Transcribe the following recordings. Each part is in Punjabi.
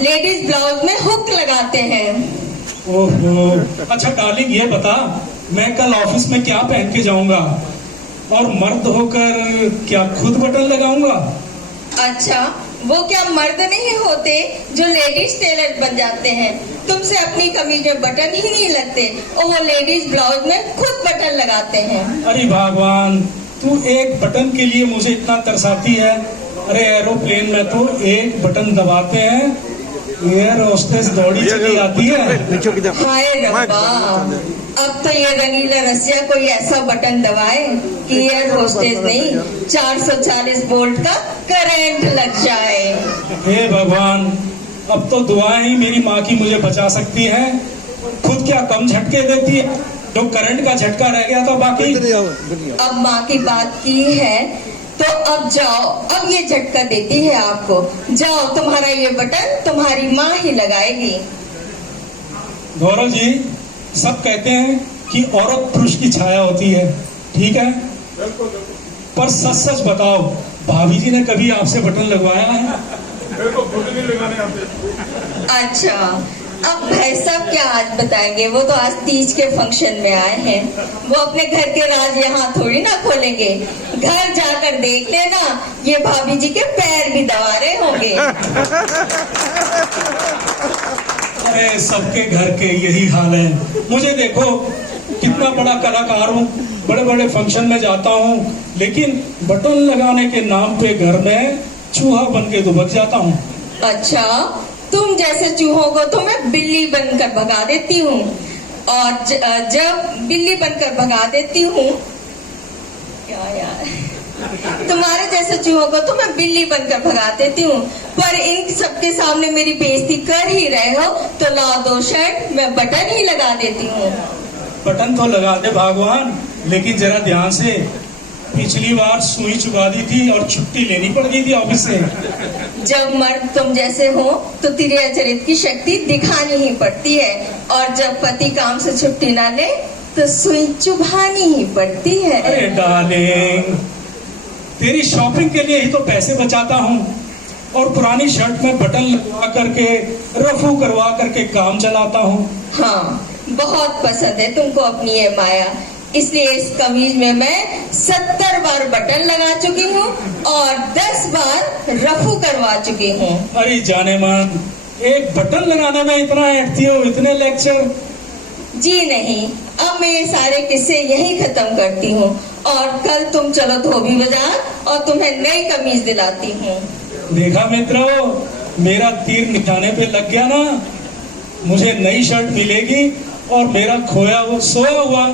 लेडीज ब्लाउज में हुक लगाते हैं। ओहो, अच्छा डार्लिंग ये बता, मैं कल ऑफिस में क्या पहन के जाऊंगा और मर्द होकर क्या खुद बटन लगाऊंगा? अच्छा, वो क्या मर्द नहीं होते जो लेडीज टेलर बन जाते हैं? तुमसे अपनी कमीज में बटन ही नहीं लगते और वो लेडीज ब्लाउज में खुद बटन लगाते हैं। अरे भगवान, तू एक बटन के लिए मुझे इतना तरसाती है। अरे एरोप्लेन में तो एक बटन दबाते हैं, एयर होस्टेस दौड़ी चली आती है। हाय रब्बा, अब तो ये रंगीला रसिया कोई ऐसा बटन दबाए कि एयर होस्टेस नहीं 440 वोल्ट का करंट लग जाए। हे भगवान, अब तो दुआएं ही मेरी माँ की मुझे बचा सकती है। खुद क्या कम झटके देती है, जो करंट का झटका रह गया था बाकी। अब माँ की बात की है तो अब जाओ, अब ये झटका देती है आपको। जाओ, तुम्हारा ये बटन तुम्हारी माँ ही लगाएगी। गौरव जी, सब कहते हैं कि औरत पुरुष की छाया होती है, ठीक है, पर सच सच बताओ, भाभी जी ने कभी आपसे बटन लगवाया है? अच्छा, अब भाई साहब क्या आज बताएंगे, वो तो आज तीज के फंक्शन में आए हैं। वो अपने घर के राज यहाँ थोड़ी ना खोलेंगे। घर जाकर देख लेना, ये भाभी जी के पैर भी दबा रहे होंगे। अरे सबके घर के यही हाल है। मुझे देखो, कितना बड़ा कलाकार हूँ, बड़े बड़े फंक्शन में जाता हूँ, लेकिन बटन लगाने के नाम पे घर में चूहा बन के दुबक जाता हूँ। अच्छा, तुम जैसे चूहों को तो मैं बिल्ली बनकर भगा देती हूँ, और जब बिल्ली बनकर भगा देती हूँ, क्या यार, तुम्हारे जैसे चूहों को तो मैं बिल्ली बनकर भगा देती हूँ, पर इन सबके सामने मेरी बेइज्जती कर ही रहे हो तो लाओ 2 शर्ट, मैं बटन ही लगा देती हूँ। बटन तो लगा दे भगवान, लेकिन जरा ध्यान से, पिछली बार सुई चुका दी थी और छुट्टी लेनी पड़ गई थी ऑफिस से। जब मर्द तुम जैसे हो तो तिरिया चरित की शक्ति दिखानी ही पड़ती है, और जब पति काम से छुट्टी ना ले तो सुई चुभानी ही पड़ती है। अरे डार्लिंग, तेरी शॉपिंग के लिए ही तो पैसे बचाता हूँ, और पुरानी शर्ट में बटन लगवा करके, रफू करवा करके काम चलाता हूँ। हाँ, बहुत पसंद है तुमको अपनी ये माया, इसलिए इस कमीज में मैं 70 बार बटन लगा चुकी हूँ और 10 बार रफू करवा चुकी हूँ। अरे जाने मन, एक बटन लगाने में इतना ऐठती हो, इतने लेक्चर। जी नहीं, अब मैं ये सारे किस्से यही खत्म करती हूँ, और कल तुम चलो धोबी बाजार और तुम्हें नई कमीज दिलाती हूँ। देखा मित्रों, मेरा तीर निशाने पे लग गया ना। मुझे नई शर्ट मिलेगी और मेरा खोया वो सोया हुआ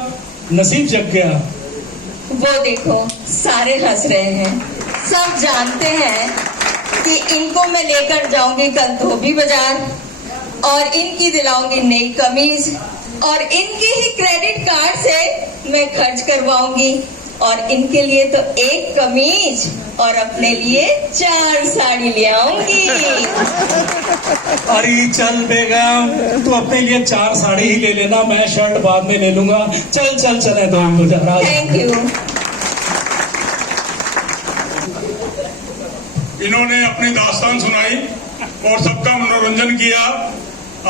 नसीब जग गया। वो देखो, सारे हंस रहे हैं, सब जानते हैं कि इनको मैं लेकर जाऊंगी कल धोबी बाजार और इनकी दिलाऊंगी नई कमीज, और इनके ही क्रेडिट कार्ड से मैं खर्च करवाऊंगी, और इनके लिए तो 1 कमीज और अपने लिए 4 साड़ी ले आऊंगी। अरे चल बेगम, तू अपने लिए 4 साड़ी ही ले लेना, मैं शर्ट बाद में ले लूंगा। चल चल चले दो बाजार। Thank you. इन्होंने अपनी दास्तान सुनाई और सबका मनोरंजन किया।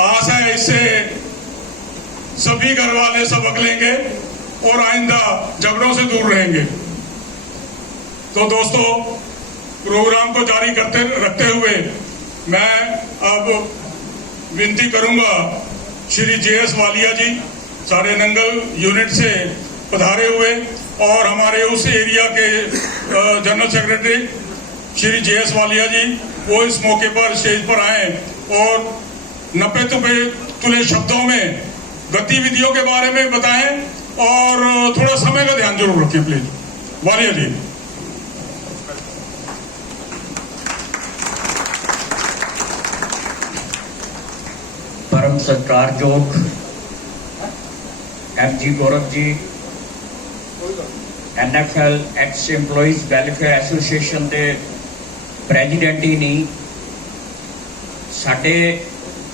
आशा है इससे सभी घर वाले सबक लेंगे और आइंदा झगड़ों से दूर रहेंगे। तो दोस्तों, प्रोग्राम को जारी रखते हुए मैं अब विनती करूंगा श्री JS वालिया जी, सारे नंगल यूनिट से पधारे हुए, और हमारे उस एरिया के general secretary Shri JS Walia ji, वो इस मौके पर स्टेज पर आए और 90 तुले शब्दों में गतिविधियों के बारे में बताएं, और थोड़ा समय का ध्यान जरूर रखें प्लीज। वालिया जी। परम सत्कारयोग MG Gaurav ji, NFL x employees welfare association के प्रेजिडेंट ही नहीं, साढ़े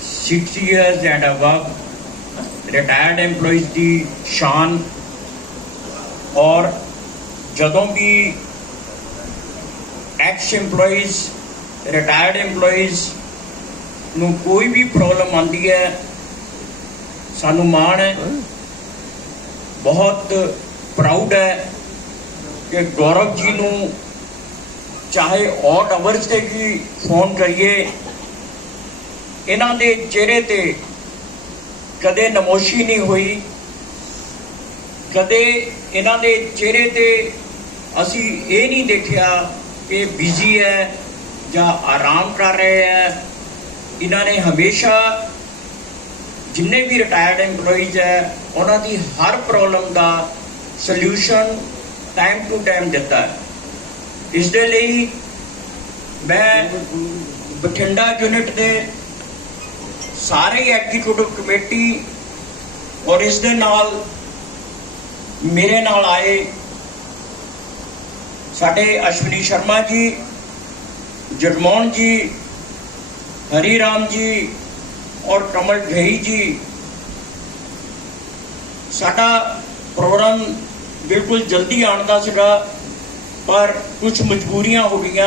60 years and above retired employees की शान, और जदों भी एक्स एम्प्लॉइज, रिटायर्ड एम्प्लॉइज ਨੂੰ ਕੋਈ ਵੀ ਪ੍ਰੋਬਲਮ ਆਉਂਦੀ ਹੈ ਸਾਨੂੰ ਮਾਣ ਹੈ, ਬਹੁਤ ਪ੍ਰਾਊਡ ਹੈ ਕਿ ਗੌਰਵ ਜੀ ਨੂੰ ਚਾਹੇ ਔਡ ਅਵਰਸ ਤੇ ਵੀ ਫੋਨ ਕਰੀਏ, ਇਹਨਾਂ ਦੇ ਚਿਹਰੇ ਤੇ ਕਦੇ ਨਮੋਸ਼ੀ ਨਹੀਂ ਹੋਈ, ਕਦੇ ਇਹਨਾਂ ਦੇ ਚਿਹਰੇ ਤੇ ਅਸੀਂ ਇਹ ਨਹੀਂ ਦੇਖਿਆ ਕਿ ਬਿਜ਼ੀ ਹੈ ਜਾਂ ਆਰਾਮ ਕਰ ਰਹੇ ਹੈ। ਇਹਨਾਂ ਨੇ ਹਮੇਸ਼ਾ ਜਿੰਨੇ ਵੀ ਰਿਟਾਇਰਡ EMPLOYEES ਹੈ ਉਹਨਾਂ ਦੀ ਹਰ ਪ੍ਰੋਬਲਮ ਦਾ ਸੋਲੂਸ਼ਨ ਟਾਈਮ ਟੂ ਟਾਈਮ ਦਿੱਤਾ ਹੈ। ਇਸ ਦੇ ਲਈ ਮੈਂ ਬਠਿੰਡਾ ਯੂਨਿਟ ਦੇ ਸਾਰੇ ਐਗਜ਼ੀਕਿਊਟਿਵ ਕਮੇਟੀ ਔਰ ਇਸ ਦੇ ਨਾਲ ਮੇਰੇ ਨਾਲ ਆਏ ਸਾਡੇ ਅਸ਼ਵਨੀ ਸ਼ਰਮਾ ਜੀ, ਜਗਮੋਹਨ ਜੀ, हरी राम जी और कमल ढेई जी, साडा प्रोग्राम बिल्कुल जल्दी आने का सीगा पर कुछ मजबूरियां हो गई,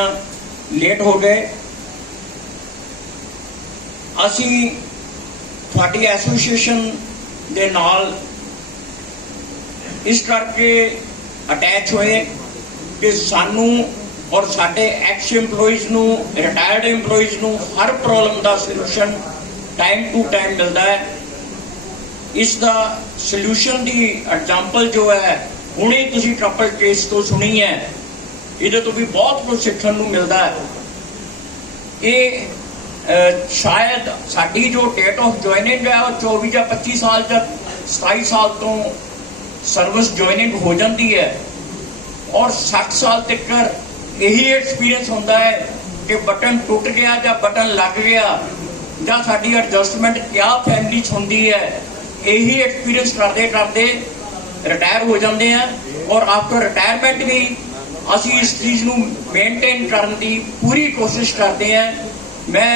लेट हो गए। असी थोड़ी एसोसीएशन दे नाल इस करके अटैच होए कि सानू और साडे एक्स EMPLOYEES नू, रिटायर्ड EMPLOYEES नू हर प्रॉब्लम का सलूशन टाइम टू टाइम मिलता है। इसका सलूशन की एग्जाम्पल जो है हुणे तुसीं कपल केस तो सुनी है, ये तो भी बहुत कुछ सीखने को मिलता है। ये शायद साडी जो डेट ऑफ ज्वाइनिंग है वो 24 या 25 साल या 27 साल तो सर्विस ज्वाइनिंग हो जाती है और 60 साल तक यही एक्सपीरियंस होता है कि बटन टुट गया या बटन लग गया या साडी एडजस्टमेंट क्या फैमिली होती है, यही एक्सपीरियंस करते करते रिटायर हो जाते हैं। और आफ्टर रिटायरमेंट भी असी इस चीज़ को मेनटेन करने की पूरी कोशिश करते हैं। मैं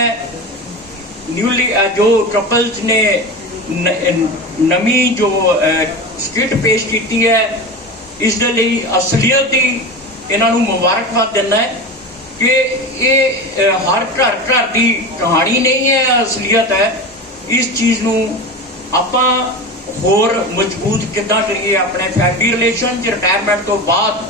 न्यूली जो कपल्स ने नवी जो स्किट पेश की है, इस दे लई असलियत ही इन्हों मुबारकबाद देना है कि ये हर घर घर की कहानी नहीं है, असलियत है। इस चीज़ को आपां होर मजबूत किद्दां करिए अपने फैमिली रिलेशन रिटायरमेंट तो बाद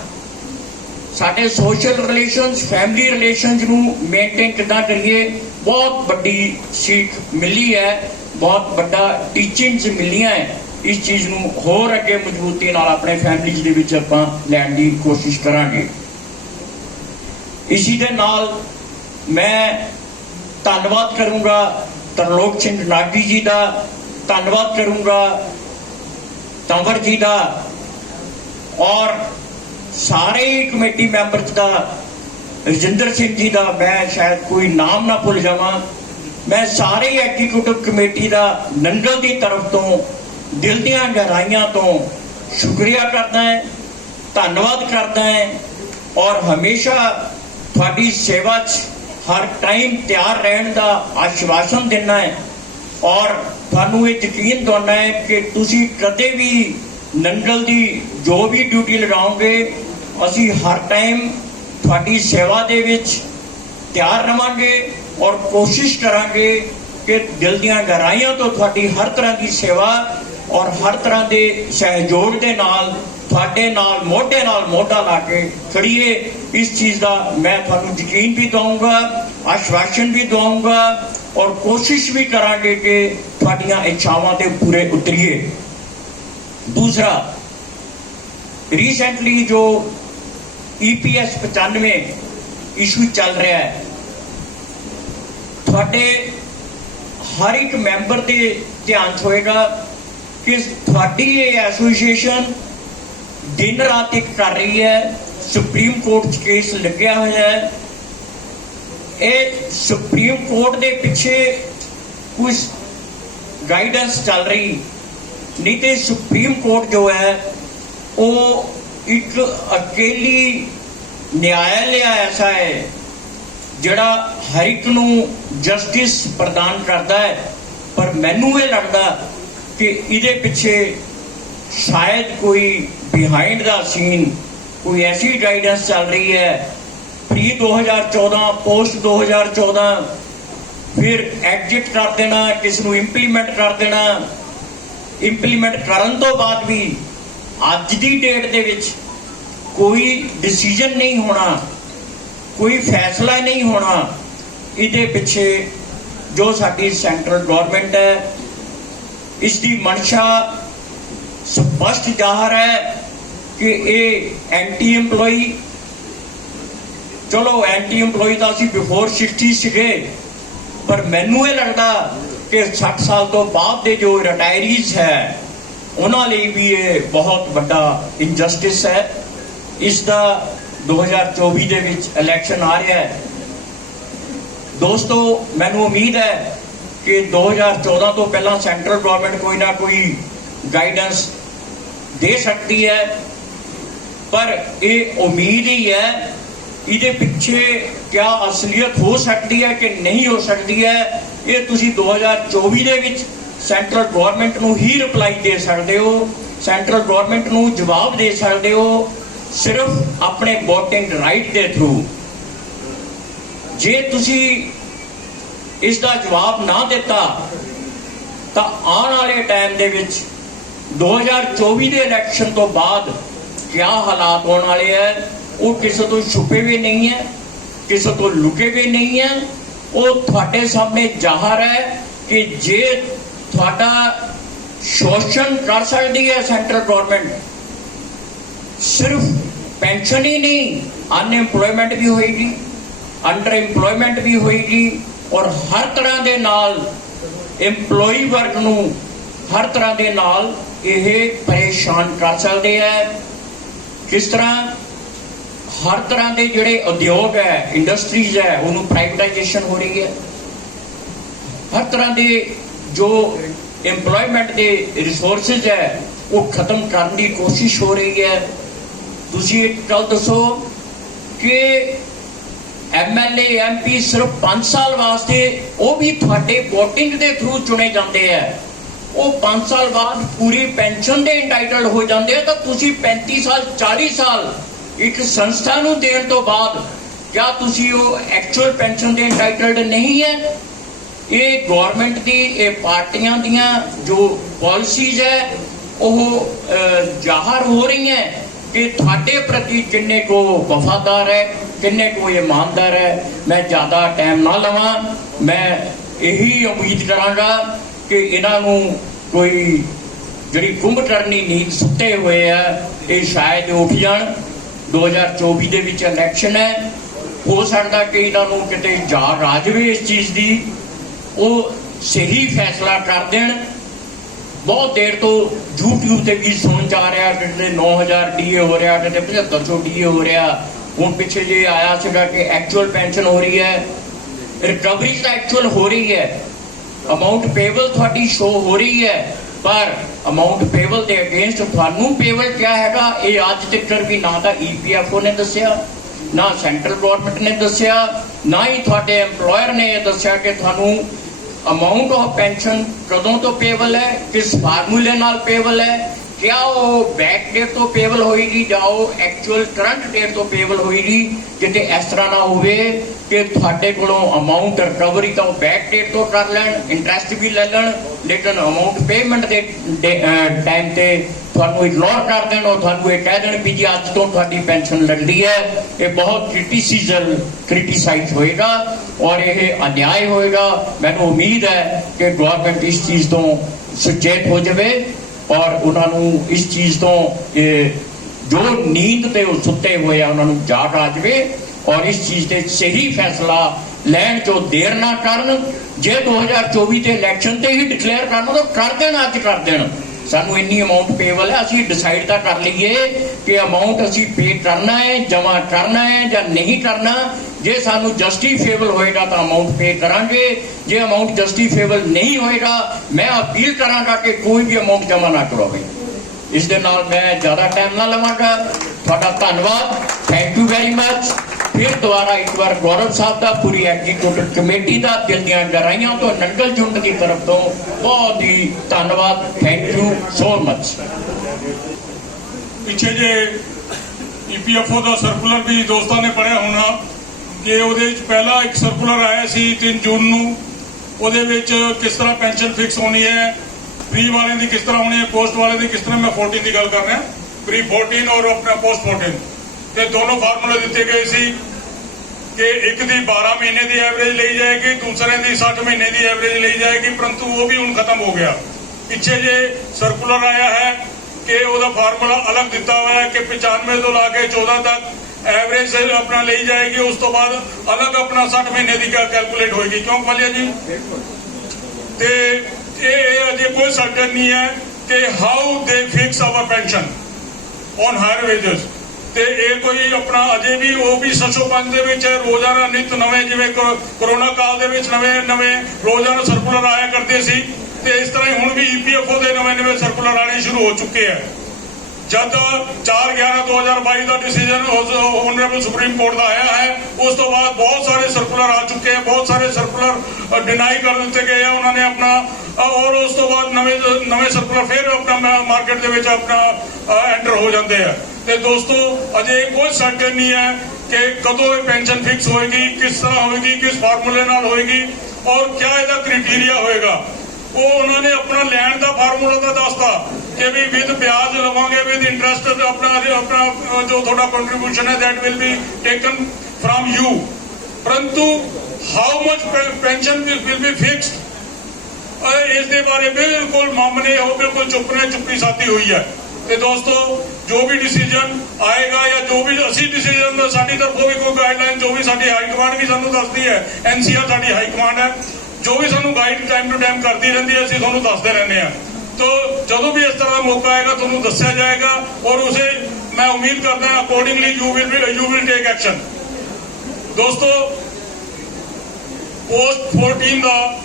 साडे सोशल रिलेशनस फैमिली रिलेशनस नू मेनटेन किद्दां करिए, बहुत बड़ी सीख मिली है, बहुत बड़ा टीचिंग्स मिलियां है। इस चीज़ नू होर अगे मजबूती नाल अपने फैमिलीज दे विच आपां लैण दी कोशिश करांगे। इसी दे नाल मैं धन्नवाद करूंगा तरलोक सिंह नागी जी का, धन्नवाद करूंगा तंवर जी का और सारे कमेटी मैंबर्स का, रजिंदर सिंह जी का, मैं शायद कोई नाम ना भुल जावां। मैं सारे एग्जीक्यूटिव कमेटी का नंगल की तरफ तो दिल दियां गहराइयां तो शुक्रिया करता है, धन्नवाद करता है और हमेशा थोड़ी सेवा हर टाइम तैयार रहने का आश्वासन देना है और थानू ये यकीन दिलाना है कि तुसी कदे भी नंगल की जो भी ड्यूटी लगाओगे असी हर टाइम थोड़ी सेवा दे विच तैयार रहांगे और कोशिश करांगे कि दिल दियां गहराइयां तो थोड़ी हर तरह की सेवा और हर तरह के सहयोग के नाल थोड़े नाल मोढा ला के खड़िए। इस चीज़ का मैं थानू यकीन भी दूंगा, आश्वासन भी दूंगा और कोशिश भी करांगे कि थोड़ियां इच्छावां ते पूरे उतरिए। दूसरा, रिसेंटली जो EPS 95 इशू चल रहा है, थोड़े हर एक मैंबर के ध्यान होएगा कि थोड़ी ये एसोसीएशन दिन रात एक कर रही है। सुप्रीम कोर्ट केस लग्या हुआ है, ये सुप्रीम कोर्ट के पिछे कुछ गाइडेंस चल रही, नहीं तो सुप्रीम कोर्ट जो है वो एक अकेली न्यायालय ऐसा है जिहड़ा हर एक नू जस्टिस प्रदान करता है। पर मैनू ये लगता कि इहदे पिछे शायद कोई बिहाइंड द सीन कोई ऐसी गाइडेंस चल रही है, प्री 2014 पोस्ट 2014 फिर एग्जिट कर देना, किसी ਨੂੰ ਇੰਪਲੀਮੈਂਟ ਕਰ ਦੇਣਾ। ਇੰਪਲੀਮੈਂਟ ਕਰਨ ਤੋਂ ਬਾਅਦ ਵੀ ਅੱਜ ਦੀ ਡੇਟ ਦੇ ਵਿੱਚ ਕੋਈ ਡਿਸੀਜਨ ਨਹੀਂ ਹੋਣਾ, ਕੋਈ ਫੈਸਲਾ ਨਹੀਂ ਹੋਣਾ। ਇਹਦੇ ਪਿੱਛੇ ਜੋ ਸਾਡੀ ਸੈਂਟਰਲ ਗਵਰਨਮੈਂਟ ਹੈ, ਇਸ ਦੀ ਮਨਸ਼ਾ ਸਪਸ਼ਟ ਜ਼ਾਹਰ ਹੈ ਕਿ ਇਹ ਐਂਟੀ EMPLOYE, ਚਲੋ ਐਂਟੀ EMPLOYE ਤਾਂ ਅਸੀਂ ਬਿਫੋਰ 60 ਸੀਗੇ, ਪਰ ਮੈਨੂੰ ਇਹ ਲੱਗਦਾ ਕਿ 60 ਸਾਲ ਤੋਂ ਬਾਅਦ ਦੇ ਜੋ ਰਿਟਾਇਰੀਜ਼ ਹੈ ਉਹਨਾਂ ਲਈ ਵੀ ਇਹ ਬਹੁਤ ਵੱਡਾ ਇਨਜਸਟਿਸ ਹੈ। ਇਸ ਦਾ 2024 ਦੇ ਵਿੱਚ ਇਲੈਕਸ਼ਨ ਆ ਰਿਹਾ ਹੈ। ਦੋਸਤੋ, ਮੈਨੂੰ ਉਮੀਦ ਹੈ ਕਿ 2014 ਤੋਂ ਪਹਿਲਾਂ ਸੈਂਟਰਲ ਗਵਰਨਮੈਂਟ ਕੋਈ ਨਾ ਕੋਈ गाइडेंस दे सकती है, पर ये उम्मीद ही है। इहदे पिछे क्या असलियत हो सकती है कि नहीं हो सकती है, ये तुसी 2024 दे विच सेंट्रल गवर्नमेंट नूं ही रिप्लाई दे सकते हो, सेंट्रल गवर्नमेंट नूं जवाब दे सकते हो सिर्फ अपने वोटिंग राइट के थ्रू। जे तुसी इसका जवाब ना दिता तो आने वाले टाइम दे विच 2024 ਦੇ ਇਲੈਕਸ਼ਨ ਤੋਂ ਬਾਅਦ क्या हालात होने वाले हैं वो किसी तो छुपे भी नहीं है, किसी तो लुके भी नहीं है। वो थोड़े सामने जाहिर है कि जे थोड़ा शोषण कर सकती है सेंट्रल गवर्नमेंट, सिर्फ पेंशन ही नहीं, अनएम्प्लॉयमेंट भी होएगी, अंडर एम्प्लॉयमेंट भी होएगी, और हर तरह के नाल एम्प्लॉई वर्ग नूं हर तरह के नाल यह परेशान कर सकते हैं। किस तरह हर तरह के जोड़े उद्योग है, इंडस्ट्रीज है, उन्होंने प्राइवेटाइजेशन हो रही है। हर तरह के जो एम्प्लॉयमेंट के रिसोर्सिज है वो खत्म करने की कोशिश हो रही है। तुसी एक गल दसो कि MLA MP सिर्फ 5 साल वास्ते वो भी थोड़े वोटिंग के थ्रू चुने जाते हैं, वो 5 साल बाद पूरी पेंशन दे इंटाइटल्ड हो जाते हैं। तो तुसी 35 साल 40 साल एक संस्था नूं देण तो बाद क्या तुसी वो एक्चुअल पेंशन दे इंटाइटल्ड नहीं है? ये गवर्नमेंट दी, ये पार्टियां दियां जो पॉलिसीज है वो जाहिर हो रही हैं कि थाडे प्रति किन्ने को वफादार है, किन्ने को ईमानदार है। मैं ज़्यादा टाइम ना लवां, मैं यही उम्मीद करांगा कि इन्हों कोई जी कुंभकर्णी नींद सुते हुए है ये शायद उठ जान। 2024 के विच इलैक्शन है, हो सकता कि इन्हों किते जाग आ जाए इस चीज़ की, वो सही फैसला कर देन। बहुत देर तो यूट्यूब से भी सुन जा रहा कि 9000 DA हो रहा, कि 7500 DA हो रहा। हूँ पिछले जे आया सीगा कि एक्चुअल पेंशन हो रही है, रिकवरी तो एक्चुअल हो रही है, अमाउंट पेबल थोड़ी शो हो रही है, पर अमाउंट पेबल के अगेंस्ट थानू पेबल क्या हैगा ये अज तक भी ना तो EPFO ने दसिया, ना सेंट्रल गवर्नमेंट ने दसिया, ना ही थोड़े एम्प्लॉयर ने दसिया कि थानू अमाउंट ऑफ पेंशन कदों तो पेबल है, किस फार्मूले नाल पेबल है, क्या वो बैक डेट तो पेबल होएगी या वो एक्चुअल करंट डेट तो पेबल होएगी। किते इस तरह ना होवे कि थाडे कोलों अमाउंट रिकवरी तो बैक डेट तो कर लैन, इंटरेस्ट भी ले लैन, लेकिन अमाउंट पेमेंट के टाइम ते थानू इग्नोर कर देन और थानू ये कह देन भी जी अज तो थाडी पेंशन लगती है। ये बहुत क्रिटिसाइज होएगा और यह अन्याय होएगा। मैनूं उम्मीद है कि गवर्नमेंट इस चीज़ तो सुचेत हो जाए और उन्होंने इस चीज़ तो जो नींद ते सुते हुए उन्होंने जाग आ जाए और इस चीज़ से सही फैसला लैन जो देर ना करन। जे 2024 के इलैक्शन से ही डिक्लेयर करना तो कर देन, अज कर देन। सानू इन्नी अमाउंट पेबल है, असीं डिसाइड तो कर लीए कि अमाउंट असीं पे करना है, जमा करना है या नहीं करना। जे सानू जस्टिफेबल होएगा तो अमाउंट पे करांगे, जे अमाउंट जस्टिफेबल नहीं होएगा मैं अपील करांगा कि कोई भी अमाउंट जमा ना करवाए। इस दे नाल मैं ज़्यादा टाइम ना लवांगा। तुहाडा धन्नवाद, थैंक यू वेरी मच। फिर दोबारा एक बार गौरव साहब का, पूरी एग्जीक्यूटिव कमेटी का दिल दियां गहराइयां तो नंगल झुंड की तरफ तो बहुत ही धन्नवाद, थैंक यू सो मच। पिछे जे EPFO का सर्कुलर भी दोस्तों ने पढ़िया होना कि ਉਹਦੇ ਵਿੱਚ पहला एक सर्कुलर आया सी 3 जून ਨੂੰ ਉਹਦੇ ਵਿੱਚ ਕਿਸ ਤਰ੍ਹਾਂ ਪੈਨਸ਼ਨ ਫਿਕਸ ਹੋਣੀ ਹੈ, ਪ੍ਰੀ ਵਾਲੇ ਦੀ ਕਿਸ ਤਰ੍ਹਾਂ ਹੋਣੀ ਹੈ, ਪੋਸਟ ਵਾਲੇ ਦੀ ਕਿਸ ਤਰ੍ਹਾਂ। ਮੈਂ 14 ਦੀ ਗੱਲ ਕਰ ਰਿਹਾ, ਪ੍ਰੀ 14 ਔਰ ਆਪਣਾ ਪੋਸਟ 14 ਤੇ ਦੋਨੋਂ ਫਾਰਮੂਲੇ ਦਿੱਤੇ ਗਏ ਸੀ ਕਿ ਇੱਕ ਦੀ 12 ਮਹੀਨੇ ਦੀ ਐਵਰੇਜ ਲਈ ਜਾਏਗੀ, ਦੂਸਰੇ ਦੀ 60 ਮਹੀਨੇ ਦੀ ਐਵਰੇਜ ਲਈ ਜਾਏਗੀ, ਪਰੰਤੂ ਉਹ ਵੀ ਹੁਣ ਖਤਮ ਹੋ ਗਿਆ। ਪਿੱਛੇ ਜੇ ਸਰਕੂਲਰ ਆਇਆ ਹੈ ਕਿ ਉਹਦਾ ਫਾਰਮੂਲਾ ਅਲੱਗ ਦਿੱਤਾ ਹੋਇਆ ਹੈ ਕਿ 95 ਤੋਂ ਲਾ ਕੇ 14 ਤੱਕ ਐਵਰੇਜ ਆਪਣਾ ਲਈ ਜਾਏਗੀ, ਉਸ ਤੋਂ ਬਾਅਦ ਅਲੱਗ ਆਪਣਾ 60 ਮਹੀਨੇ ਦੀ ਕੈਲਕੂਲੇਟ ਹੋਏਗੀ। ਕਿਉਂ ਵਾਲਿਆ ਜੀ? ਤੇ ਇਹ ਅਜੇ ਕੋਈ ਸਰਟਨ ਨਹੀਂ ਹੈ ਕਿ how they fix our pension on higher wages. ਤੇ ਇਹ ਕੋਈ ਆਪਣਾ ਅਜੇ ਵੀ ਉਹ ਵੀ 605 ਦੇ ਵਿੱਚ ਹੈ, ਰੋਜ਼ਾਨਾ ਨਿਤ ਨਵੇਂ, ਜਿਵੇਂ ਕਰੋਨਾ ਕਾਲ ਦੇ ਵਿੱਚ ਨਵੇਂ ਰੋਜ਼ਾਨਾ ਸਰਕੂਲਰ ਆਇਆ ਕਰਦੇ ਸੀ, ਤੇ ਇਸ ਤਰ੍ਹਾਂ ਹੀ ਹੁਣ ਵੀ EPFO ਦੇ ਨਵੇਂ ਸਰਕੂਲਰ ਆਣੇ ਸ਼ੁਰੂ ਹੋ ਚੁੱਕੇ ਹੈ। ਜਦ 4/11/2022 ਦਾ ਡਿਸੀਜਨ ਆਨਰੇਬਲ ਸੁਪਰੀਮ ਕੋਰਟ ਦਾ ਆਇਆ ਹੈ, ਉਸ ਤੋਂ ਬਾਅਦ ਬਹੁਤ ਸਾਰੇ ਸਰਕੂਲਰ ਆ ਚੁੱਕੇ ਹੈ, ਬਹੁਤ ਸਾਰੇ ਸਰਕੂਲਰ ਡਿਨਾਈ ਕਰ ਦਿੱਤੇ ਗਏ ਆ ਉਹਨਾਂ ਨੇ ਆਪਣਾ, ਔਰ ਉਸ ਤੋਂ ਬਾਅਦ ਨਵੇਂ ਸਰਕੂਲਰ ਫਿਰ ਆਪਣਾ ਮਾਰਕੀਟ ਦੇ ਵਿੱਚ ਆਪਣਾ ਐਂਟਰ ਹੋ ਜਾਂਦੇ ਆ। ਤੇ ਦੋਸਤੋ ਅਜੇ ਕੋਈ ਸਰਟਨ ਨਹੀਂ ਹੈ ਕਿ ਕਦੋਂ ਇਹ ਪੈਨਸ਼ਨ ਫਿਕਸ ਹੋਏਗੀ, ਕਿਸ ਤਰ੍ਹਾਂ ਹੋਏਗੀ, ਕਿਸ ਫਾਰਮੂਲੇ ਨਾਲ ਹੋਏਗੀ ਔਰ ਕਿਆ ਇਹਦਾ ਕ੍ਰਾਈਟੇਰੀਆ ਹੋਏਗਾ। ਉਹ ਉਹਨਾਂ ਨੇ ਆਪਣਾ ਲੈਣ ਦਾ ਫਾਰਮੂਲਾ ਤਾਂ ਦੱਸਤਾ ਕਿ ਵੀ ਵਿਦ ਵਿਆਜ ਲਵਾਂਗੇ, ਵਿਦ ਇੰਟਰਸਟ, ਆਪਣਾ ਜੋ ਤੁਹਾਡਾ ਕੰਟਰੀਬਿਊਸ਼ਨ ਹੈ that will be taken from you, ਪਰੰਤੂ how much pension will be fixed ਇਸ ਦੇ ਬਾਰੇ ਬਿਲਕੁਲ ਮਾਮਲੇ ਉਹ ਬਿਲਕੁਲ ਚੁੱਪੀ ਸਾਦੀ ਹੋਈ ਹੈ। ਤੇ ਦੋਸਤੋ ਜੋ ਵੀ ਡਿਸੀਜਨ ਆਏਗਾ ਜਾਂ ਜੋ ਵੀ ਅਸੀਂ ਡਿਸੀਜਨ ਸਾਡੀ ਤਰਫੋਂ ਵੀ ਕੋਈ ਗਾਈਡਲਾਈਨ ਜੋ ਵੀ ਸਾਡੀ ਹਾਈ ਕਮਾਂਡ ਵੀ ਸਾਨੂੰ ਦੱਸਦੀ ਹੈ, NCR ਸਾਡੀ ਹਾਈ ਕਮਾਂਡ ਹੈ, ਜੋ ਵੀ ਸਾਨੂੰ ਗਾਈਡ ਟਾਈਮ ਟੂ ਟਾਈਮ ਕਰਦੀ ਰਹਿੰਦੀ ਹੈ, ਅਸੀਂ ਤੁਹਾਨੂੰ ਦੱਸਦੇ ਰਹਿੰਦੇ ਹਾਂ। ਤੋ ਜਦੋਂ ਵੀ ਇਸ ਤਰ੍ਹਾਂ ਦਾ ਮੌਕਾ ਆਏਗਾ ਤੁਹਾਨੂੰ ਦੱਸਿਆ ਜਾਏਗਾ ਔਰ ਉਸੇ ਮੈਂ ਉਮੀਦ ਕਰਦਾ ਹਾਂ accordingly you will take action. ਦੋਸਤੋ ਪੋਸਟ 14 ਦਾ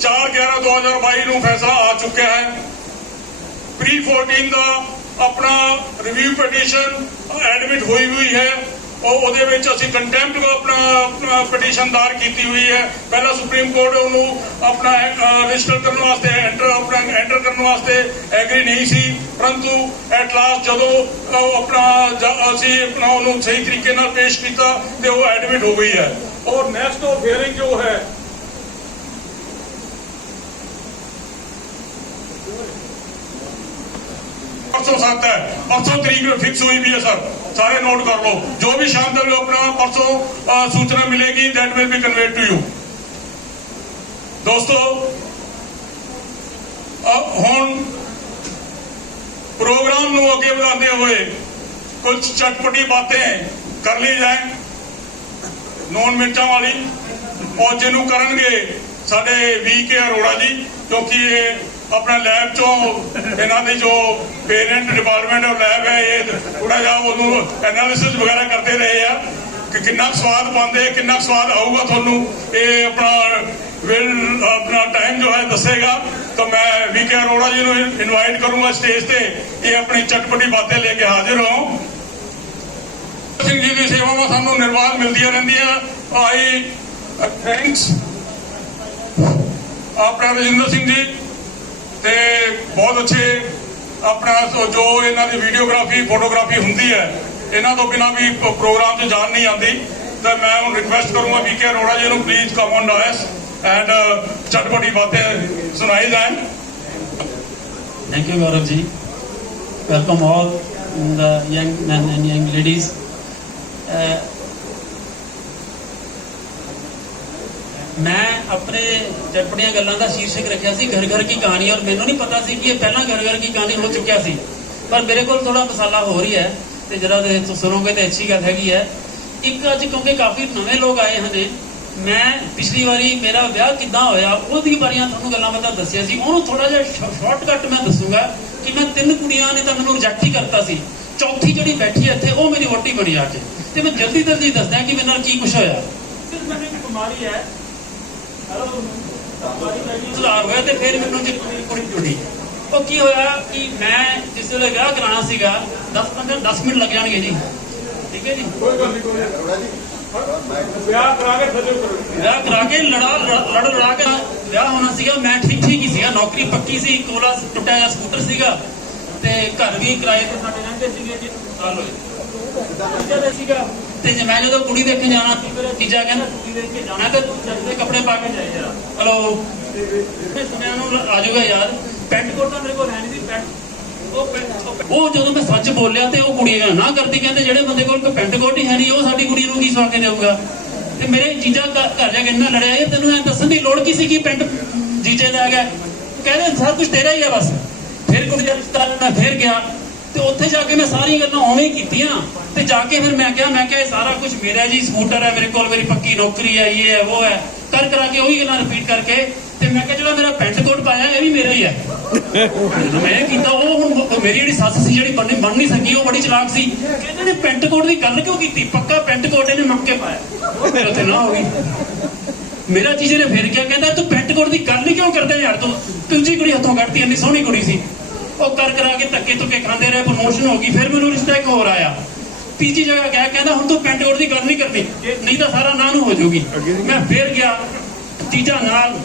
4/11/2022 ਨੂੰ ਫੈਸਲਾ ਆ ਚੁੱਕਿਆ ਹੈ। ਪ੍ਰੀ 14 ਦਾ ਆਪਣਾ ਰਿਵਿਊ ਪਟੀਸ਼ਨ ਐਡਮਿਟ ਹੋਈ ਹੈ और ਉਹਦੇ ਵਿੱਚ ਅਸੀਂ ਕੰਟੈਂਪਟ ਆਪਣਾ ਪਟੀਸ਼ਨ ਦਾਇਰ ਕੀਤੀ ਹੋਈ ਹੈ। ਪਹਿਲਾਂ ਸੁਪਰੀਮ ਕੋਰਟ ਉਹਨੂੰ ਆਪਣਾ ਰਜਿਸਟਰ ਕਰਨ ਵਾਸਤੇ ਐਂਟਰ ਕਰਨ ਵਾਸਤੇ ਐਗਰੀ ਨਹੀਂ ਸੀ, ਪਰੰਤੂ ਐਟ ਲਾਸਟ ਜਦੋਂ ਆਪਣਾ ਅਸੀਂ ਉਹਨੂੰ ਸਹੀ ਤਰੀਕੇ ਨਾਲ ਪੇਸ਼ ਕੀਤਾ ਤੇ ਉਹ ਐਡਮਿਟ ਹੋ ਗਈ ਹੈ। ਔਰ ਨੈਕਸਟ ਆਫ ਹੀਅਰਿੰਗ ਜੋ ਹੈ परसों 7 है, परसों तरीक फिक्स हुई भी है सर, सारे नोट कर लो। जो भी शाम तक अपना परसों सूचना मिलेगी that will be conveyed to you. दोस्तों अब हुण प्रोग्राम नूं अगे बढ़ाते हुए कुछ चटपटी बातें कर ली जाए नॉन मिर्चा वाली, और जिन्हों करनगे साडे VK अरोड़ा जी, क्योंकि ये अपना लैब चो इन्हों की जो पेरेंट डिपार्टमेंट और लैब है ये थोड़ा जा एनालिसिस वगैरह करते रहे हैं कि कितना स्वाद पाते कितना स्वाद आऊगा थोनू ये अपना टाइम जो है दसेगा। तो मैं VK अरोड़ा जी को इनवाइट करूंगा स्टेज पे, ये अपनी चटपटी बातें लेके हाजिर हो। सिंह जी की सेवा में सानू निर्वाध मिलती रहती। आई थैंक्स अपना रजिंदर सिंह जी ਤੇ ਬਹੁਤ ਅੱਛੇ ਆਪਣਾ ਜੋ ਇਹਨਾਂ ਦੀ ਵੀਡੀਓਗ੍ਰਾਫੀ ਫੋਟੋਗ੍ਰਾਫੀ ਹੁੰਦੀ ਹੈ, ਇਹਨਾਂ ਤੋਂ ਬਿਨਾਂ ਵੀ ਪ੍ਰੋਗਰਾਮ 'ਚ ਜਾਨ ਨਹੀਂ ਆਉਂਦੀ। ਤਾਂ ਮੈਂ ਹੁਣ ਰਿਕੁਐਸਟ ਕਰੂੰਗਾ VK ਅਰੋੜਾ ਜੀ ਨੂੰ please come on dais and ਚਟਪਟੀ ਬਾतें ਸੁਣਾਈ ਜਾਣ। Thank you, Gaurav ji. Welcome all the young men and young ladies. मैं अपने चटपटियां गल्लां दा शीर्षक रखा सी घर घर की कहानी, और मैनू नहीं पता सी कि ये पहला घर घर की कहानी हो चुकिया सी, पर मेरे को थोड़ा मसाला हो रही है तो जरा सुनोगे तो अच्छी गल हैगी है। एक अज क्योंकि काफ़ी नवे लोग आए हैं, मैं पिछली बारी मेरा ब्याह किद्दां होया ਉਹਦੀ ਬਾਰੀਆਂ ਤੁਹਾਨੂੰ ਗੱਲਾਂ ਬਾਤਾਂ ਦੱਸਿਆ ਸੀ, ਉਹਨੂੰ ਥੋੜਾ ਜਿਹਾ ਸ਼ਾਰਟਕਟ ਮੈਂ ਦੱਸੂਗਾ ਕਿ ਮੈਂ 3 ਕੁੜੀਆਂ ਨੇ ਤਾਂ ਮੈਨੂੰ ਰਿਜੈਕਟ ਹੀ ਕਰਤਾ ਸੀ, ਚੌਥੀ ਜਿਹੜੀ ਬੈਠੀ ਹੈ ਇੱਥੇ ਉਹ ਮੇਰੀ ਵੋਟੀ ਬਣੀ ਆ ਕੇ, ਤੇ ਮੈਂ ਜਲਦੀ ਦੱਸਦਾ ਕਿ ਮੇਰੇ ਨਾਲ ਕੀ ਕੁਛ ਹੋਇਆ। ਫਿਰ ਮੈਨੂੰ ਇੱਕ ਬਿਮਾਰੀ ਹੈ ਸੁਧਾਰ ਹੋਇਆ ਤੇ ਫਿਰ ਮੈਨੂੰ ਕੁੜੀ ਜੁੜੀ। ਉਹ ਕੀ ਹੋਇਆ ਕਿ ਮੈਂ ਜਿਸ ਵੇਲੇ ਵਿਆਹ ਕਰਾਉਣਾ ਸੀਗਾ 10 ਮਿੰਟ ਲੱਗ ਜਾਣਗੇ ਜੀ, ਠੀਕ ਹੈ ਜੀ, ਵਿਆਹ ਕਰਾ ਕੇ ਲੜਾ ਕੇ ਵਿਆਹ ਹੋਣਾ ਸੀਗਾ। ਮੈਂ ਠੀਕ ਹੀ ਸੀਗਾ, ਨੌਕਰੀ ਪੱਕੀ ਸੀ, ਕੋਲਾ ਟੁੱਟਿਆ ਜਿਹਾ ਸਕੂਟਰ ਸੀਗਾ ਤੇ ਘਰ ਵੀ ਕਿਰਾਏ ਤੇ ਸਾਡੇ ਰਹਿੰਦੇ ਸੀਗੇ ਜੀ, ਸਾਲ ਹੋਏ ਸੀਗਾ। ਤੇ ਜੇ ਮੈਂ ਜਦੋਂ ਕੁੜੀ ਦੇਖਣ ਜਾਣਾ ਸੀ ਮੇਰਾ ਜੀਜਾ ਕਹਿੰਦਾ ਕੁੜੀ ਦੇਖ ਕੇ ਜਾਣਾ ਤੇ ਚੱਜ ਦੇ ਕੱਪੜੇ ਪਾ ਕੇ ਜਾਏ ਜਰਾ। ਹਲੋ ਮੈਂ ਸੁਣਿਆ ਨੂੰ ਆ ਜਾਊਗਾ ਯਾਰ, ਪੈਂਟ ਕੋਟ ਤਾਂ ਮੇਰੇ ਕੋਲ ਹੈ ਨਹੀਂ ਸੀ। ਉਹ ਜਦੋਂ ਮੈਂ ਸੱਚ ਬੋਲਿਆ ਤੇ ਉਹ ਕੁੜੀ ਨਾ ਕਰਦੀ, ਕਹਿੰਦੇ ਜਿਹੜੇ ਬੰਦੇ ਕੋਲ ਕੋਈ ਪੈਂਟ ਕੋਟ ਹੀ ਹੈ ਨਹੀਂ ਉਹ ਸਾਡੀ ਕੁੜੀ ਨੂੰ ਕੀ ਸਵਾ ਕੇ ਦੇਊਗਾ। ਤੇ ਮੇਰੇ ਜੀਜਾ ਘਰ ਜਾ ਕੇ ਇੰਨਾ ਲੜਿਆ, ਯਾਰ ਤੈਨੂੰ ਐਂ ਦੱਸਣ ਦੀ ਲੋੜ ਕੀ ਸੀ ਕਿ ਪੈਂਟ ਜੀਜੇ ਦਾ ਹੈਗਾ। ਕਹਿੰਦੇ ਸਭ ਕੁਝ ਤੇਰਾ ਹੀ ਹੈ ਬਸ। ਫਿਰ ਕੁੜੀ ਦਾ ਰਿਸ਼ਤਾ ਮੈਂ ਫਿਰ ਗਿਆ ਤੇ ਉੱਥੇ ਜਾ ਕੇ ਮੈਂ ਸਾਰੀਆਂ ਗੱਲਾਂ ਉਵੇਂ ਹੀ ਕੀਤੀਆਂ ਤੇ ਜਾ ਕੇ ਫਿਰ ਮੈਂ ਕਿਹਾ ਇਹ ਸਾਰਾ ਕੁਝ ਮੇਰਾ ਜੀ, ਸਕੂਟਰ ਹੈ ਮੇਰੇ ਕੋਲ, ਮੇਰੀ ਪੱਕੀ ਨੌਕਰੀ ਹੈ, ਇਹ ਹੈ ਉਹ ਹੈ, ਕਰ ਕਰਾ ਕੇ ਉਹੀ ਗੱਲਾਂ ਰਿਪੀਟ ਕਰਕੇ ਤੇ ਮੈਂ ਕਿਹਾ ਜਿਹੜਾ ਮੇਰਾ ਪੈਂਟ ਕੋਟ ਪਾਇਆ ਇਹ ਵੀ ਮੇਰਾ ਹੀ ਹੈ। ਮੈਂ ਇਹ ਕੀਤਾ। ਉਹ ਹੁਣ ਮੇਰੀ ਜਿਹੜੀ ਸੱਸ ਸੀ ਜਿਹੜੀ ਬਣ ਨਹੀਂ ਸਕੀ, ਉਹ ਬੜੀ ਚਲਾਕ ਸੀ, ਕਹਿੰਦੇ ਨੇ ਪੈਂਟ ਕੋਟ ਦੀ ਗੱਲ ਕਿਉਂ ਕੀਤੀ, ਪੱਕਾ ਪੈਂਟ ਕੋਟ ਇਹਨੇ ਮੰਗ ਕੇ ਪਾਇਆ। ਫਿਰ ਉੱਥੇ ਨਾ ਹੋ ਗਈ। ਮੇਰਾ ਜੀਜੇ ਨੇ ਫਿਰ ਕਿਹਾ, ਕਹਿੰਦਾ ਤੂੰ ਪੈਂਟ ਕੋਟ ਦੀ ਗੱਲ ਹੀ ਕਿਉਂ ਕਰਦਾ ਯਾਰ, ਤੂੰ ਦੂਜੀ ਕੁੜੀ ਹੱਥੋਂ ਕੱਢਤੀ, ਇੰਨੀ ਸੋਹਣੀ ਕੁੜੀ ਸੀ। ਉਹ ਕਰ ਕਰਾ ਕੇ ਧੱਕੇ ਧੁੱਕੇ ਖਾਂਦੇ ਰਹੇ, ਪ੍ਰਮੋਸ਼ਨ ਹੋ ਗਈ। ਫਿਰ ਮੈਨੂੰ ਰਿਸ਼ਤਾ ਇੱਕ ਹੋਰ ਆਇਆ, ਤੀਜੀ ਜਗ੍ਹਾ ਗਿਆ, ਕਹਿੰਦਾ ਹੁਣ ਤੂੰ ਪੈਂਟ ਕੋਟ ਦੀ ਗੱਲ ਨਹੀਂ ਕਰਨੀ, ਨਹੀਂ ਤਾਂ ਸਾਰਾ ਨਾਂ ਨੂੰ ਹੋ ਜਾਊਗੀ। ਮੈਂ ਫਿਰ ਗਿਆ ਤੀਜਾ ਨਾਲ,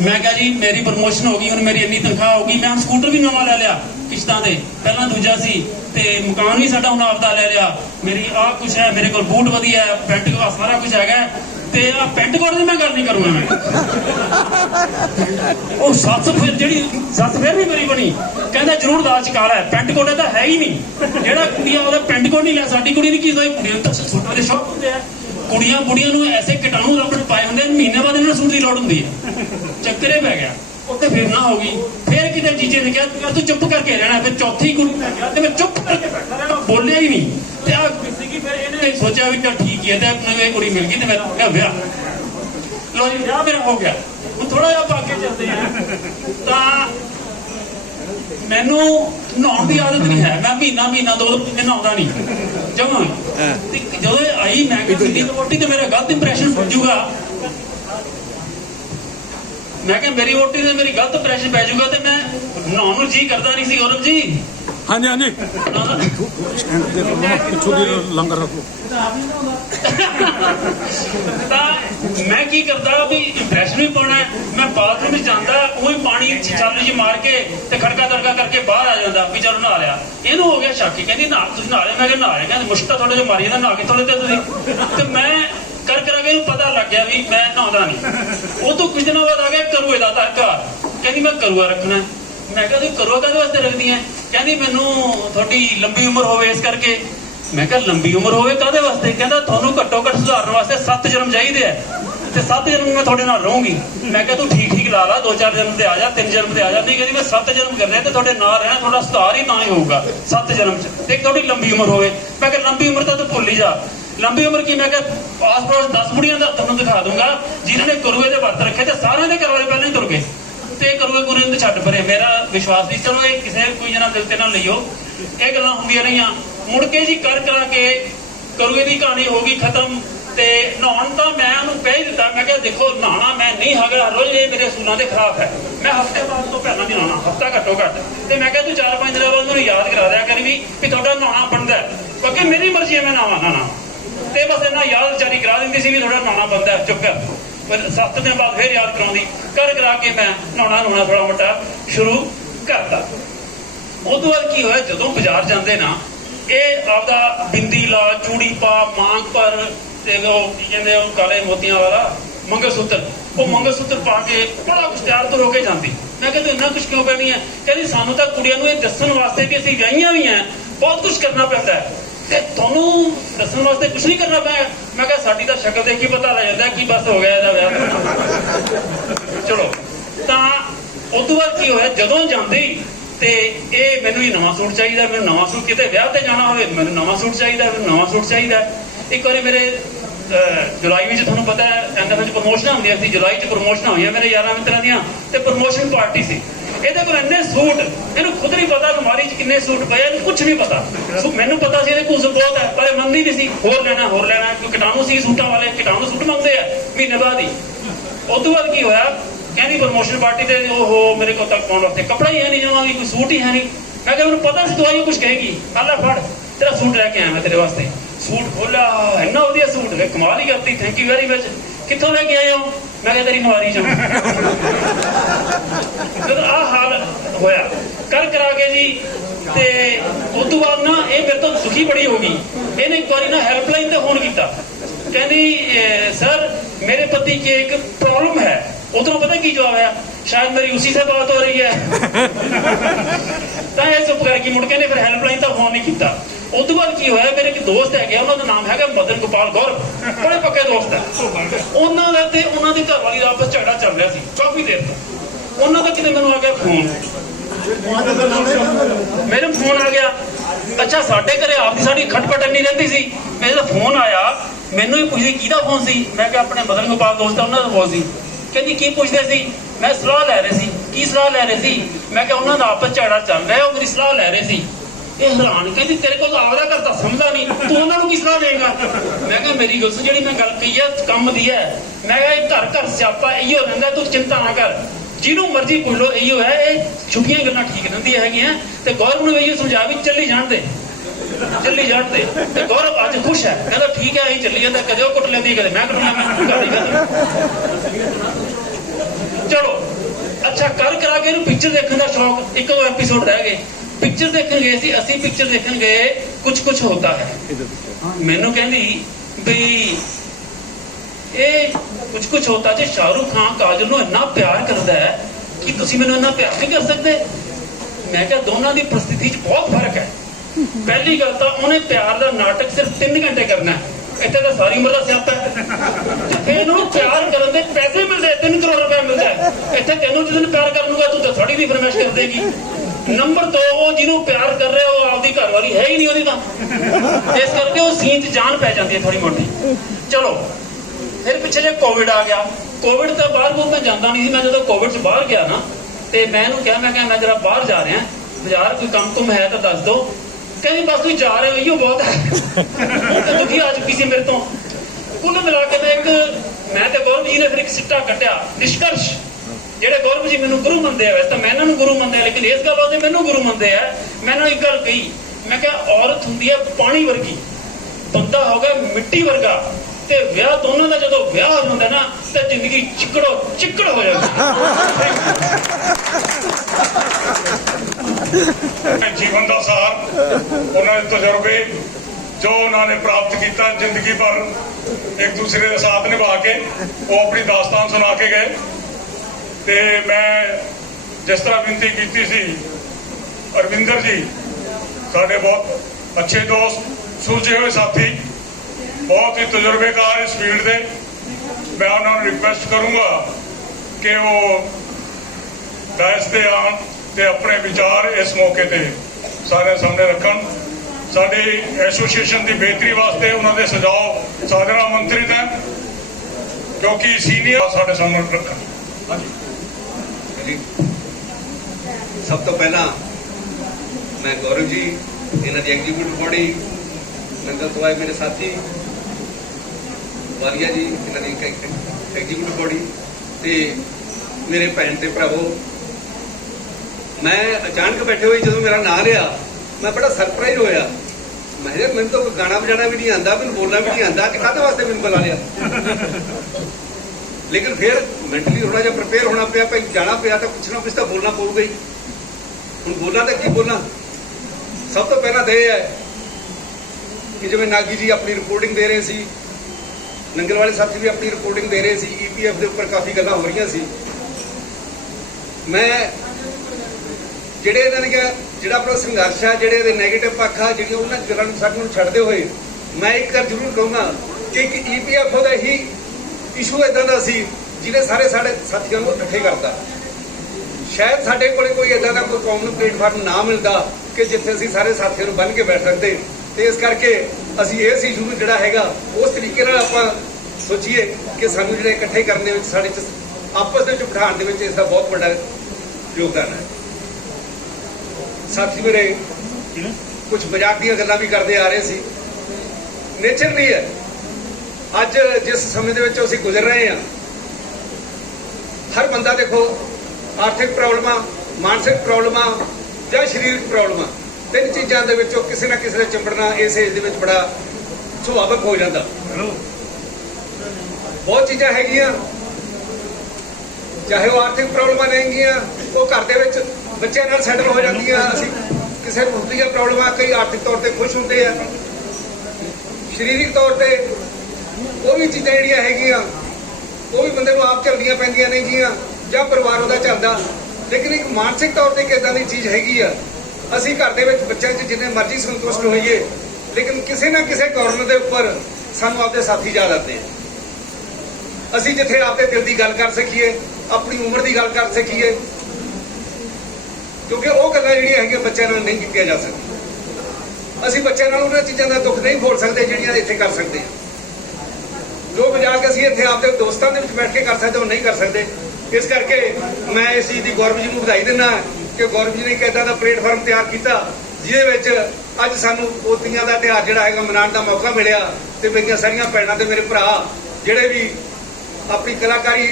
ਮੈਂ ਕਿਹਾ ਜੀ ਮੇਰੀ ਪ੍ਰਮੋਸ਼ਨ ਹੋ ਗਈ, ਹੁਣ ਮੇਰੀ ਇੰਨੀ ਤਨਖਾਹ ਹੋ ਗਈ, ਮੈਂ ਸਕੂਟਰ ਵੀ ਨਵਾਂ ਲੈ ਲਿਆ ਕਿਸ਼ਤਾਂ ਤੇ, ਪਹਿਲਾਂ ਦੂਜਾ ਸੀ, ਤੇ ਮਕਾਨ ਵੀ ਸਾਡਾ ਹੁਣ ਆਪਦਾ ਲੈ ਲਿਆ, ਮੇਰੀ ਆਹ ਕੁਛ ਹੈ, ਮੇਰੇ ਕੋਲ ਬੂਟ ਵਧੀਆ ਹੈ, ਪੈਂਟ ਸਾਰਾ ਕੁਛ ਹੈਗਾ, ਤੇ ਆ ਪੈਂਟ ਕੋਟ ਦੀ ਮੈਂ ਗੱਲ ਨਹੀਂ ਕਰੂੰਗਾ ਮੈਂ। ਉਹ ਸੱਸ ਫਿਰ ਵੀ ਮੇਰੀ ਬਣੀ, ਕਹਿੰਦਾ ਜ਼ਰੂਰ ਦਾਜ ਕਾਲਾ ਹੈ, ਪੈਂਟ ਕੋਟ ਤਾਂ ਹੈ ਹੀ ਨਹੀਂ, ਜਿਹੜਾ ਕੁੜੀਆਂ ਉਹਦਾ ਪੈਂਟ ਕੋਟ ਨਹੀਂ ਲੈ, ਸਾਡੀ ਕੁੜੀ ਦੀ ਕੀ ਹੋਈ, ਕੁੜੀਆਂ ਤਾਂ ਸੂਟਾਂ ਦੇ ਸ਼ੌਕ ਹੁੰਦੇ ਆ, ਕੁੜੀਆਂ ਨੂੰ ਐਸੇ ਕੀਟਾਣੂ ਰੱਬ ਨੇ ਪਾਏ ਹੁੰਦੇ, ਮਹੀਨੇ ਬਾਅਦ ਇਹਨਾਂ ਨੂੰ ਸੂਟ ਦੀ ਲੋੜ ਹੁੰਦੀ ਹੈ। ਚੱਕਰੇ ਪੈ ਗਿਆ ਉੱਥੇ, ਫਿਰ ਨਾ ਹੋ ਗਈ। ਫਿਰ ਕਿਤੇ ਜੀਜੇ ਨੇ ਕਿਹਾ ਤੂੰ ਚੁੱਪ ਕਰਕੇ ਰਹਿਣਾ। ਫਿਰ ਚੌਥੀ ਕੁੜੀ ਮੈਂ ਕਿਹਾ ਤੇ ਮੈਂ ਚੁੱਪ ਕਰਕੇ ਬੈਠਾ ਰਹਿਣਾ, ਬੋਲਿਆ ਹੀ ਨਹੀਂ। ਤੇ ਆ ਸੀਗੀ, ਫਿਰ ਇਹਨੇ ਸੋਚਿਆ ਵੀ ਚੱਲ ਠੀਕ ਹੀ ਹੈ, ਤੇ ਮੈਨੂੰ ਇਹ ਕੁੜੀ ਮਿਲ ਗਈ ਤੇ ਮੇਰਾ ਹੋ ਗਿਆ ਵਿਆਹ। ਲੋ ਜੀ ਵਿਆਹ ਮੇਰਾ ਹੋ ਗਿਆ। ਹੁਣ ਥੋੜਾ ਜਿਹਾ ਆਪਾਂ ਅੱਗੇ ਚੱਲਦੇ ਹਾਂ। ਤਾਂ ਮੈਨੂੰ ਨਹਾਉਣ ਦੀ ਆਦਤ ਨਹੀਂ ਹੈ, ਮੈਂ ਮਹੀਨਾ 2 ਮਹੀਨੇ ਨਹਾਉਂਦਾ ਨਹੀਂ ਜਮਾਂ। ਤੇ ਜਦੋਂ ਇਹ ਆਈ ਮੈਂ ਕਿਹਾ ਸਿੱਧੀ ਵੋਟੀ ਤੇ ਮੇਰਾ ਗਲਤ ਇੰਪ੍ਰੈਸ਼ਨ ਬਣ ਜੂਗਾ, ਮੈਂ ਕਿਹਾ ਮੇਰੀ ਵੋਟੀ ਤੇ ਮੇਰੀ ਗਲਤ ਇੰਪ੍ਰੈਸ਼ਨ ਪੈ ਜਾਊਗਾ, ਤੇ ਮੈਂ ਨਹਾਉਣ ਨੂੰ ਜੀ ਕਰਦਾ ਨਹੀਂ ਸੀ। ਔਰਵ ਜੀ ਹਾਂਜੀ ਹਾਂਜੀ ਪਿੱਛੋਂ ਦੀ ਲੰਗਰ ਰੱਖੋ। ਤਾਂ ਮੈਂ ਕੀ ਕਰਦਾ ਵੀ ਇੰਪ੍ਰੈਸ਼ਨ ਵੀ ਪਾਉਣਾ, ਮੈਂ ਬਾਥਰੂਮ ਵਿੱਚ ਜਾਂਦਾ ਉਹੀ ਪਾਣੀ ਚੱਲ ਜੀ ਮਾਰ ਕੇ ਤੇ ਖੜਕਾ ਦੜਕਾ ਕਰਕੇ ਬਾਹਰ ਆ ਜਾਂਦਾ ਵੀ ਚਲੋ ਨਹਾ ਲਿਆ। ਇਹਨੂੰ ਹੋ ਗਿਆ ਸ਼ੱਕ, ਕਹਿੰਦੀ ਨਾ ਤੁਸੀਂ ਨਹਾ ਲਿਆ, ਮੈਂ ਕਿਹਾ ਨਹਾ ਲਿਆ, ਕਹਿੰਦੇ ਮੁਸ਼ਕਲ ਤੁਹਾਡੇ ਜੋ ਮਾਰੀ ਜਾਂਦਾ, ਨਹਾ ਕੇ ਥੋੜੇ ਤੇ ਤੁਸੀਂ। ਤੇ ਮੈਂ ਕਰ ਕੇ ਇਹਨੂੰ ਪਤਾ ਲੱਗ ਗਿਆ ਵੀ ਮੈਂ ਨਹਾਉਂਦਾ ਨਹੀਂ। ਉਹ ਤੋਂ ਕੁਝ ਦਿਨਾਂ ਬਾਅਦ ਆ ਗਿਆ ਕਰੂਏ ਦਾ ਘਰ, ਕਹਿੰਦੀ ਮੈਂ ਕਰੂਆ ਰੱਖਣਾ। ਮੈਂ ਕਿਹਾ ਤੂੰ ਕਰੂਆ ਕਾਹਦੇ ਵਾਸਤੇ ਰੱਖਦੀ ਹੈ, ਕਹਿੰਦੀ ਮੈਨੂੰ ਤੁਹਾਡੀ ਲੰਬੀ ਉਮਰ ਹੋਵੇ ਇਸ ਕਰਕੇ। ਮੈਂ ਕਿਹਾ ਲੰਬੀ ਉਮਰ ਹੋਵੇ ਕਾਹਦੇ ਵਾਸਤੇ, ਕਹਿੰਦਾ ਤੁਹਾਨੂੰ ਘੱਟੋ ਘੱਟ ਸੁਧਾਰਨ ਵਾਸਤੇ 7 ਜਨਮ ਚਾਹੀਦੇ ਆ, ਤੇ 7 ਜਨਮ ਮੈਂ ਤੁਹਾਡੇ ਨਾਲ ਰਹੂੰਗੀ। ਮੈਂ ਕਿਹਾ ਤੂੰ ਠੀਕ ਲਾ ਲਾ, 2-4 ਜਨਮ ਤੇ ਆ ਜਾ, 3 ਜਨਮ ਤੇ ਆ ਜਾ। ਨਹੀਂ ਕਹਿੰਦੀ ਮੈਂ 7 ਜਨਮ ਕਰਨੇ ਤੇ ਤੁਹਾਡੇ ਨਾਲ ਰਹਿਣਾ, ਤੁਹਾਡਾ ਸੁਧਾਰ ਹੀ ਤਾਂ ਹੀ ਹੋਊਗਾ 7 ਜਨਮ ਚ, ਤੇ ਤੁਹਾਡੀ ਲੰਬੀ ਉਮਰ ਹੋਵੇ। ਮੈਂ ਕਿਹਾ ਲੰਬੀ ਉਮਰ ਤਾਂ ਤੂੰ ਭੁੱਲ ਹੀ ਜਾ। ਲੰਬੀ ਉਮਰ ਕੀ, ਮੈਂ ਕਿਹਾ ਆਸ ਪੜੋਸ 10 ਬੁੜੀਆਂ ਦਾ ਤੁਹਾਨੂੰ ਦਿਖਾ ਦੂੰਗਾ ਜਿਨ੍ਹਾਂ ਨੇ ਕਰੂਏ ਦੇ ਵਰਤ ਰੱਖੇ, ਤੇ ਸਾਰਿਆਂ ਦੇ ਘਰ ਵਾਲੇ ਪਹਿਲਾਂ ਹੀ ਤੁਰ ਗਏ। ਤੇ ਕਰੂਏ ਗੁਰੂ ਨੂੰ ਛੱਡ ਪਰੇ, ਮੇਰਾ ਵਿਸ਼ਵਾਸ ਨਹੀਂ। ਚਲੋ ਇਹ ਕਿਸੇ ਕੋਈ ਜਣਾ ਦਿਲ ਤੇ ਨਾ ਲਈਓ, ਇਹ ਗੱਲਾਂ ਹੁੰਦੀਆਂ ਰਹੀਆਂ। ਮੁੜ ਕੇ ਜੀ ਕਰ ਕਰਾ ਕੇ ਕਰੂਏ ਦੀ ਕਹਾਣੀ ਹੋ ਗਈ ਖਤਮ। ਤੇ ਨਹਾਉਣ ਤਾਂ ਮੈਂ ਉਹਨੂੰ ਕਹਿ ਹੀ ਦਿੱਤਾ, ਮੈਂ ਕਿਹਾ ਦੇਖੋ ਨਹਾਉਣਾ ਮੈਂ ਨਹੀਂ ਹੈਗਾ ਰੋਜ਼, ਇਹ ਮੇਰੇ ਅਸੂਲਾਂ ਦੇ ਖਿਲਾਫ ਹੈ, ਮੈਂ ਹਫ਼ਤੇ ਬਾਅਦ ਤੋਂ ਪਹਿਲਾਂ ਨਹੀਂ ਨਹਾਉਣਾ, ਹਫ਼ਤਾ ਘੱਟੋ ਘੱਟ। ਤੇ ਮੈਂ ਕਿਹਾ ਤੂੰ 4-5 ਦਿਨਾਂ ਬਾਅਦ ਮੈਨੂੰ ਯਾਦ ਕਰਾ ਦਿਆ ਕਰੀ ਵੀ ਤੁਹਾਡਾ ਨਹਾਉਣਾ ਬਣਦਾ, ਕਿਉਂਕਿ ਮੇਰੀ ਮਰਜ਼ੀ ਹੈ ਮੈਂ ਨਹਾਵਾਂ ਨਾ। ਤੇ ਬਸ ਇਹਨਾਂ ਯਾਦ ਵਿਚਾਰੀ ਕਰਾ ਦਿੰਦੀ ਸੀ ਵੀ ਤੁਹਾਡਾ ਨਹਾਉਣਾ ਬਣਦਾ, ਚੁੱਪ ਕਰ। ਫਿਰ 7 ਦਿਨ ਬਾਅਦ ਫਿਰ ਯਾਦ ਕਰਾਉਂਦੀ, ਕਰ ਕਰਾ ਕੇ ਮੈਂ ਨਹਾਉਣਾ ਥੋੜਾ ਮੋਟਾ ਸ਼ੁਰੂ ਕਰਤਾ। ਉਹ ਤੋਂ ਬਾਅਦ ਕੀ ਹੋਇਆ, ਜਦੋਂ ਬਾਜ਼ਾਰ ਜਾਂਦੇ ਨਾ, ਇਹ ਆਪਦਾ ਬਿੰਦੀ ਲਾ, ਚੂੜੀ ਪਾ, ਮਾਂਗ ਪਰ, ਤੇ ਉਹ ਕੀ ਕਹਿੰਦੇ ਉਹ ਕਾਲੇ ਮੋਤੀਆਂ ਵਾਲਾ ਮੰਗਲ ਸੂਤਰ, ਉਹ ਮੰਗਲ ਸੂਤਰ ਪਾ ਕੇ ਬੜਾ ਕੁਛ ਤਿਆਰ ਤੋਂ ਹੋ ਕੇ ਜਾਂਦੀ। ਮੈਂ ਕਿਹਾ ਤੂੰ ਇੰਨਾ ਕੁਛ ਕਿਉਂ ਪੈਣੀ ਹੈ, ਕਹਿੰਦੀ ਸਾਨੂੰ ਤਾਂ ਕੁੜੀਆਂ ਨੂੰ ਇਹ ਦੱਸਣ ਵਾਸਤੇ ਕਿ ਅਸੀਂ ਵਿਆਹੀਆਂ ਵੀ ਹੈ ਬਹੁਤ ਕੁਛ ਕਰਨਾ ਪੈਂਦਾ ਹੈ, ਤੇ ਤੁਹਾਨੂੰ ਦੱਸਣ ਵਾਸਤੇ ਕੁਛ ਨਹੀਂ ਕਰਨਾ ਪਿਆ। ਮੈਂ ਕਿਹਾ ਸਾਡੀ ਤਾਂ ਸ਼ਕਲ ਦੇਖ ਕੇ ਪਤਾ ਲੱਗ ਜਾਂਦਾ ਕਿ ਬਸ ਹੋ ਗਿਆ ਇਹਦਾ ਵਿਆਹ। ਚਲੋ ਤਾਂ ਉਸ ਤੋਂ ਬਾਅਦ ਕੀ ਹੋਇਆ, ਜਦੋਂ ਜਾਂਦੀ ਤੇ ਇਹ ਮੈਨੂੰ ਹੀ ਨਵਾਂ ਸੂਟ ਚਾਹੀਦਾ, ਮੈਨੂੰ ਨਵਾਂ ਸੂਟ, ਕਿਤੇ ਵਿਆਹ ਤੇ ਜਾਣਾ ਹੋਵੇ ਮੈਨੂੰ ਨਵਾਂ ਸੂਟ ਚਾਹੀਦਾ, ਮੈਨੂੰ ਨਵਾਂ ਸੂਟ ਚਾਹੀਦਾ। ਇੱਕ ਵਾਰੀ ਮੇਰੇ ਜੁਲਾਈ ਵਿੱਚ ਤੁਹਾਨੂੰ ਪਤਾ ਹੈ ਐਨਐਫ ਵਿੱਚ ਪ੍ਰਮੋਸ਼ਨਾਂ ਹੁੰਦੀਆਂ ਸੀ, ਜੁਲਾਈ 'ਚ ਪ੍ਰਮੋਸ਼ਨਾਂ ਹੋਈਆਂ ਮੇਰੇ ਯਾਰਾਂ ਮਿੱਤਰਾਂ ਦੀਆਂ, ਤੇ ਪ੍ਰਮੋਸ਼ਨ ਪਾਰਟੀ ਸੀ। ਇਹਦੇ ਕੋਲ ਇੰਨੇ ਸੂਟ, ਇਹਨੂੰ ਖੁਦ ਨਹੀਂ ਪਤਾ ਅਲਮਾਰੀ 'ਚ ਕਿੰਨੇ ਸੂਟ ਪਏ, ਇਹਨੂੰ ਕੁਛ ਨਹੀਂ ਪਤਾ। ਮੈਨੂੰ ਪਤਾ ਸੀ ਇਹਦੇ ਕੋਲ ਬਹੁਤ ਹੈ, ਪਰ ਇਹ ਮੰਨਦੀ ਨਹੀਂ ਸੀ, ਹੋਰ ਲੈਣਾ। ਕੋਈ ਕੀਟਾਣੂ ਸੀ ਸੂਟਾਂ ਵਾਲੇ, ਕੀਟਾਣੂ ਸੂਟ ਮੰਗਦੇ ਆ ਮਹੀਨੇ ਬਾਅਦ ਹੀ। ਉਸ ਤੋਂ ਬਾਅਦ ਕੀ ਹੋਇਆ, ਕਹਿੰਦੀ ਪ੍ਰਮੋਸ਼ਨ ਪਾਰਟੀ ਤੇ ਉਹ ਮੇਰੇ ਕੋਲ ਤੱਕ ਪਾਉਣ ਵਾਸਤੇ ਕੱਪੜਾ ਹੀ ਹੈ ਨਹੀਂ, ਜਮਾਂ ਵੀ ਕੋਈ ਸੂਟ ਹੀ ਹੈ ਨਹੀਂ। ਮੈਂ ਕਿਹਾ ਮੈਨੂੰ ਪਤਾ ਸੀ ਦਵਾਈ ਕੁਛ ਕਹੇਗੀ, ਆਹ ਲੈ ਫੜ ਤੇਰਾ ਸੂਟ ਲੈ ਕੇ ਆਇਆ ਮੈਂ ਤੇਰੇ ਵਾਸਤੇ। ਸੂਟ ਖੋਲਿਆ, ਇੰਨਾ ਵਧੀਆ ਸੂਟ, ਵੇ ਕਮਾਲ ਹੀ ਕਰਤੀ, ਥੈਂਕ ਯੂ ਵੈਰੀ ਮਚ। ਕਿੱਥੋਂ ਲੈ ਕੇ ਆਏ ਹੋ, ਮੈਂ ਕਿਹਾ ਤੇਰੀ ਨਵਾਰੀ ਚੋਂ। ਜਦੋਂ ਆਹ ਹਾਲ ਹੋਇਆ, ਕਰ ਕਰਾ ਕੇ ਜੀ ਤੇ ਉਸ ਤੋਂ ਬਾਅਦ ਨਾ ਇਹ ਮੇਰੇ ਤੋਂ ਦੁਖੀ ਬੜੀ ਹੋ ਗਈ। ਇਹਨੇ ਇੱਕ ਵਾਰੀ ਨਾ ਹੈਲਪਲਾਈਨ ਤੇ ਫੋਨ ਕੀਤਾ, ਕਹਿੰਦੀ सर मेरे पति की एक प्रॉब्लम है। उधरों पता की जवाब है, शायद मेरी उसी से बात हो रही है। ਤਾਂ ਇਹ ਚੁੱਪ ਕਰ ਗਈ, ਮੁੜ ਕੇ ਨੇ ਫਿਰ ਹੈਲਪਲਾਈਨ ਤਾਂ ਫੋਨ ਨਹੀਂ ਕੀਤਾ। ਉਸ ਤੋਂ ਬਾਅਦ ਕੀ ਹੋਇਆ, ਮੇਰੇ ਇੱਕ ਦੋਸਤ ਹੈਗੇ, ਉਹਨਾਂ ਦਾ ਨਾਮ ਹੈਗਾ ਮਦਨ ਗੋਪਾਲ ਗੌਰਵ, ਬੜੇ ਪੱਕੇ ਦੋਸਤ ਹੈ। ਉਹਨਾਂ ਦਾ ਤੇ ਉਹਨਾਂ ਦੀ ਘਰ ਵਾਲੀ ਦਾ ਆਪਸ ਝਗੜਾ ਚੱਲ ਰਿਹਾ ਸੀ ਕਾਫੀ ਦੇਰ ਤੋਂ। ਉਹਨਾਂ ਦਾ ਕਿਤੇ ਮੈਨੂੰ ਆ ਗਿਆ ਫੋਨ, ਮੇਰੇ ਫੋਨ ਆ ਗਿਆ। ਅੱਛਾ, ਸਾਡੇ ਘਰੇ ਆਪਦੀ ਸਾਡੀ ਖਟਪਟ ਇੰਨੀ ਰਹਿੰਦੀ ਸੀ, ਮੇਰੇ ਦਾ ਫੋਨ ਆਇਆ, ਮੈਨੂੰ ਹੀ ਪੁੱਛਦੀ ਕਿਹਦਾ ਫੋਨ ਸੀ। ਮੈਂ ਕਿਹਾ ਆਪਣੇ ਮਦਨ ਗੋਪਾਲ ਦੋਸਤ, ਉਹਨਾਂ ਦਾ ਫੋਨ ਸੀ। ਕਹਿੰਦੀ ਕੀ ਪੁੱਛਦੇ ਸੀ? ਮੈਂ ਸਲਾਹ ਲੈ ਰਹੇ ਸੀ। ਕੀ ਸਲਾਹ ਲੈ ਰਹੇ ਸੀ? ਮੈਂ ਕਿਹਾ ਉਹਨਾਂ ਦਾ ਆਪਸ ਝਗੜਾ ਚੱਲ ਰਿਹਾ, ਉਹ ਮੇਰੀ ਸਲਾਹ ਲੈ ਰਹੇ ਸੀ। ਇਹ ਹੈਰਾਨ, ਕਹਿੰਦੀ ਤੇਰੇ ਕੋਲ ਆਪਦਾ ਘਰ ਤਾਂ ਸਮਝਦਾ ਨਹੀਂ, ਤੂੰ ਉਹਨਾਂ ਨੂੰ ਕੀ ਸਲਾਹ ਦੇਗਾ? ਮੈਂ ਕਿਹਾ ਮੇਰੀ ਗੱਲ ਸੁਣ, ਜਿਹੜੀ ਮੈਂ ਗੱਲ ਕਹੀ ਹੈ ਕੰਮ ਦੀ ਹੈ। ਮੈਂ ਕਿਹਾ ਇਹ ਘਰ ਘਰ ਸਿਆਪਾ ਇਹੀਓ ਰਹਿੰਦਾ, ਤੂੰ ਚਿੰਤਾ ਨਾ ਕਰ, ਜਿਹਨੂੰ ਮਰਜ਼ੀ ਪੁੱਛ ਲਓ ਇਹੀਓ ਹੈ। ਇਹ ਛੁੱਟੀਆਂ ਗੱਲਾਂ ਠੀਕ ਰਹਿੰਦੀਆਂ ਹੈਗੀਆਂ, ਤੇ ਗੌਰਵ ਨੂੰ ਇਹੀਓ ਸਮਝਾ ਵੀ ਚੱਲੀ ਜਾਣ ਦੇ, ਚੱਲੀ ਜਾਣ ਦੇ। ਤੇ ਗੌਰਵ ਅੱਜ ਖੁਸ਼ ਹੈ, ਕਹਿੰਦਾ ਠੀਕ ਹੈ ਅਸੀਂ ਚੱਲੀ ਜਾਂਦਾ। ਕਦੇ ਉਹ ਕੁੱਟ ਲੈਂਦੀ, ਕਦੇ ਮੈਂ ਕੁੱਟ ਲੈਂਦਾ। ਚਲੋ ਅੱਛਾ, ਕਰ ਕਰਾ ਕੇ ਇਹਨੂੰ ਪਿਕਚਰ ਦੇਖਣ ਦਾ ਸ਼ੌਕ, ਇੱਕ ਦੋ ਐਪੀਸੋਡ ਰਹਿ ਗਏ। ਪਿਕਚਰ ਦੇਖਣ ਗਏ ਸੀ ਅਸੀਂ, ਪਿਕਚਰ ਦੇਖਣ ਗਏ ਕੁਛ ਹੋਤਾ ਹੈ। ਮੈਨੂੰ ਕਹਿੰਦੀ ਬਈ ਇਹ ਕੁਛ ਹੋਤਾ ਜੇ ਸ਼ਾਹਰੁਖ ਖਾਨ ਕਾਜਲ ਨੂੰ ਇੰਨਾ ਪਿਆਰ ਕਰਦਾ ਹੈ ਕਿ ਤੁਸੀਂ ਮੈਨੂੰ ਇੰਨਾ ਪਿਆਰ ਨਹੀਂ ਕਰ ਸਕਦੇ। ਮੈਂ ਕਿਹਾ ਦੋਨਾਂ ਦੀ ਪ੍ਰਸਥਿਤੀ 'ਚ ਬਹੁਤ ਫਰਕ ਹੈ। ਪਹਿਲੀ ਗੱਲ ਤਾਂ ਉਹਨੇ ਪਿਆਰ ਦਾ ਨਾਟਕ ਸਿਰਫ 3 ਘੰਟੇ ਕਰਨਾ, ਇੱਥੇ ਤਾਂ ਸਾਰੀ ਉਮਰ ਦਾ ਸਿਆਪਾ ਹੈ। ਤੇ ਫਿਰ ਇਹਨੂੰ ਪਿਆਰ ਕਰਨ ਦੇ ਪੈਸੇ ਮਿਲਦੇ, 3 ਕਰੋੜ ਰੁਪਏ ਮਿਲਦਾ ਹੈ। ਇੱਥੇ ਤੈਨੂੰ ਜਿਹਨੂੰ ਪਿਆਰ ਕਰੂਗਾ ਤੂੰ ਤਾਂ ਥੋੜੀ ਦੀ ਫਰਮਾਇਸ਼ ਕਰ ਦੇਗੀ। ਨੰਬਰ 2, ਉਹ ਜਿਹਨੂੰ ਪਿਆਰ ਕਰ ਰਿਹਾ ਉਹ ਆਪਦੀ ਘਰ ਵਾਲੀ ਹੈ ਹੀ ਨਹੀਂ ਉਹਦੀ, ਤਾਂ ਇਸ ਕਰਕੇ ਉਹ ਸੀਨ 'ਚ ਜਾਨ ਪੈ ਜਾਂਦੀ ਹੈ ਥੋੜੀ ਮੋਟੀ। ਚਲੋ ਫਿਰ ਪਿੱਛੇ ਜੇ ਕੋਵਿਡ ਆ ਗਿਆ। ਕੋਵਿਡ ਤਾਂ ਬਾਹਰ ਮੈਂ ਜਾਂਦਾ ਨਹੀਂ ਸੀ। ਮੈਂ ਜਦੋਂ ਕੋਵਿਡ 'ਚ ਬਾਹਰ ਗਿਆ ਨਾ, ਤੇ ਮੈਂ ਇਹਨੂੰ ਕਿਹਾ, ਮੈਂ ਜਰਾ ਬਾਹਰ ਜਾ ਰਿਹਾ ਬਾਜ਼ਾਰ, ਕੋਈ ਕੰਮ ਕੁਮ ਹੈ ਤਾਂ ਦੱਸ ਦਿਓ। ਕਹਿੰਦੀ ਬਸ ਤੁਸੀਂ ਜਾ ਰਹੇ ਹੋ ਇਹੋ ਬਹੁਤ ਹੈ। ਤੇ ਦੁਖੀ ਆ ਚੁੱਕੀ ਸੀ ਮੇਰੇ ਤੋਂ। ਕੁੱਲ ਮਿਲਾ ਕੇ ਮੈਂ ਤੇ ਗੌਰਵ ਜੀ ਨੇ ਫਿਰ ਇੱਕ ਸਿੱਟਾ ਕੱਟਿਆ, ਨਿਸ਼ਕਰਸ਼। ਜਿਹੜੇ ਗੌਰਵ ਜੀ ਮੈਨੂੰ ਗੁਰੂ ਮੰਨਦੇ ਆ, ਵੈਸੇ ਤਾਂ ਮੈਂ ਇਹਨਾਂ ਨੂੰ ਗੁਰੂ ਮੰਨਦੇ ਆ, ਲੇਕਿਨ ਇਸ ਗੱਲ ਉਹਦੇ ਮੈਨੂੰ ਗੁਰੂ ਮੰਨਦੇ ਆ। ਮੈਂ ਇਹਨਾਂ ਨੂੰ ਇੱਕ ਗੱਲ ਕਹੀ, ਮੈਂ ਕਿਹਾ ਔਰਤ ਹੁੰਦੀ ਹੈ ਪਾਣੀ ਵਰਗੀ, ਬੰਦਾ ਹੋ ਗਿਆ ਮਿੱਟੀ ਵਰਗਾ, ਤੇ ਵਿਆਹ ਦੋਨਾਂ ਦਾ ਜਦੋਂ ਵਿਆਹ ਹੋ ਜਾਂਦਾ ਨਾ ਤਾਂ ਜ਼ਿੰਦਗੀ ਚਿੱਕੜ ਹੋ ਜਾਂਦੀ। ਜੀਵਨ ਦਾ ਸਾਰ, ਉਹਨਾਂ ਦੇ ਤਜਰਬੇ ਜੋ ਉਹਨਾਂ ਨੇ ਪ੍ਰਾਪਤ ਕੀਤਾ ਜ਼ਿੰਦਗੀ ਭਰ ਇੱਕ ਦੂਸਰੇ ਦੇ ਸਾਥ ਨਿਭਾ ਕੇ, ਉਹ ਆਪਣੀ ਦਾਸਤਾਨ ਸੁਣਾ ਕੇ ਗਏ। ਤੇ ਮੈਂ ਜਿਸ ਤਰ੍ਹਾਂ ਬੇਨਤੀ ਕੀਤੀ ਸੀ, ਅਰਵਿੰਦਰ ਜੀ ਸਾਡੇ ਬਹੁਤ ਅੱਛੇ ਦੋਸਤ, ਸੁਲਝੇ ਹੋਏ ਸਾਥੀ, ਬਹੁਤ ਹੀ ਤਜਰਬੇਕਾਰ ਇਸ ਫੀਲਡ ਦੇ। ਮੈਂ ਉਹਨਾਂ ਨੂੰ ਰਿਕੁਐਸਟ ਕਰੂੰਗਾ ਕਿ ਉਹ ਡਾਇਸ ਤੇ ਆਉਣ ਤੇ ਆਪਣੇ ਵਿਚਾਰ ਇਸ ਮੌਕੇ ਤੇ ਸਾਰਿਆਂ ਸਾਹਮਣੇ ਰੱਖਣ। ਸਾਡੀ ਐਸੋਸੀਏਸ਼ਨ ਦੀ ਬਿਹਤਰੀ ਵਾਸਤੇ ਉਹਨਾਂ ਦੇ ਸੁਝਾਅ ਸਾਡੇ ਨਾਲ ਮੰਤਰਿਤ ਹੈ, ਕਿਉਂਕਿ ਸੀਨੀਅਰ ਸਾਡੇ ਸਾਹਮਣੇ ਰੱਖਣ। ਹਾਂਜੀ, ਸਭ ਤੋਂ ਪਹਿਲਾਂ ਮੈਂ ਗੌਰਵ ਜੀ, ਇਹਨਾਂ ਦੀ ਐਗਜ਼ੀਕਿਊਟਿਵ ਬੋਡੀ, ਨੰਗਲ ਤੋਂ ਆਏ ਮੇਰੇ ਸਾਥੀ ਵਾਲੀਆ ਜੀ, ਇਹਨਾਂ ਦੀ ਐਗਜ਼ੀਕਿਊਟਿਵ ਬੋਡੀ, ਤੇ ਮੇਰੇ ਭੈਣ ਤੇ ਭਰਾਵੋ, ਮੈਂ ਅਚਾਨਕ ਬੈਠੇ ਹੋਏ ਜਦੋਂ ਮੇਰਾ ਨਾਂ ਲਿਆ, ਮੈਂ ਬੜਾ ਸਰਪ੍ਰਾਈਜ਼ ਹੋਇਆ। ਮੈਂ ਕਿਹਾ ਮੈਨੂੰ ਤਾਂ ਕੋਈ ਗਾਣਾ ਵਜਾਣਾ ਵੀ ਨਹੀਂ ਆਉਂਦਾ, ਮੈਨੂੰ ਬੋਲਣਾ ਵੀ ਨਹੀਂ ਆਉਂਦਾ, ਕਿ ਕਾਹਦੇ ਵਾਸਤੇ ਮੈਨੂੰ ਬੁਲਾ ਲਿਆ। ਲੇਕਿਨ ਫਿਰ ਮੈਂਟਲੀ ਥੋੜਾ ਜਿਹਾ ਪ੍ਰਿਪੇਅਰ ਹੋਣਾ ਪਿਆ, ਭਾਈ ਜਾਣਾ ਪਿਆ ਤਾਂ ਕੁਛ ਨਾ ਕੁਛ ਤਾਂ ਬੋਲਣਾ ਪਊਗਾ ਹੀ। ਹੁਣ ਬੋਲਾਂ ਤਾਂ ਕੀ ਬੋਲਾਂ? ਸਭ ਤੋਂ ਪਹਿਲਾਂ ਤਾਂ ਇਹ ਹੈ ਕਿ ਜਿਵੇਂ ਨਾਗੀ ਜੀ ਆਪਣੀ ਰਿਪੋਰਟਿੰਗ ਦੇ ਰਹੇ ਸੀ, ਨੰਗਲ ਵਾਲੇ ਸਾਥੀ ਵੀ ਆਪਣੀ ਰਿਪੋਰਟਿੰਗ ਦੇ ਰਹੇ ਸੀ, EPF ਦੇ ਉੱਪਰ ਕਾਫੀ ਗੱਲਾਂ ਹੋ ਰਹੀਆਂ ਸੀ। ਮੈਂ ਜਿਹੜੇ ਇਹਨਾਂ ਨੇ ਕਿਹਾ, ਜਿਹੜਾ ਆਪਣਾ ਸੰਘਰਸ਼ ਆ, ਜਿਹੜੇ ਇਹਦੇ ਨੈਗੇਟਿਵ ਪੱਖ ਆ, ਜਿਹੜੀਆਂ ਉਹਨਾਂ ਗੱਲਾਂ ਨੂੰ ਸਾਨੂੰ ਛੱਡਦੇ ਹੋਏ, ਮੈਂ ਇੱਕ ਗੱਲ ਜ਼ਰੂਰ ਕਹੂੰਗਾ ਕਿ ਇੱਕ EPF ਦਾ ਹੀ ਇਸ਼ੂ ਇਦਾਂ ਦਾ ਸੀ ਜਿਹਨੇ ਸਾਡੇ ਸਾਥੀਆਂ ਨੂੰ ਇਕੱਠੇ ਕਰਤਾ। ਸ਼ਾਇਦ ਸਾਡੇ ਕੋਲੇ ਕੋਈ ਇਦਾਂ ਦਾ ਕੋਈ ਕਾਮਨ ਪਲੇਟਫਾਰਮ ਨਾ ਮਿਲਦਾ ਕਿ ਜਿੱਥੇ ਅਸੀਂ ਸਾਰੇ ਸਾਥੀਆਂ ਨੂੰ ਬੰਨ੍ਹ ਕੇ ਬੈਠ ਸਕਦੇ। ਤੇ ਇਸ ਕਰਕੇ ਅਸੀਂ ਇਸ ਇਸ਼ੂ ਨੂੰ ਜਿਹੜਾ ਹੈਗਾ ਉਸ ਤਰੀਕੇ ਨਾਲ ਆਪਾਂ ਸੋਚੀਏ ਕਿ ਸਾਨੂੰ ਜਿਹੜੇ ਇਕੱਠੇ ਕਰਨ ਦੇ ਵਿੱਚ, ਸਾਡੇ ਚ ਆਪਸ ਦੇ ਵਿੱਚ ਬਿਠਾਉਣ ਦੇ ਵਿੱਚ ਇਸ ਦਾ ਬਹੁਤ ਵੱਡਾ ਯੋਗਦਾਨ ਹੈ। ਸਾਥੀ ਮੇਰੇ ਕੁਝ ਮਜ਼ਾਕ ਦੀਆਂ ਗੱਲਾਂ ਵੀ ਕਰਦੇ ਆ ਰਹੇ ਸੀ। ਨੇਚਰ ਨਹੀਂ ਹੈ ਅੱਜ ਜਿਸ ਸਮੇਂ ਦੇ ਵਿੱਚ ਅਸੀਂ ਗੁਜ਼ਰ ਰਹੇ ਹਾਂ, ਹਰ ਬੰਦਾ ਦੇਖੋ ਆਰਥਿਕ ਪ੍ਰੋਬਲਮਾਂ, ਮਾਨਸਿਕ ਪ੍ਰੋਬਲਮਾਂ ਜਾਂ ਸਰੀਰਕ ਪ੍ਰੋਬਲਮਾਂ, 3 ਚੀਜ਼ਾਂ ਦੇ ਵਿੱਚੋਂ ਕਿਸੇ ਨਾ ਕਿਸੇ ਦਾ ਚੰਬੜਨਾ ਇਸ ਏਜ ਦੇ ਵਿੱਚ ਬੜਾ ਸੁਭਾਵਿਕ ਹੋ ਜਾਂਦਾ। ਬਹੁਤ ਚੀਜ਼ਾਂ ਹੈਗੀਆਂ, ਚਾਹੇ ਉਹ ਆਰਥਿਕ ਪ੍ਰੋਬਲਮਾਂ ਨੇਗੀਆਂ, ਉਹ ਘਰ ਦੇ ਵਿੱਚ ਬੱਚਿਆਂ ਨਾਲ ਸੈਟਲ ਹੋ ਜਾਂਦੀਆਂ। ਅਸੀਂ ਕਿਸੇ ਨੂੰ ਹੁੰਦੀ ਹੈ ਪ੍ਰੋਬਲਮ ਆ, ਕਈ ਆਰਥਿਕ ਤੌਰ ਤੇ ਖੁਸ਼ ਹੁੰਦੇ ਆ, ਸਰੀਰਕ ਤੌਰ ਤੇ ਉਹ ਵੀ ਚੀਜ਼ਾਂ ਜਿਹੜੀਆਂ ਹੈਗੀਆਂ ਉਹ ਵੀ ਬੰਦੇ ਨੂੰ ਆਪ ਝੱਲਦੀਆਂ ਪੈਂਦੀਆਂ ਨੇ ਗੀਆਂ, ਜਾਂ ਪਰਿਵਾਰ ਉਹਦਾ ਚੱਲਦਾ। ਲੇਕਿਨ ਇੱਕ ਮਾਨਸਿਕ ਤੌਰ ਤੇ ਇੱਕ ਇਦਾਂ ਦੀ ਚੀਜ਼ ਹੈਗੀ ਆ, ਅਸੀਂ ਘਰ ਦੇ ਵਿੱਚ ਬੱਚਿਆਂ 'ਚ ਜਿੰਨੇ ਮਰਜ਼ੀ ਸੰਤੁਸ਼ਟ ਹੋਈਏ, ਲੇਕਿਨ ਕਿਸੇ ਨਾ ਕਿਸੇ ਕਾਰਨ ਦੇ ਉੱਪਰ ਸਾਨੂੰ ਆਪਦੇ ਸਾਥੀ ਯਾਦ ਆਉਂਦੇ ਆ। ਅਸੀਂ ਜਿੱਥੇ ਆਪਦੇ ਦਿਲ ਦੀ ਗੱਲ ਕਰ ਸਕੀਏ, ਆਪਣੀ ਉਮਰ ਦੀ ਗੱਲ ਕਰ ਸਕੀਏ, ਕਿਉਂਕਿ ਉਹ ਗੱਲਾਂ ਜਿਹੜੀਆਂ ਹੈਗੀਆਂ ਬੱਚਿਆਂ ਨਾਲ ਨਹੀਂ ਕੀਤੀਆਂ ਜਾ ਸਕਦੀਆਂ। ਅਸੀਂ ਬੱਚਿਆਂ ਨਾਲ ਉਹਨਾਂ ਚੀਜ਼ਾਂ ਦਾ ਦੁੱਖ ਨਹੀਂ ਫੋੜ ਸਕਦੇ ਜਿਹੜੀਆਂ ਇੱਥੇ ਕਰ ਸਕਦੇ ਹਾਂ। ਜੋ ਮਜ਼ਾਕ ਅਸੀਂ ਇੱਥੇ ਆਪਦੇ ਦੋਸਤਾਂ ਦੇ ਵਿੱਚ ਬੈਠ ਕੇ ਕਰ ਸਕਦੇ ਉਹ ਨਹੀਂ ਕਰ ਸਕਦੇ। ਇਸ ਕਰਕੇ ਮੈਂ ਇਸ ਚੀਜ਼ ਦੀ ਗੌਰਵ ਜੀ ਨੂੰ ਵਧਾਈ ਦਿੰਦਾ ਕਿ ਗੌਰਵ ਜੀ ਨੇ ਇੱਕ ਇੱਦਾਂ ਦਾ ਪਲੇਟਫਾਰਮ ਤਿਆਰ ਕੀਤਾ ਜਿਹਦੇ ਵਿੱਚ ਅੱਜ ਸਾਨੂੰ ਉਹ ਤੀਆਂ ਦਾ ਤਿਉਹਾਰ ਜਿਹੜਾ ਹੈਗਾ ਮਨਾਉਣ ਦਾ ਮੌਕਾ ਮਿਲਿਆ, ਤੇ ਮੇਰੀਆਂ ਸਾਰੀਆਂ ਭੈਣਾਂ ਤੇ ਮੇਰੇ ਭਰਾ ਜਿਹੜੇ ਵੀ ਆਪਣੀ ਕਲਾਕਾਰੀ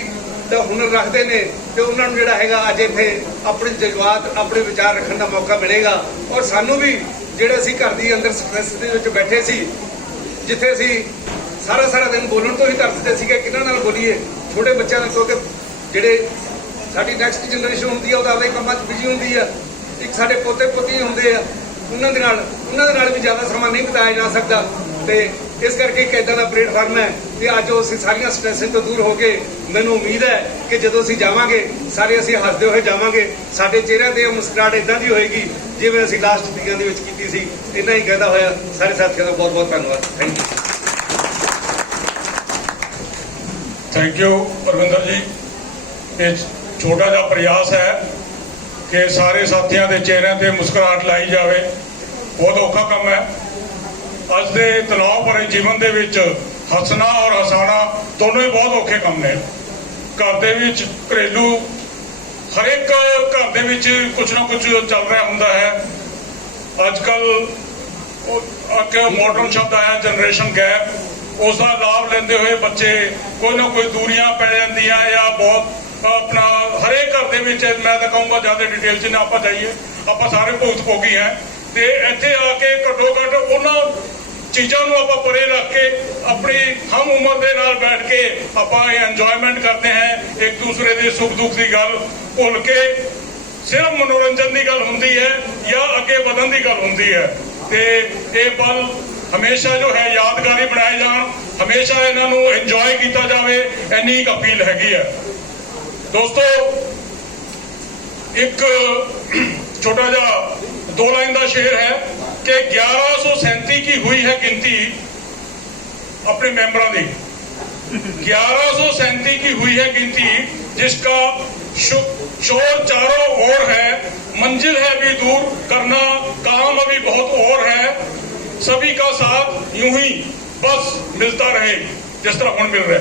ਦਾ ਹੁਨਰ ਰੱਖਦੇ ਨੇ, ਤੇ ਉਹਨਾਂ ਨੂੰ ਜਿਹੜਾ ਹੈਗਾ ਅੱਜ ਇੱਥੇ ਆਪਣੇ ਜਜ਼ਬਾਤ, ਆਪਣੇ ਵਿਚਾਰ ਰੱਖਣ ਦਾ ਮੌਕਾ ਮਿਲੇਗਾ। ਔਰ ਸਾਨੂੰ ਵੀ ਜਿਹੜੇ ਅਸੀਂ ਘਰ ਦੀ ਅੰਦਰ ਸਟ੍ਰੈਸ ਦੇ ਵਿੱਚ ਬੈਠੇ ਸੀ, ਜਿੱਥੇ ਅਸੀਂ ਸਾਰਾ ਦਿਨ ਬੋਲਣ ਤੋਂ ਹੀ ਤਰਸਦੇ ਸੀਗੇ, ਕਿਹਨਾਂ ਨਾਲ ਬੋਲੀਏ, ਛੋਟੇ ਬੱਚਿਆਂ ਨਾਲ, ਕਿਉਂਕਿ ਜਿਹੜੇ ਸਾਡੀ ਨੈਕਸਟ ਜਨਰੇਸ਼ਨ ਹੁੰਦੀ ਆ ਉਹ ਆਪਦੇ ਕੰਮਾਂ 'ਚ ਬਿਜ਼ੀ ਹੁੰਦੀ ਆ, ਇੱਕ ਸਾਡੇ ਪੋਤੇ ਪੋਤੀ ਹੁੰਦੇ ਆ, ਉਹਨਾਂ ਦੇ ਨਾਲ ਵੀ ਜ਼ਿਆਦਾ ਸਮਾਂ ਨਹੀਂ ਬਿਤਾਇਆ ਜਾ ਸਕਦਾ। ਤੇ ਇਸ ਕਰਕੇ ਇੱਕ ਇੱਦਾਂ ਦਾ ਪਲੇਟਫਾਰਮ ਹੈ ਕਿ ਅੱਜ ਉਹ ਅਸੀਂ ਸਾਰੀਆਂ ਸਟ੍ਰੈਸ ਤੋਂ ਦੂਰ ਹੋ ਕੇ ਮੈਨੂੰ ਉਮੀਦ ਹੈ ਕਿ ਜਦੋਂ ਅਸੀਂ ਜਾਵਾਂਗੇ ਸਾਰੇ ਅਸੀਂ ਹੱਸਦੇ ਹੋਏ ਜਾਵਾਂਗੇ, ਸਾਡੇ ਚਿਹਰਿਆਂ ਤੇ ਮੁਸਕਰਾਹਟ ਇੱਦਾਂ ਦੀ ਹੋਏਗੀ ਜਿਵੇਂ ਅਸੀਂ ਲਾਸਟ ਤੀਆਂ ਦੇ ਵਿੱਚ ਕੀਤੀ ਸੀ। ਇੰਨਾ ਹੀ ਕਹਿੰਦਾ ਹੋਇਆ ਸਾਰੇ ਸਾਥੀਆਂ ਦਾ ਬਹੁਤ ਬਹੁਤ ਧੰਨਵਾਦ। Thank you. Thank you Parvinder ji. ये छोटा जिहा प्रयास है कि सारे साथियों के चेहरों पर मुस्कुराहट लाई जाए, बहुत औखा काम है। अज के तनाव भरे जीवन के विच हसना और हसाना दोनों ही बहुत औखे काम ने। घर दे विच घरेलू हरेक घर दे विच कुछ ना कुछ चल रहा हुंदा है। अजकल मॉडर्न शब्द आया जनरेशन गैप, उसका लाभ लेंदे हुए बच्चे कोई ना कोई दूरियां पै जांदियां या बहुत अपना हरेक घर दे विच मैं तो कहूँगा ज़्यादा डिटेल च ना आपां जाइए, आपां सारे भुगत भोगी हैं। ते इत्थे आके घट्टो घट्ट उन्हां चीज़ों नूं आपां परे रख के अपनी हम उम्र दे नाल बैठ के आपां इंजॉयमेंट करते हैं, एक दूसरे के सुख दुख की गल भुल के सिर्फ मनोरंजन की गल हुंदी है या अगे वधन की गल हुंदी है। ते ये पल हमेशा जो है यादगारी बनाए जान, हमेशा इन्हों इंजॉय किया जाए, इन्नी एक अपील हैगी है। दोस्तों एक छोटा जा 2 लाइन का शेर है कि 1137 की हुई है गिनती अपने मेंबरों की, 1137 की हुई है गिनती, जिसका शोर चारों ओर है, मंजिल है भी दूर, करना काम अभी बहुत और है। सभी का साथ यूं ही बस मिलता रहे, जिस तरह हुण मिल रहा है,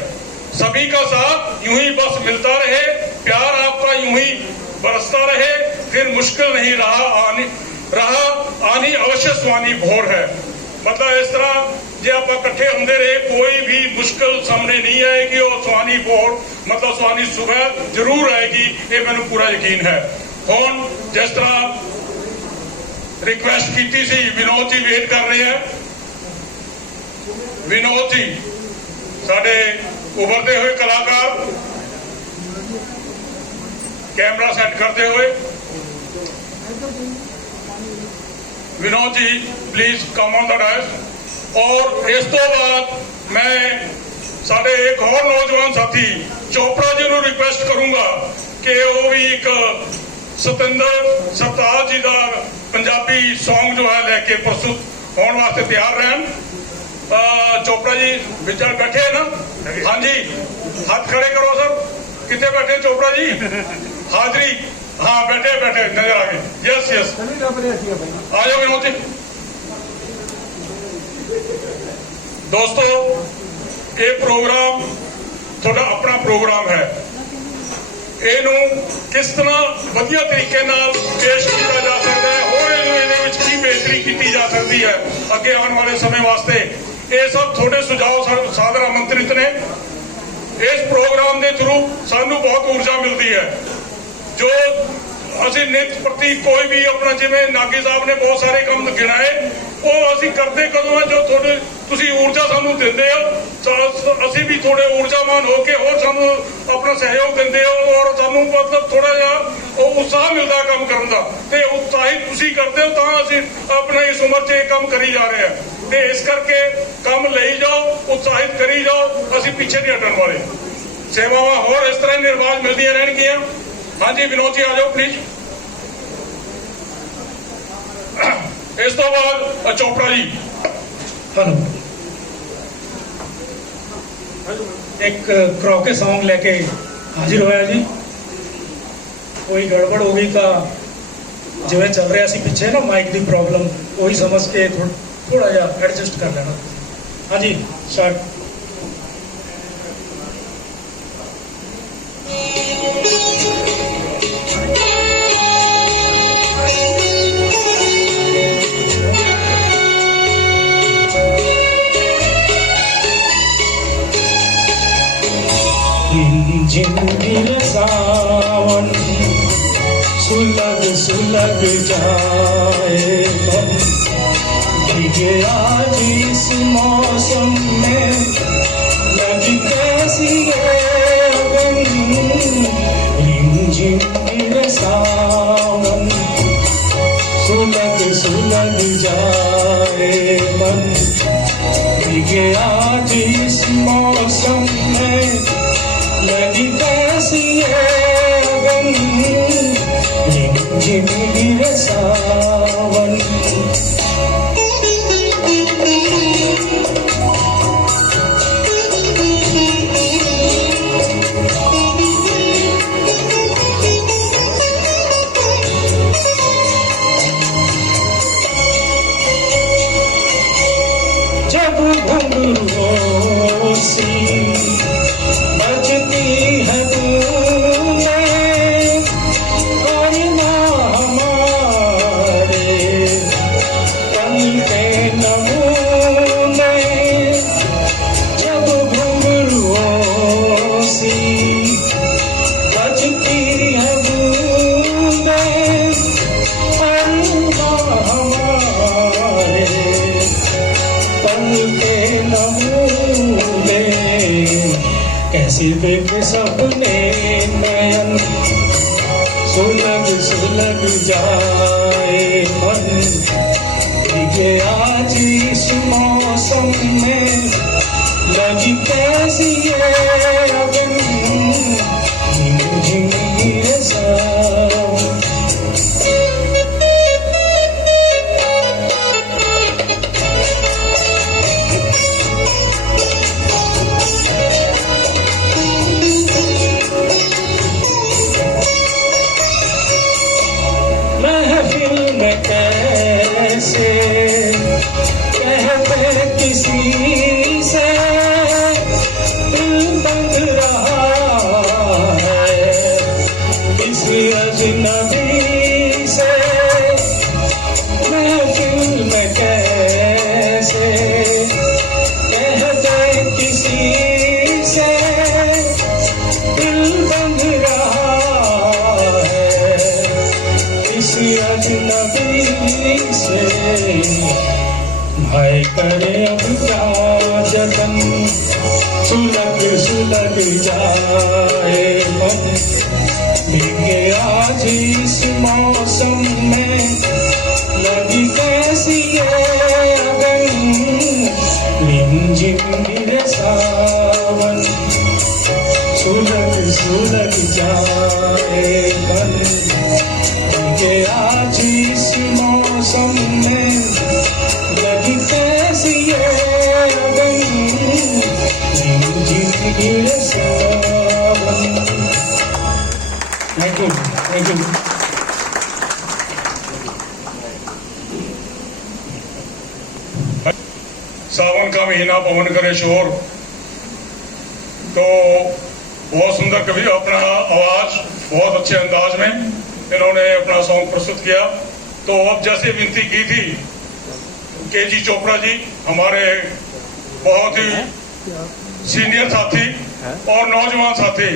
सभी का साथ यूं ही बस मिलता रहे, प्यार आपका यूं ही बरसता रहे, फिर मुश्किल नहीं आनी अवश्य स्वानी भोर है। मतलब इस तरह जे आप इकट्ठे होंदे रहे कोई भी मुश्किल सामने नहीं आएगी, और स्वानी भोर मतलब स्वानी सुबह जरूर आएगी, ये मैनूं पूरा यकीन है। हुण जिस तरह रिक्वेस्ट की सी, विनोद जी वेट कर रहे हैं। विनोद जी साडे उभरते हुए कलाकार, कैमरा सेट करते हुए Vinod ji please come on the dais. और इस तो बाद मैं साडे एक और नौजवान साथी चोपड़ा जी को रिक्वेस्ट करूंगा कि वो भी एक सतिंदर सरताज जी का पंजाबी सॉन्ग जो है लेके प्रस्तुत होने वास्ते तैयार रहन। चोपड़ा जी विचार बैठे है ना? हाँ जी, हाथ खड़े करो सर। कितने बैठे चोपड़ा जी? हाजरी, हाँ बैठे नजर आ गए। यस यस, आ जाओ विनोद जी। दोस्तों ये प्रोग्राम थोड़ा अपना प्रोग्राम है, ਇਹਨੂੰ किस तरह ਵਧੀਆ तरीके नाल पेश किया जा सकता है और ਇਹਦੇ ਵਿੱਚ ਕੀ बेहतरी की जा सकती है अगे आने वाले समय वास्ते, ये सब थोड़े सुझाव सादर आमंत्रित ने। इस प्रोग्राम के थ्रू सानू बहुत ऊर्जा मिलती है, जो असी नित प्रति कोई भी अपना जिवें नागी साहब ने बहुत सारे काम गिनाए, वो असी करते कदों है जो थोड़े ਤੁਸੀਂ ਊਰਜਾ ਸਾਨੂੰ ਦਿੰਦੇ ਹੋ, ਅਸੀਂ ਵੀ ਥੋੜੇ ਊਰਜਾਵਾਨ ਹੋ ਕੇ ਹੋਰ ਸਾਨੂੰ ਆਪਣਾ ਸਹਿਯੋਗ ਦਿੰਦੇ ਹੋ ਔਰ ਸਾਨੂੰ ਮਤਲਬ ਥੋੜਾ ਜਿਹਾ ਉਹ ਉਤਸ਼ਾਹ ਮਿਲਦਾ ਕੰਮ ਕਰਨ ਦਾ ਤੇ ਉਤਸ਼ਾਹਿਤ ਤੁਸੀਂ ਕਰਦੇ ਹੋ ਤਾਂ ਅਸੀਂ ਆਪਣਾ ਇਸ ਉਮਰ 'ਚ ਇਹ ਕੰਮ ਕਰੀ ਜਾ ਰਹੇ ਹਾਂ ਤੇ ਇਸ ਕਰਕੇ ਕੰਮ ਲਈ ਜਾਓ, ਉਤਸ਼ਾਹਿਤ ਕਰੀ ਜਾਓ, ਅਸੀਂ ਪਿੱਛੇ ਨਹੀਂ ਹਟਣ ਵਾਲੇ। ਸੇਵਾਵਾਂ ਹੋਰ ਇਸ ਤਰ੍ਹਾਂ ਨਿਰਵਾਜ ਮਿਲਦੀਆਂ ਰਹਿਣਗੀਆਂ। ਹਾਂਜੀ ਵਿਨੋਦ ਜੀ ਆ ਜਾਓ ਪਲੀਜ਼। ਇਸ ਤੋਂ ਬਾਅਦ ਚੋਪੜਾ ਜੀ। हेलो, एक क्रॉके सॉन्ग लेके हाजिर होया जी। कोई गड़बड़ हो गई का जिवें चल रहा सी पिछे ना माइक की प्रॉब्लम, वही समझ के थोड़ा जा एडजस्ट कर लेना। हाँ जी स्टार्ट। जिंदगी सावन सुलग सुलग जाए मन, भीगे आज इस मौसम में लगी कैसी अगन। जिंदगी सावन सुलग सुलग जाए मन, भीगे आज इस मौसम में लगी कैसी अगन। जिंदगी सावन जब घुंघरू सी बजती है धूमें और ना हमारे पल के नमूने। जब घुंघरूओं सी बजती है धूमें और ना हमारे पल के नमूने। कैसे देख सपने नयन सुलग सुलग जाए मन, भीगे आज इस मौसम में लगी कैसी अगन। जिंदगी सावन महफिल में कैसे कहते किसी से दिल बंध रहा है किस अजनबी से। महफिल में कैसे कहते किसी से दिल बंध रहा है किस अजनबी से। भाई करे अब क्या जतन सुलग सुलग जाए मन, भीगे आज इस मौसम में लगी कैसी अगन। जिंदगी सावन सुलग सुलग जाए मन, भीगे आज इस मौसम में लगी कैसी अगन। जिंदगी सावन। Thank you, thank you. सावन का महीना पवन करे शोर, तो बहुत सुंदर कवि अपना आवाज बहुत अच्छे अंदाज में इन्होंने अपना सॉन्ग प्रस्तुत किया। तो अब जैसे विनती की थी केजी चोपड़ा जी, हमारे बहुत ही सीनियर साथी और नौजवान साथी,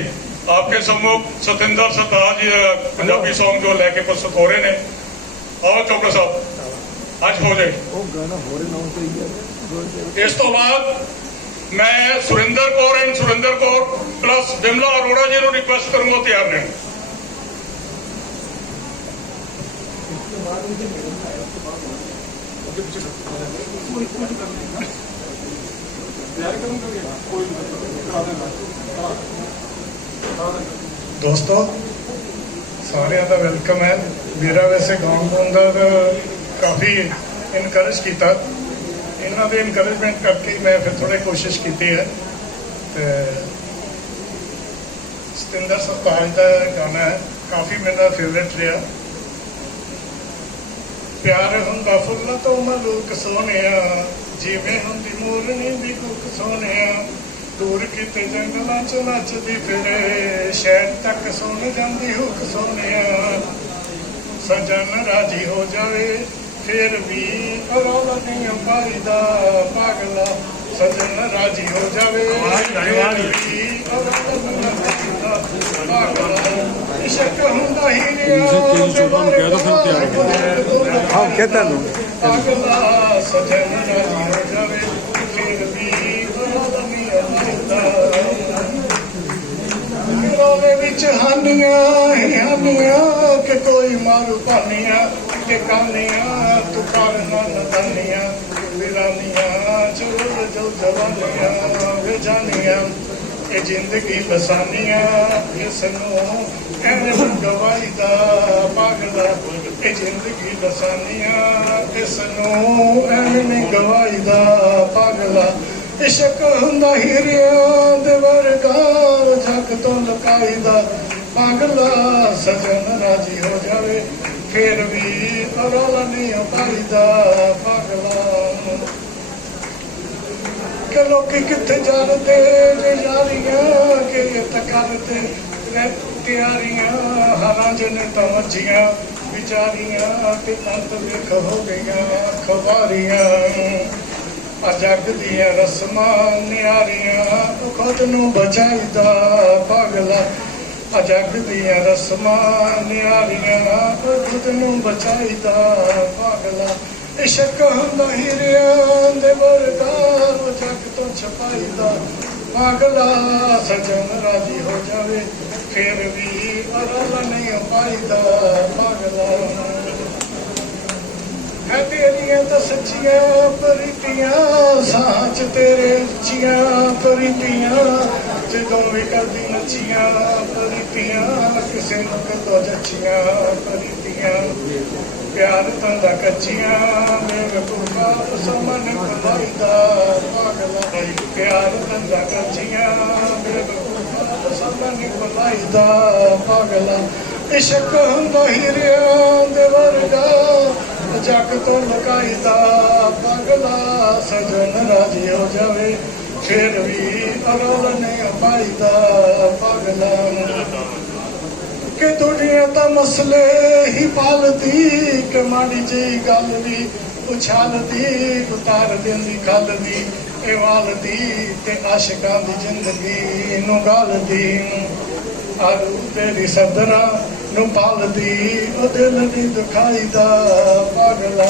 आपके सम्मुख सतेंद्र सरताज जी पंजाबी सॉन्ग जो लेके प्रस्तुत हो रहे हैं। आओ चोपड़ा साहब। ਅੱਜ ਹੋ ਜਾਏ। ਇਸ ਤੋਂ ਬਾਅਦ ਮੈਂ ਸੁਰਿੰਦਰ ਕੌਰ ਪਲੱਸ ਬਿਮਲਾ ਅਰੋੜਾ ਜੀ ਨੂੰ ਰਿਕੁਐਸਟ ਕਰੂੰਗਾ ਤਿਆਰ ਰਹਿਣ। ਦੋਸਤੋ ਸਾਰਿਆਂ ਦਾ ਵੈਲਕਮ ਹੈ। ਮੇਰਾ ਵੈਸੇ ਗਾਉਣ ਦਾ ਕਾਫੀ ਇਨਕਰੇਜ ਕੀਤਾ, ਇਹਨਾਂ ਦੇ ਇਨਕਰੇਜਮੈਂਟ ਕਰਕੇ ਮੈਂ ਫਿਰ ਥੋੜੀ ਕੋਸ਼ਿਸ਼ ਕੀਤੀ ਹੈ। ਤੇ ਸਤਿੰਦਰ ਸਰਤਾਜ ਦਾ ਗਾਣਾ ਹੈ, ਕਾਫੀ ਮੇਰਾ ਫੇਵਰੇਟ ਰਿਹਾ। ਪਿਆਰ ਹੁੰਦਾ ਫੁੱਲਾਂ ਤੋਂ ਮਲੂਕ ਸੋਹਣਿਆ, ਜਿਵੇਂ ਹੁੰਦੀ ਮੋਰਨੀ ਦੀ ਕੁੱਕ ਸੋਹਣਿਆ, ਦੂਰ ਕਿਤੇ ਜੰਗਲਾਂ ਚ ਨੱਚਦੀ ਫਿਰੇ, ਸ਼ਹਿਰ ਤੱਕ ਸੁਣ ਜਾਂਦੀ ਹੁੱਕ ਸੋਹਣਿਆ। ਸਜਣ ਰਾਜੀ ਹੋ ਜਾਵੇ ਫਿਰ ਵੀ ਰੌਲਾ ਨਹੀਂ ਪਾਈਦਾ ਪਾਗਲਾ, ਸਜਣ ਰਾਜੀ ਹੋ ਜਾਵੇ ਫਿਰ ਵੀ ਰੌਲਾ ਨਹੀਂ ਪਾਈਦਾ ਪਾਗਲਾ। ਇਸ਼ਕ ਹੁੰਦਾ ਹੀ ਪਾਗਲਾ, ਸਜਣ ਰਾਜੀ ਹੋ ਜਾਵੇ ਫਿਰ ਵੀ ਰੌਲਾ ਨਹੀਂ ਪਾਈਦਾ। ਰੋਲੇ ਵਿੱਚ ਹਾਨੀਆਂ ਹੀ ਹਾਨੀਆਂ ਕਿ ਕੋਈ ਮਾਰੂ ਪਾਨੀਆਂ ਕਿ ਕਾਨੀਆਂ, ਤੂੰ ਕਰ ਨਾ ਨਦਾਨੀਆਂ ਵੀਰਾਨੀਆਂ, ਚੁਰ ਜੋ ਜਵਾਨੀਆਂ ਵੇ ਜਾਨੀਆਂ। ਇਹ ਜ਼ਿੰਦਗੀ ਬਸਾਨੀਆਂ ਇਸ ਨੂੰ ਐਵੇਂ ਗਵਾਈ ਦਾ ਪਾਗਲਾ, ਇਹ ਜ਼ਿੰਦਗੀ ਬਸਾਨੀਆਂ ਇਸ ਨੂੰ ਐਵੇਂ ਗਵਾਈ ਦਾ ਪਾਗਲਾ। ਇਸ਼ਕ ਹੁੰਦਾ ਹੀਰਿਆਂ ਦੇ ਵਰਗਾ ਜੱਗ ਤੋਂ ਲੁਕਾਈਦਾ ਪਾਗਲਾ, ਸਜਣ ਰਾਜੀ ਹੋ ਜਾਵੇ ਫਿਰ ਵੀ ਰੌਲਾ ਨਹੀਂ ਪਾਈਦਾ ਪਾਗਲਾ। ਕਿ ਲੋਕੀ ਕਿੱਥੇ ਜਾਂਦੇ ਜੇ ਯਾਰੀਆਂ ਕਿ ਕਰਦੇ ਤਿਆਰੀਆਂ, ਹਾਰਾਂ ਜਨ ਤਾਂ ਮੱਝੀਆਂ ਵਿਚਾਰੀਆਂ ਤੇ ਅੰਤ ਵੇਖ ਹੋ ਗਈਆਂ ਅਖਬਾਰੀਆਂ। ਜੱਗ ਦੀਆਂ ਰਸਮਾਂ ਨਿਆਰੀਆਂ ਖੁਦ ਨੂੰ ਬਚਾਈਦਾ ਪਾਗਲਾ, ਜੱਗ ਦੀਆਂ ਰਸਮਾਂ ਨਿਆਰੀਆਂ ਖੁਦ ਨੂੰ ਬਚਾਈਦਾ ਪਾਗਲਾ। ਇਸ਼ਕ ਹੁੰਦਾ ਹੀਰਿਆਂ ਦੇ ਵਰਗਾ ਜੱਗ ਤੋਂ ਛਪਾਈਦਾ ਪਾਗਲਾ, ਸਜਣ ਰਾਜੀ ਹੋ ਜਾਵੇ ਫਿਰ ਵੀ ਰੌਲਾ ਨਹੀਂ ਪਾਈਦਾ ਪਾਗਲਾ। ਹੈ ਤੇਰੀਆਂ ਤਾਂ ਸੱਚੀਆਂ ਪਰੀਤੀਆਂ ਸਾਚ ਤੇਰੇ ਉੱਚੀਆਂ ਪਰੀਤੀਆਂ, ਜਦੋਂ ਵੀ ਕਰਦੀ ਨੱਚੀਆਂ ਪਰੀਤੀਆਂ ਕਿਸੇ ਨੂੰ ਕਦੋਂ ਜੱਚੀਆਂ ਪਰੀਤੀਆਂ। ਪਿਆਰ ਤਾਂ ਦਾ ਕੱਚੀਆਂ ਬੇਵਕੂਫਾ ਸਮਨ ਖਵਾਈਦਾ ਪਾਗਲਾ, ਪਿਆਰ ਤਾਂ ਦਾ ਕੱਚੀਆਂ ਬੇਵਕੂਫਾ ਸਮਨ ਖਵਾਈਦਾ ਪਾਗਲਾ। ਇਸ਼ਕ ਹੁੰਦਾ ਹੀਰਿਆਂ ਦੇ ਵਰਗਾ ਜੱਗ ਤੋਂ ਲੁਕਾਈਦਾ ਪਾਗਲਾ, ਸਜਣ ਰਾਜੀ ਹੋ ਜਾਵੇ ਫਿਰ ਵੀ ਰੌਲਾ ਨਹੀਂ ਪਾਈਦਾ ਪਾਗਲਾ। ਕਿ ਦੁਨੀਆ ਤਾਂ ਮਸਲੇ ਹੀ ਪਾਲਦੀ ਕਿ ਮਾੜੀ ਜਿਹੀ ਗੱਲ ਵੀ ਉਛਾਲਦੀ, ਉਤਾਰ ਦਿੰਦੀ ਖਲਦੀ ਇਹ ਵਾਲਦੀ ਤੇ ਆਸ਼ਿਕਾਂ ਦੀ ਜ਼ਿੰਦਗੀ ਨੂੰ ਗਾਲਦੀ। ਆਰੂ ਤੇਰੀ ਸਦਰਾਂ ਨੂੰ ਪਾਲਦੀ ਉਹ ਦਿਲ ਨਹੀਂ ਦੁਖਾਈਦਾ ਪਾਗਲਾ,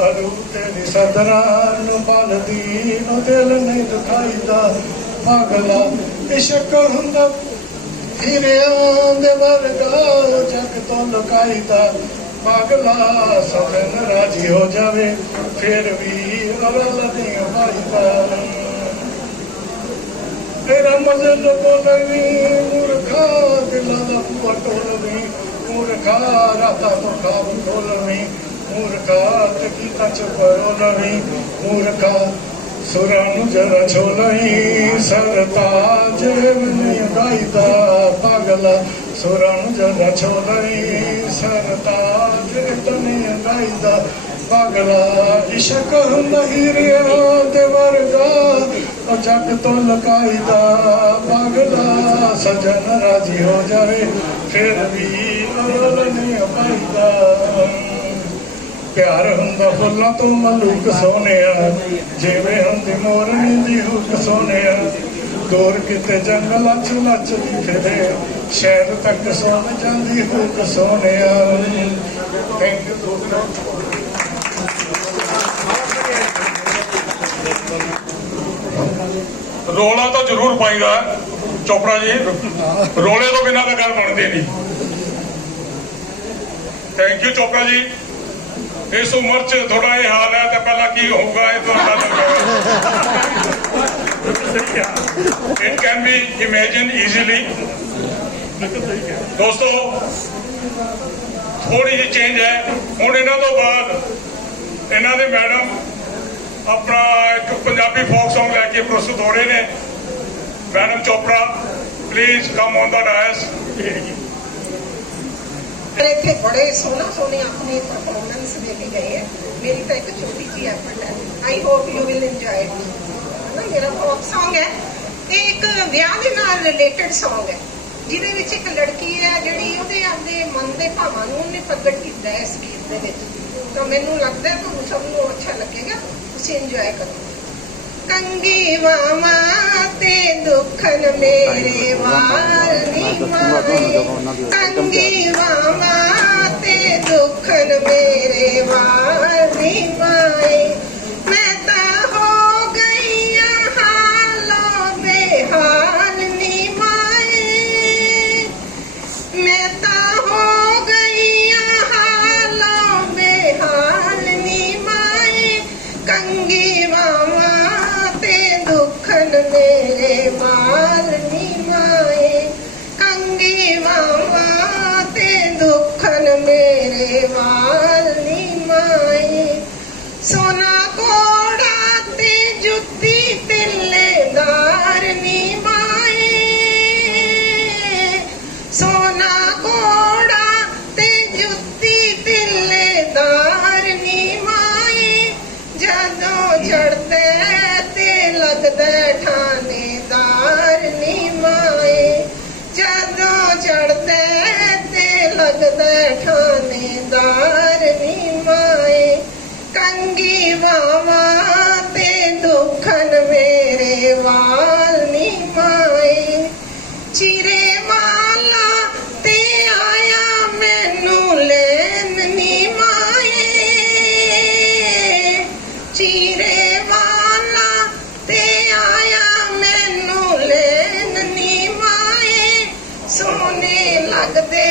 ਅਰੂ ਤੇਰੀ ਸਦਰਾਂ ਨੂੰ ਪਾਲਦੀ ਉਹ ਦਿਲ ਨਹੀਂ ਦੁਖਾਈਦਾ ਪਾਗਲਾ। ਇਸ਼ਕ ਹੁੰਦਾ ਹੀਰਿਆਂ ਦੇ ਵਰਗਾ ਜੱਗ ਤੋਂ ਲੁਕਾਈਦਾ ਪਾਗਲਾ, ਸਜਣ ਰਾਜੀ ਹੋ ਜਾਵੇ ਫਿਰ ਵੀ ਰੌਲਾ ਨਹੀਂ ਪਾਈਦਾ। ਤੇਰਾ ਮਜ਼ਲ ਬੋਲਵੀਂ ਮੂਰਖਾ ਦਿਲਾਂ ਦਾ ਬੂਹਾ ਟੋਲਵੀਂ ਮੂਰਖਾ, ਰਾਤਾਂ ਤੋਂ ਖਾਬ ਖੋਲਵੀਂ ਮੂਰਖਾ, ਤੇ ਗੀਤਾਂ ਚ ਪਰੋਲਵੀਂ ਮੂਰਖਾ। ਸੁਰਾਂ ਨੂੰ ਜਰਾ ਛੋਲਵੀਂ ਸਰਤਾਜ ਨਹੀਂ ਗਾਈਦਾ ਪਾਗਲਾ, ਸੁਰਾਂ ਨੂੰ ਜਰਾ ਛੋਲਵੀਂ ਸਰਤਾਜ ਨਹੀਂ ਗਾਈਦਾ ਪਾਗਲਾ। ਇਸ਼ਕ ਹੁੰਦਾ ਹੀਰਿਆਂ ਦੇ ਵਰਗਾ ਜੱਗ ਤੋਂ ਲੁਕਾਈਦਾ ਪਾਗਲਾ, ਸਜਣ ਰਾਜੀ ਹੋ ਜਾਵੇ ਫਿਰ ਵੀ ਰੌਲਾ ਨਹੀਂ ਪਾਈਦਾ। ਪਿਆਰ ਹੁੰਦਾ ਫੁੱਲਾਂ ਤੋਂ ਮਲੂਕ ਸੋਹਣਿਆ, ਜਿਵੇਂ ਹੁੰਦੀ ਮੋਰਨੀ ਦੀ ਹੁੱਕ ਸੋਹਣਿਆ, ਦੂਰ ਕਿਤੇ ਜੰਗਲਾਂ ਚ ਨੱਚਦੀ ਫਿਰੇ, ਸ਼ਹਿਰ ਤੱਕ ਸੁਣ ਜਾਂਦੀ ਹੁੱਕ ਸੋਹਣਿਆ। Thank you. ਰੋਲਾ ਤਾਂ ਜ਼ਰੂਰ ਪਾਈਦਾ ਚੋਪੜਾ ਜੀ, ਰੋਲੇ ਤੋਂ ਬਿਨਾਂ ਤਾਂ ਗੱਲ ਬਣਦੀ ਨਹੀਂ। ਥੈਂਕ ਯੂ ਚੋਪੜਾ ਜੀ। ਇਸ ਉਮਰ 'ਚ ਥੋੜਾ ਇਹ ਹਾਲ ਹੈ ਤਾਂ ਪਹਿਲਾਂ ਕੀ ਹੋਊਗਾ ਇਹ ਤਾਂ ਅੰਦਾਜ਼ਾ ਲਗਾਓ। It can be imagine easily. ਦੋਸਤੋ ਥੋੜੀ ਜਿਹੀ ਚੇਂਜ ਹੈ ਹੁਣ। ਇਹਨਾਂ ਤੋਂ ਬਾਅਦ ਇਹਨਾਂ ਦੇ ਮੈਡਮ ਆਪਣਾ ਇੱਕ ਪੰਜਾਬੀ ਫੋਕ ਸੌਂਗ ਲੈ ਕੇ ਪ੍ਰਸਤੁਤ ਹੋ ਰਹੇ ਨੇ। Madam Chopra please come on the dais. ਇੱਥੇ ਬੜੇ ਸੋਹਣੇ ਆਪਣੀ ਪਰਫਾਰਮੈਂਸ ਦੇ ਕੇ ਗਏ ਹੈ। ਮੇਰੀ ਤਾਂ ਇੱਕ ਛੋਟੀ ਜਿਹੀ ਐਫਰਟ ਹੈ। I hope you will enjoy it. ਨਾ ਮੇਰਾ ਫੋਕ ਸੌਂਗ ਹੈ, ਇਹ ਇੱਕ ਵਿਆਹ ਦੇ ਨਾਲ ਰਿਲੇਟਡ ਸੌਂਗ ਹੈ, ਜਿਹਦੇ ਵਿੱਚ ਇੱਕ ਲੜਕੀ ਹੈ ਜਿਹੜੀ ਉਹਦੇ ਆਪਦੇ ਮਨ ਦੇ ਭਾਵਾਂ ਨੂੰ ਉਹਨੇ ਪ੍ਰਗਟ ਕੀਤਾ ਹੈ ਇਸ ਗੀਤ ਦੇ ਵਿੱਚ। ਤਾਂ ਮੈਨੂੰ ਲੱਗਦਾ ਤੁਹਾਨੂੰ ਸਭ ਨੂੰ ਅੱਛਾ ਲੱਗੇਗਾ, ਤੁਸੀਂ ਇੰਜੋਏ ਕਰੋ। ਕੰਗੀ ਵਾਵਾ ਤੇ ਦੁੱਖਨ ਮੇਰੇ ਵਾਲ ਨੀ ਮਾਏ, ਕੰਗੀ ਵਾਵਾ ਤੇ ਦੁੱਖਨ ਮੇਰੇ ਵਾਲ ਨੀ ਮਾਏ, ਮੈਂ ਤਾਂ ਹੋ ਗਈ ਹਾਲੋਂ ਬੇਹਾਲ ਨੀ ਮਾਏ, ਮੈਂ ਤਾਂ ਹੋ ਗਈ ਹਾਲੋਂ ਬੇਹਾਲ ਨੀ ਮਾਏ, ਕੰਗੀ ਵਾਵਾ ਦੁੱਖਨ ਮੇਰੇ ਵਾਲ ਨੀ ਮਾਏ, ਕੰਗੀ ਵਾਵਾ ਤੇ ਦੁੱਖਨ ਮੇਰੇ ਵਾਲ ਨੀ ਮਾਏ, ਸੋਨਾ ਕੋੜਾ ਤੇ ਜੁੱਤੀ ਤਿੱਲੇਦਾਰ ਨੀ ਮਾਏ, ਸੋਨਾ ਕੋੜਾ ਤੇ ਜੁੱਤੀ ਤਿੱਲੇਦਾਰ ਨੀ ਮਾਏ, ਜਦੋਂ ਚੜਦੇ ਲੱਗਦਾ ਠਾਣੇਦਾਰ ਨੀ ਮਾਏ, ਜਦੋਂ ਚੜਦੇ ਤੇ ਲੱਗਦਾ ਠਾਣੇਦਾਰ ਨੀ ਮਾਏ, ਕੰਗੀ ਵਾਵਾ ਤੇ ਦੁੱਖਨ ਮੇਰੇ ਵਾਲ ਨੀ ਮਾਏ, ਚਿਰੇ ਵਾਲਾ ਤੇ ਆਇਆ ਮੈਨੂੰ ਲੈਣ ਨੀ ਮਾਏ, ਚਿਰੇ ਤੇ ਆਇਆ ਮੈਨੂੰ ਲੈਣ ਨੀ ਮਾਏ, ਸੋਨੇ ਲੱਗਦੇ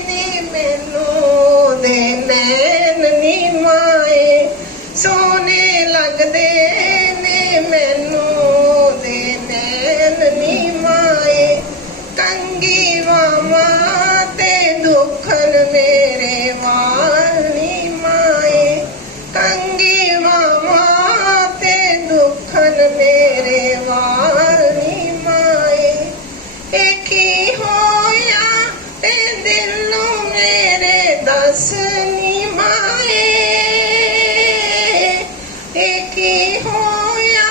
ਨੇ ਮੈਨੂੰ ਦੇ ਨੈਣ ਨੀ ਮਾਏ, ਸੋਨੇ ਲੱਗਦੇ ਨੇ ਮੈਨੂੰ ਦੇ ਨੈਣ ਨੀ ਮਾਏ, ਕੰਗੀ ਵਾਵਾ ਤੇ ਦੁੱਖਨ ਮੇਰੇ ਵਾਲ ਨੀ ਮਾਏ, ਕੰਗੀ ਵਾਵਾ ਦੁੱਖਨ ਮੇਰੇ ਵਾਲ ਨੀ ਮਾਏ, ਇਹ ਕੀ ਹੋਇਆ ਤੇ ਦਿਲ ਨੂੰ ਮੇਰੇ ਦੱਸ ਨੀ ਮਾਏ, ਇਹ ਕੀ ਹੋਇਆ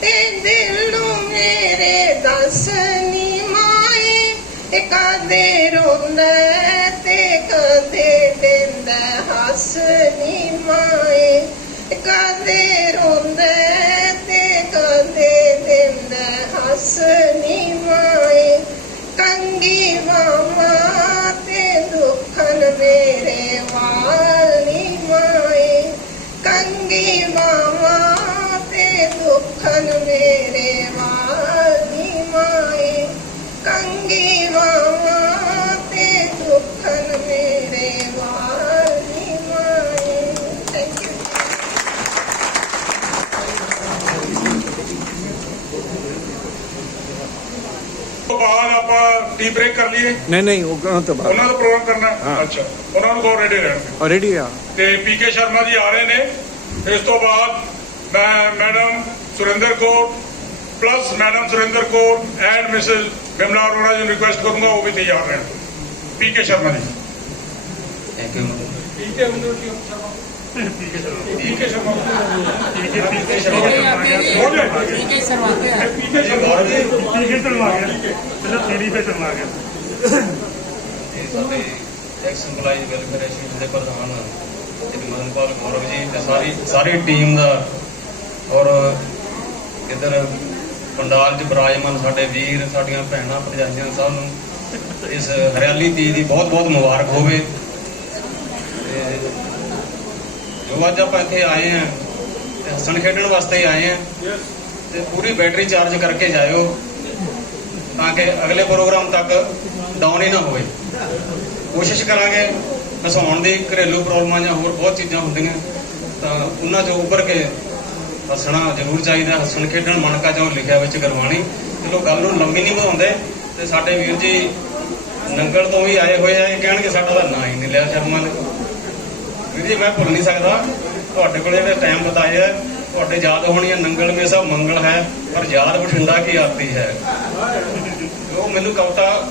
ਤੇ ਦਿਲ ਨੂੰ ਮੇਰੇ ਦੱਸ ਨੀ ਮਾਏ, ਇਹ ਕਦੇ ਰੋਂਦਾ ਤੇ ਕਦੇ ਦਿੰਦਾ ਹੱਸ ਨੀ ਮਾਏ, ਕਦੇ ਰੋਂਦਾ ਤੇ ਕਦੇ ਦਿੰਦਾ ਹੱਸ ਨੀ ਮਾਏ, ਕੰਗੀ ਵਾਵਾ ਤੇ ਦੁੱਖਨ ਮੇਰੇ ਵਾਲ ਨੀ ਮਾਏ, ਕੰਗੀ ਵਾਵਾ ਤੇ ਦੁੱਖਨ ਮੇਰੇ ਵਾਲ ਨੀ ਮਾਏ, ਕੰਗੀ ਵਾਵਾ ਤੇ ਦੁੱਖਨ ਮੇਰੇ ਵਾਲ ਨੀ ਮਾਏ। Thank you. ਤੋਂ ਬਾਅਦ ਆਪਾਂ ਟੀ ਬ੍ਰੇਕ ਕਰ ਲਈਏ। ਨਹੀਂ ਉਹਨਾਂ ਤੋਂ ਬਾਅਦ ਉਹਨਾਂ ਦਾ ਪ੍ਰੋਗਰਾਮ ਕਰਨਾ। ਅੱਛਾ, ਉਹਨਾਂ ਨੂੰ ਕਹੋ ਰੈਡੀ ਰਹਿਣ। ਆਲਰੇਡੀ ਆ ਤੇ ਪੀਕੇ ਸ਼ਰਮਾ ਜੀ ਆ ਰਹੇ ਨੇ। ਇਸ ਤੋਂ ਬਾਅਦ ਮੈਂ madam Surinder Kaur plus madam Surinder Kaur and missus Bimla Arora ji ਨੂੰ ਰਿਕੁਐਸਟ ਕਰੂੰਗਾ ਉਹ ਵੀ ਤਿਆਰ ਰਹਿਣ। PK Sharma ji. Thank you. PK Sharma ex employees welfare association ਦੇ ਪ੍ਰਧਾਨ ਮਦਨਪਾਲ ਗੌਰਵ ਜੀ ਤੇ ਸਾਰੀ ਟੀਮ ਦਾ, ਔਰ ਇੱਧਰ ਪੰਡਾਲ 'ਚ ਬਰਾਜਮਾਨ ਸਾਡੇ ਵੀਰ, ਸਾਡੀਆਂ ਭੈਣਾਂ ਭਰਜਾਈਆਂ, ਸਭ ਨੂੰ ਇਸ ਹਰਿਆਲੀ ਤੀਜ ਦੀ ਬਹੁਤ ਬਹੁਤ ਮੁਬਾਰਕ ਹੋਵੇ। ਜੋ ਅੱਜ ਆਪਾਂ ਇੱਥੇ ਆਏ ਹਾਂ ਹੱਸਣ ਖੇਡਣ ਵਾਸਤੇ ਹੀ ਆਏ ਹਾਂ, ਤੇ ਪੂਰੀ ਬੈਟਰੀ ਚਾਰਜ ਕਰਕੇ ਜਾਇਓ ਤਾਂ ਕਿ ਅਗਲੇ ਪ੍ਰੋਗਰਾਮ ਤੱਕ ਡਾਊਨ ਹੀ ਨਾ ਹੋਵੇ। ਕੋਸ਼ਿਸ਼ ਕਰਾਂਗੇ ਹਸਾਉਣ ਦੀ, ਘਰੇਲੂ ਪ੍ਰੋਬਲਮਾਂ ਜਾਂ ਹੋਰ ਬਹੁਤ ਚੀਜ਼ਾਂ ਹੁੰਦੀਆਂ ਤਾਂ ਉਹਨਾਂ 'ਚੋਂ ਉੱਭਰ ਕੇ ਹੱਸਣਾ ਜ਼ਰੂਰ ਚਾਹੀਦਾ। ਹੱਸਣ ਖੇਡਣ ਮਨ ਕਾ ਜੋ ਲਿਖਿਆ ਵਿੱਚ ਗੁਰਬਾਣੀ। ਚਲੋ ਗੱਲ ਨੂੰ ਲੰਮੀ ਨਹੀਂ ਵਧਾਉਂਦੇ ਤੇ ਸਾਡੇ ਵੀਰ ਜੀ ਨੰਗਲ ਤੋਂ ਵੀ ਆਏ ਹੋਏ ਆ, ਇਹ ਕਹਿਣਗੇ ਸਾਡਾ ਤਾਂ ਨਾਂ ਹੀ ਨਹੀਂ ਲਿਆ ਸ਼ਰਮਾ ਨੇ। ਵੀਰ ਜੀ ਮੈਂ ਭੁੱਲ ਨਹੀਂ ਸਕਦਾ ਤੁਹਾਡੇ ਕੋਲ ਜਿਹੜੇ ਟਾਈਮ ਬਤਾਏ ਆ, ਤੁਹਾਡੇ ਯਾਦ ਹੋਣੀ ਹੈ ਨੰਗਲ ਮੇ ਸਭ ਮੰਗਲ ਹੈ ਪਰ ਯਾਦ ਬਠਿੰਡਾ ਕੀ ਆਤੀ ਹੈ। ਉਹ ਮੈਨੂੰ ਕਵਿਤਾ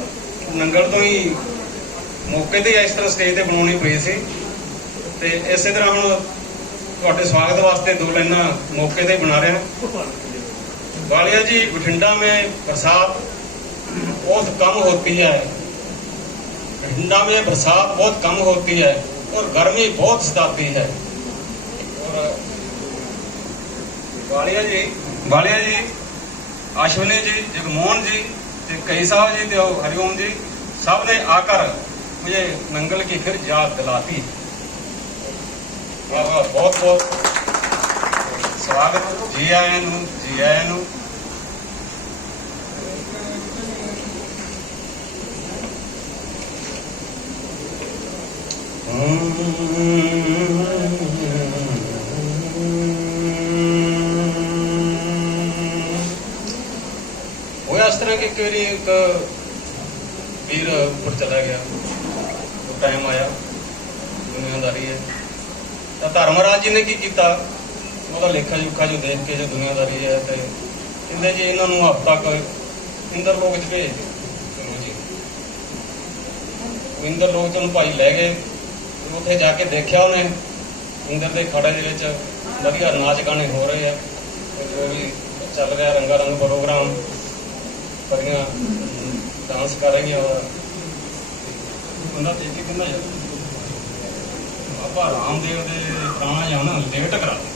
ਨੰਗਲ ਤੋਂ ਹੀ ਮੌਕੇ ਤੇ ਇਸ ਤਰ੍ਹਾਂ ਸਟੇਜ ਤੇ ਬਣਾਉਣੀ ਪਈ ਸੀ ਤੇ ਇਸੇ ਤਰ੍ਹਾਂ ਹੁਣ ਤੁਹਾਡੇ ਸਵਾਗਤ ਵਾਸਤੇ ਦੋ ਲਾਈਨਾਂ मौके ਤੇ बना रहे। वालिया जी, बठिंडा में बरसात बहुत कम होती है, बठिंडा में बरसात बहुत कम होती है और गर्मी बहुत सताती है। और वालिया जी, अश्विनी जी, जगमोहन जी, कई साहब जी, तो हरिओम जी, सब ने आकर मुझे नंगल की फिर याद दिलाती। बहुत बहुत स्वागत, जी आया नू, जी आया नू। इस तरह की एक वीर ऊपर चला गया, तो टाइम आया, दुनियादारी है। तो धर्मराज जी ने की किया, ਉਹਦਾ ਲੇਖਾ ਜੋਖਾ ਜੋ ਦੇਖ ਕੇ ਜੋ ਦੁਨੀਆਦਾਰੀ ਹੈ ਤੇ ਕਹਿੰਦੇ ਜੀ ਇਹਨਾਂ ਨੂੰ ਹਫ਼ਤਾ ਕੁ ਇੰਦਰ ਲੋਕ 'ਚ ਭੇਜ ਦਿਓ। ਚਲੋ ਜੀ, ਇੰਦਰ ਲੋਕ 'ਚ ਉਹਨੂੰ ਭਾਈ ਲੈ ਗਏ। ਉੱਥੇ ਜਾ ਕੇ ਦੇਖਿਆ ਉਹਨੇ ਇੰਦਰ ਦੇ ਖੜੇ ਦੇ ਵਿੱਚ ਵਧੀਆ ਨਾਚ ਗਾਣੇ ਹੋ ਰਹੇ ਆ, ਜੋ ਵੀ ਚੱਲ ਰਿਹਾ ਰੰਗਾ ਰੰਗ ਪ੍ਰੋਗਰਾਮ, ਪਰੀਆਂ ਡਾਂਸ ਕਰ ਰਹੀਆਂ। ਉਹਨਾਂ ਦੇਖ ਕੇ ਕਹਿੰਦਾ ਯਾਰ ਬਾਬਾ ਰਾਮਦੇਵ ਦੇ ਪੁਰਾਣਾ ਜਾਂ ਨਾ ਲੇਟ ਕਰਾ ਦੇ।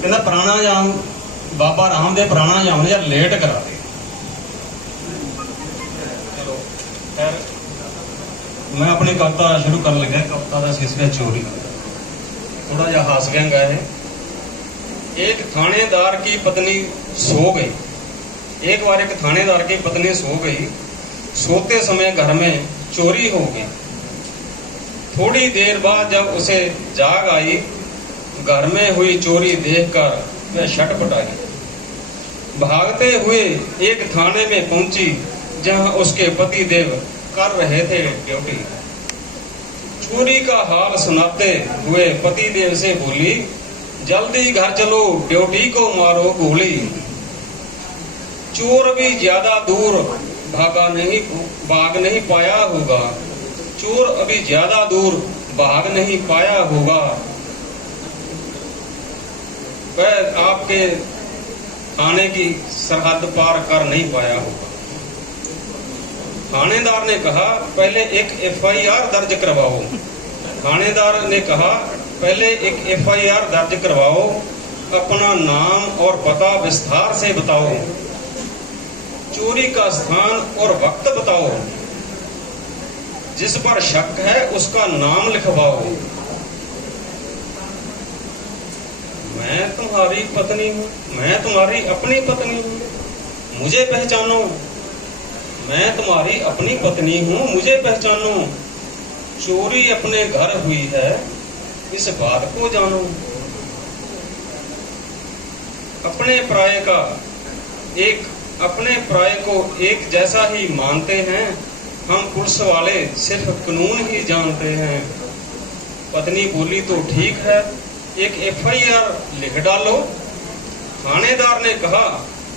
ਕਹਿੰਦਾ ਪੁਰਾਣਾ ਜਾਮ ਬਾਬਾ ਰਾਮ ਦੇ ਪੁਰਾਣਾ ਜਾਮ ਯਾਰ ਲੇਟ ਕਰਾ ਦੇ। ਚਲੋ ਖੈਰ मैं अपनी कविता शुरू कर लगा। कविता का शीर्षक है चोरी। थोड़ा जा हास व्यंग है। एक थानेदार की पत्नी सो गई। एक बार एक थानेदार की पत्नी सो गई। सोते समय घर में चोरी हो गई। थोड़ी देर बाद जब उसे जाग आई, घर में हुई चोरी देखकर वह छटपटाई। भागते हुए एक थाने में पहुंची जहां उसके पति देव कर रहे थे ड्यूटी। चोरी का हाल सुनाते हुए पति देव से बोली, जल्दी घर चलो, ड्यूटी को मारो गोली। चोर भी ज्यादा दूर भाग नहीं पाया होगा। चोर अभी ज्यादा दूर भाग नहीं पाया होगा। वह आपके थाने की सरहद पार कर नहीं पाया होगा। थानेदार ने कहा, पहले एक FIR दर्ज करवाओ। थानेदार ने कहा, पहले एक FIR दर्ज करवाओ, अपना नाम और पता विस्तार से बताओ, चोरी का स्थान और वक्त बताओ, जिस पर शक है उसका नाम लिखवाओ। मैं तुम्हारी पत्नी हूँ, मैं तुम्हारी अपनी पत्नी हूँ, मुझे पहचानो। मैं तुम्हारी अपनी पत्नी हूँ, मुझे पहचानो। चोरी अपने घर हुई है, इस बात को जानो। अपने प्राय को एक जैसा ही मानते हैं हम, पुलिस वाले सिर्फ कानून ही जानते हैं। पत्नी बोली, तो ठीक है, एक FIR लिख डालो। थानेदार ने कहा,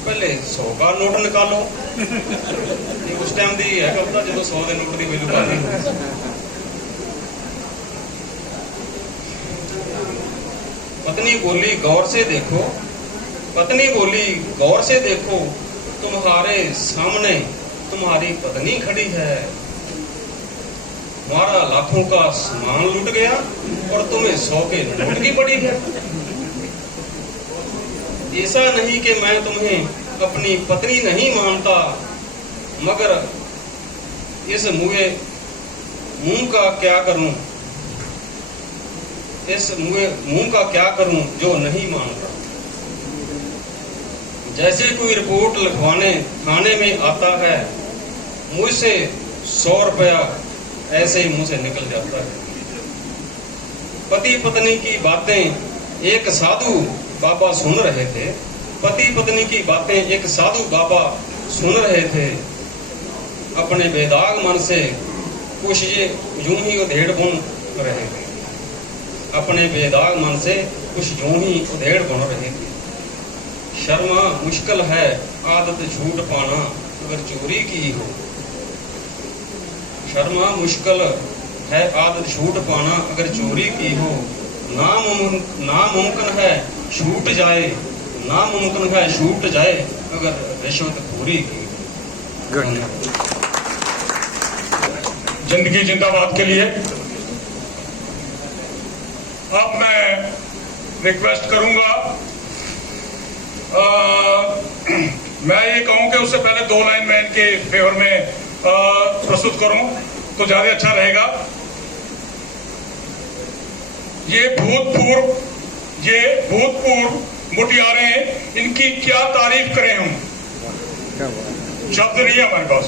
पहले 100 का नोट निकालो। ये उस टाइम दी है कविता जो 100 के नोट की वैल्यू करनी। पत्नी बोली, गौर से देखो। पत्नी बोली, गौर से देखो, तुम्हारे सामने तुम्हारी पत्नी खड़ी है। हमारा लाखों का सामान लूट गया और तुम्हें 100 के नोट की पड़ी है। ऐसा नहीं कि मैं तुम्हें अपनी पत्नी नहीं मानता, मगर इस मुंह का क्या करूं, इस मुंह का क्या करूं जो नहीं मानता। जैसे कोई रिपोर्ट लिखवाने थाने में आता है, मुझसे 100 रुपया ऐसे ही मुंह से निकल जाता है। पति पत्नी की बातें एक साधु बाबा सुन रहे थे, पति पत्नी की बातें एक साधु बाबा सुन रहे थे। अपने बेदाग मन से कुछ ये यूं ही उधेड़ बुन रहे थे, अपने बेदाग मन से कुछ यूं ही उधेड़ बुन रहे थे। शर्मा मुश्किल है आदत झूठ पाना अगर चोरी की हो, शर्मा मुश्किल है आदत झूठ पाना अगर चोरी की हो। नामुमकिन है छूट जाए, नामुमकिन है छूट जाए अगर रिश्वत पूरी की। जिंदगी जिंदाबाद के लिए अब मैं रिक्वेस्ट करूंगा, मैं ये कहूं कि उससे पहले 2 लाइन मैं इनके फेवर में प्रस्तुत करूं तो ज्यादा अच्छा रहेगा। ये भूतपूर्व मुटियारे हैं, इनकी क्या तारीफ करें हम, शब्द नहीं है हमारे पास।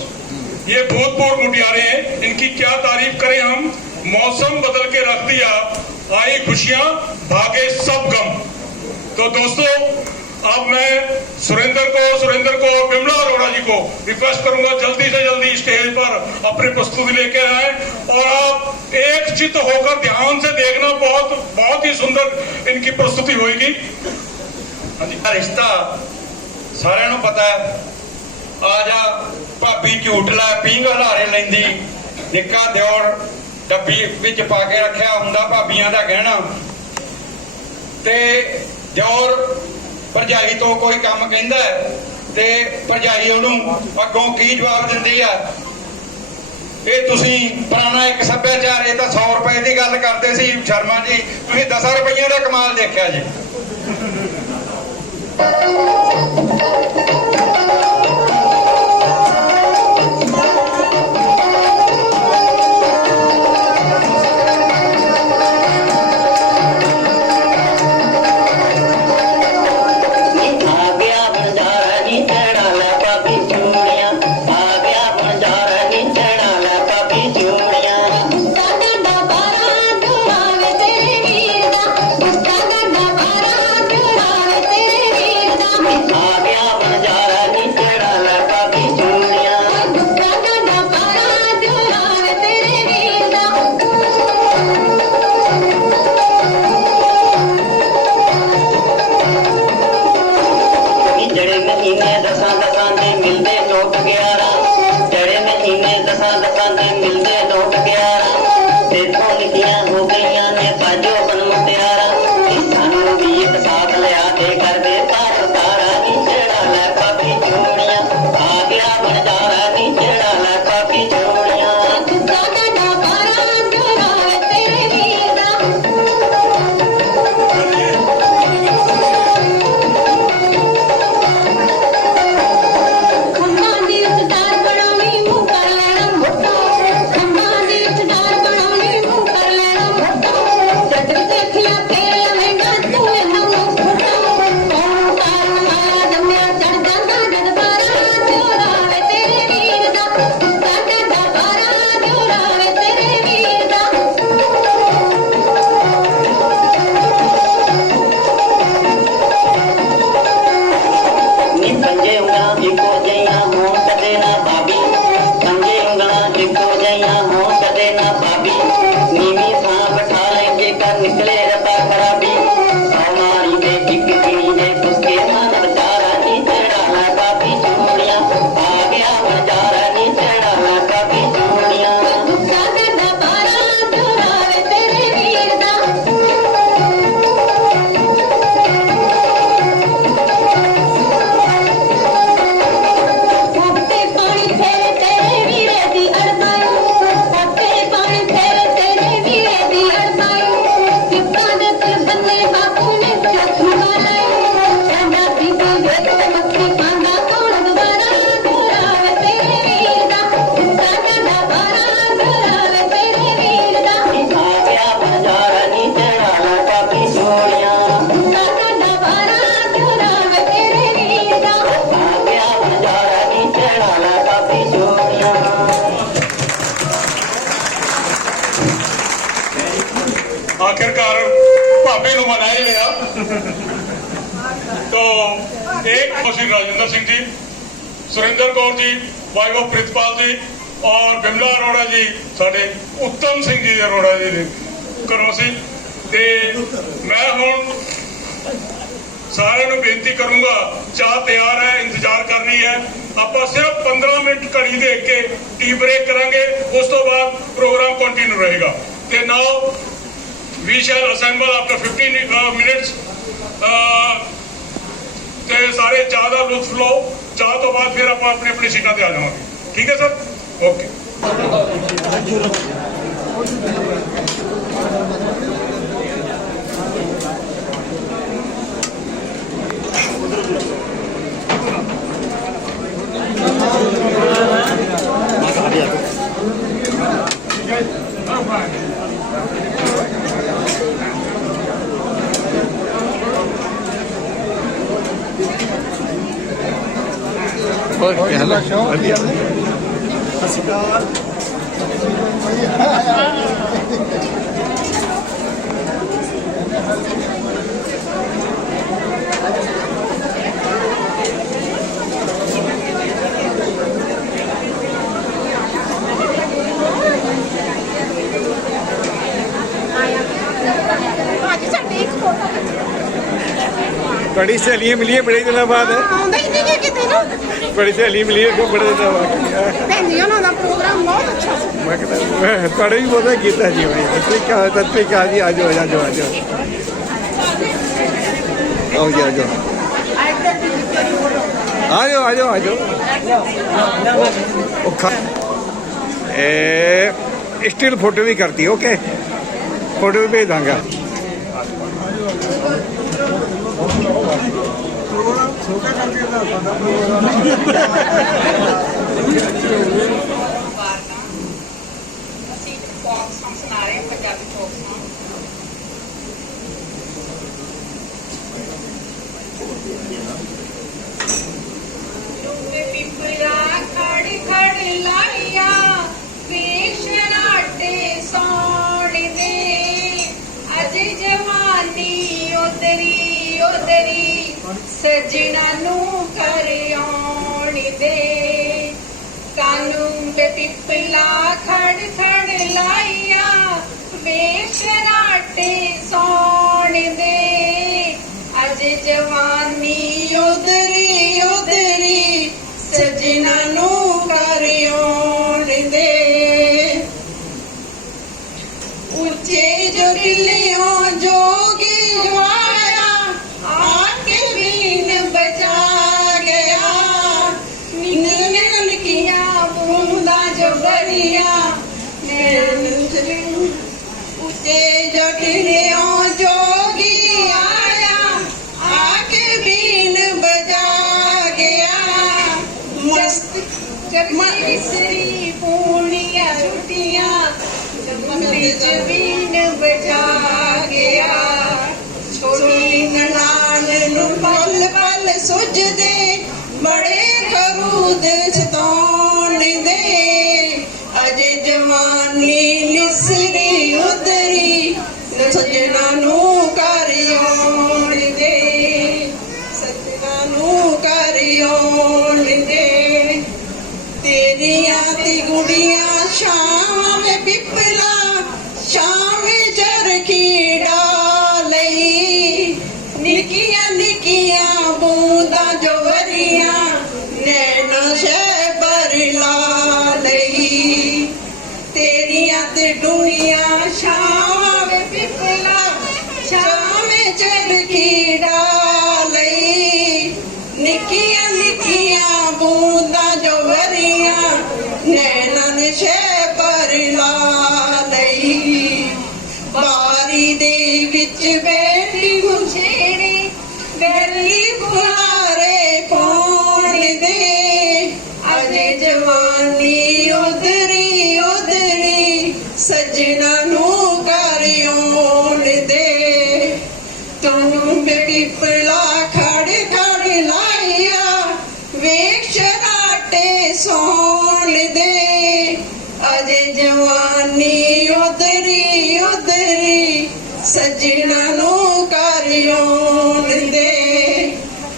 ये भूतपूर्व मुटियारे हैं, इनकी क्या तारीफ करें हम। मौसम बदल के रख दिया, आई खुशियां भागे सब गम। तो दोस्तों अब मैं सुरेंद्र को विमला अरोड़ा जी को रिक्वेस्ट करूंगा जल्दी से जल्दी स्टेज पर अपनी प्रस्तुति लेके आए और आप एकचित्त होकर ध्यान से देखना, बहुत ही सुंदर इनकी प्रस्तुति होगी। हाँ जी। रिश्ता सारिਆਂ ਨੂੰ पता है, आ जा भाभी झूठ ला पींग हलारे लेंदी, निक्का दिओर डब्बी विच पा के रखिया हुंदा भाबियां दा गहना, ते दिओर भरजाई तो कोई काम कहंदा ते भरजाई ਉਹਨੂੰ ਅੱਗੋਂ ਕੀ ਜਵਾਬ ਦਿੰਦੀ ਆ। ਇਹ ਤੁਸੀਂ ਪੁਰਾਣਾ ਇੱਕ ਸੱਭਿਆਚਾਰ, ਇਹ ਤਾਂ 100 ਰੁਪਏ ਦੀ ਗੱਲ ਕਰਦੇ ਸੀ ਸ਼ਰਮਾ ਜੀ, ਤੁਸੀਂ 10 ਰੁਪਈਆਂ ਦਾ ਕਮਾਲ ਦੇਖਿਆ ਜੀ। आ गया बंजारा नीचे आखिरकार भाभी ਨੂੰ मना ही लिया। तो एक श्री राजेंद्र सिंह जी, सुरेंद्र कौर जी वाइफ ऑफ प्रितपाल जी और बिमला अरोड़ा जी साढ़े उत्तम सिंह जी अरोड़ा जी घरों से। मैं हुण सारे ਨੂੰ बेनती करूंगा, चाह तैयार है, इंतजार करनी है। आप सिर्फ 15 मिनट घड़ी देख के टी ब्रेक करांगे, उस तो बाद प्रोग्राम कंटिन्यू रहेगा। ते now we shall assemble after 15 minutes. ते सारे चाह का लुत्फ लो, चाह तो बाद फिर आप अपनी अपनी सीटा ते आ जाओगे। ठीक है सर, ओके। बड़ी सहेलियां मिली है बड़े दिनों बाद। ਆਉਂਦਾ ਹੀ ਨਹੀਂ ਕਿਤੇ ਨਾ बड़ी सहेली मिली है बड़े दिनों बाद। ਭੈਣ ਜੀ ਉਹਨਾਂ ਦਾ ਪ੍ਰੋਗਰਾਮ ਬਹੁਤ ਅੱਛਾ ਸੀ। मैं कहता थोड़े भी बहुत गीता जी भाई तत्विका जी आज आओ आज आओ आओ जी आज आओ आज आओ स्टिल फोटो भी करती। ओके, फोटो भी भेज दूंगा। ਅਸੀਂ ਫੋਕ ਸੌਂਗ ਸੁਣਾ ਰਹੇ ਹਾਂ, ਪੰਜਾਬੀ ਫੋਕ ਸੌਂਗ। ਰੂਪੇ ਪਿਪਲਾ ਖੜ ਖੜ ਲਾਇਆ, ਵੇਸ਼ਨਾਟੇ ਸੌਣ ਦੇ, ਅਜੇ ਜਵਾਨੀ ਉਦਰੀ ਉਦਰੀ, ਸਜਣਾ ਨੂੰ ਕਰ ਆਉਣ ਦੇ। ਕਾਨੂੰਨ ਤੇ ਪਿਪਲਾ ਖੜ ਖੜ ਲਾਇਆ, ਵੇਸ਼ਨਾਟੇ ਸੌਣ ਦੇ, ਅਜੇ ਜਵਾਨੀ ਉਦਰੀ ਉਦਰੀ, ਸਜਣਾ ਨੂੰ ਕਰ ਆਉਣ ਦੇ। ਉੱਚੇ ਜੋ ਕਿਲਿਓ ਜੋਗੀ ਜਵਾਇਆ, आके बीन बजा गया, नैन किया बूंदा जो बढ़िया, उसे जो टिरियो जोगी आया, आके बीन बजा गया। मस्त मिसरी पूनिया छुटिया, बीन बजा गया। छोटी ननान नू पल पल सुझदे, बड़े खरूद सताउण दे, अजे जवानी निसरी उदरी, सजना नू कर आउण दे, सजना नू कर आउण दे। तेरिया ती गुड़िया शाम में पिपला, शाम चरखी निकिया निकिया बूंदा जो वरिया, नैना शहबर ला लई। तेरिया ते डूनिया शाम में पिपला, शाम चरखी डालई। निकिया निकिया बूंदा जो वरिया, नैना ने शहबर ला लई। बारी दे विच बैठी गुछेड़ी, गली बुहारे पौन दे, अजे जवानी उदरी उदरी, सजना नू कर आउण दे। तू पिपला खड़ खड़ लाया, वेख शराटे सौण दे, अजे जवानी उदरी उदरी, सजना नू कारियों दे,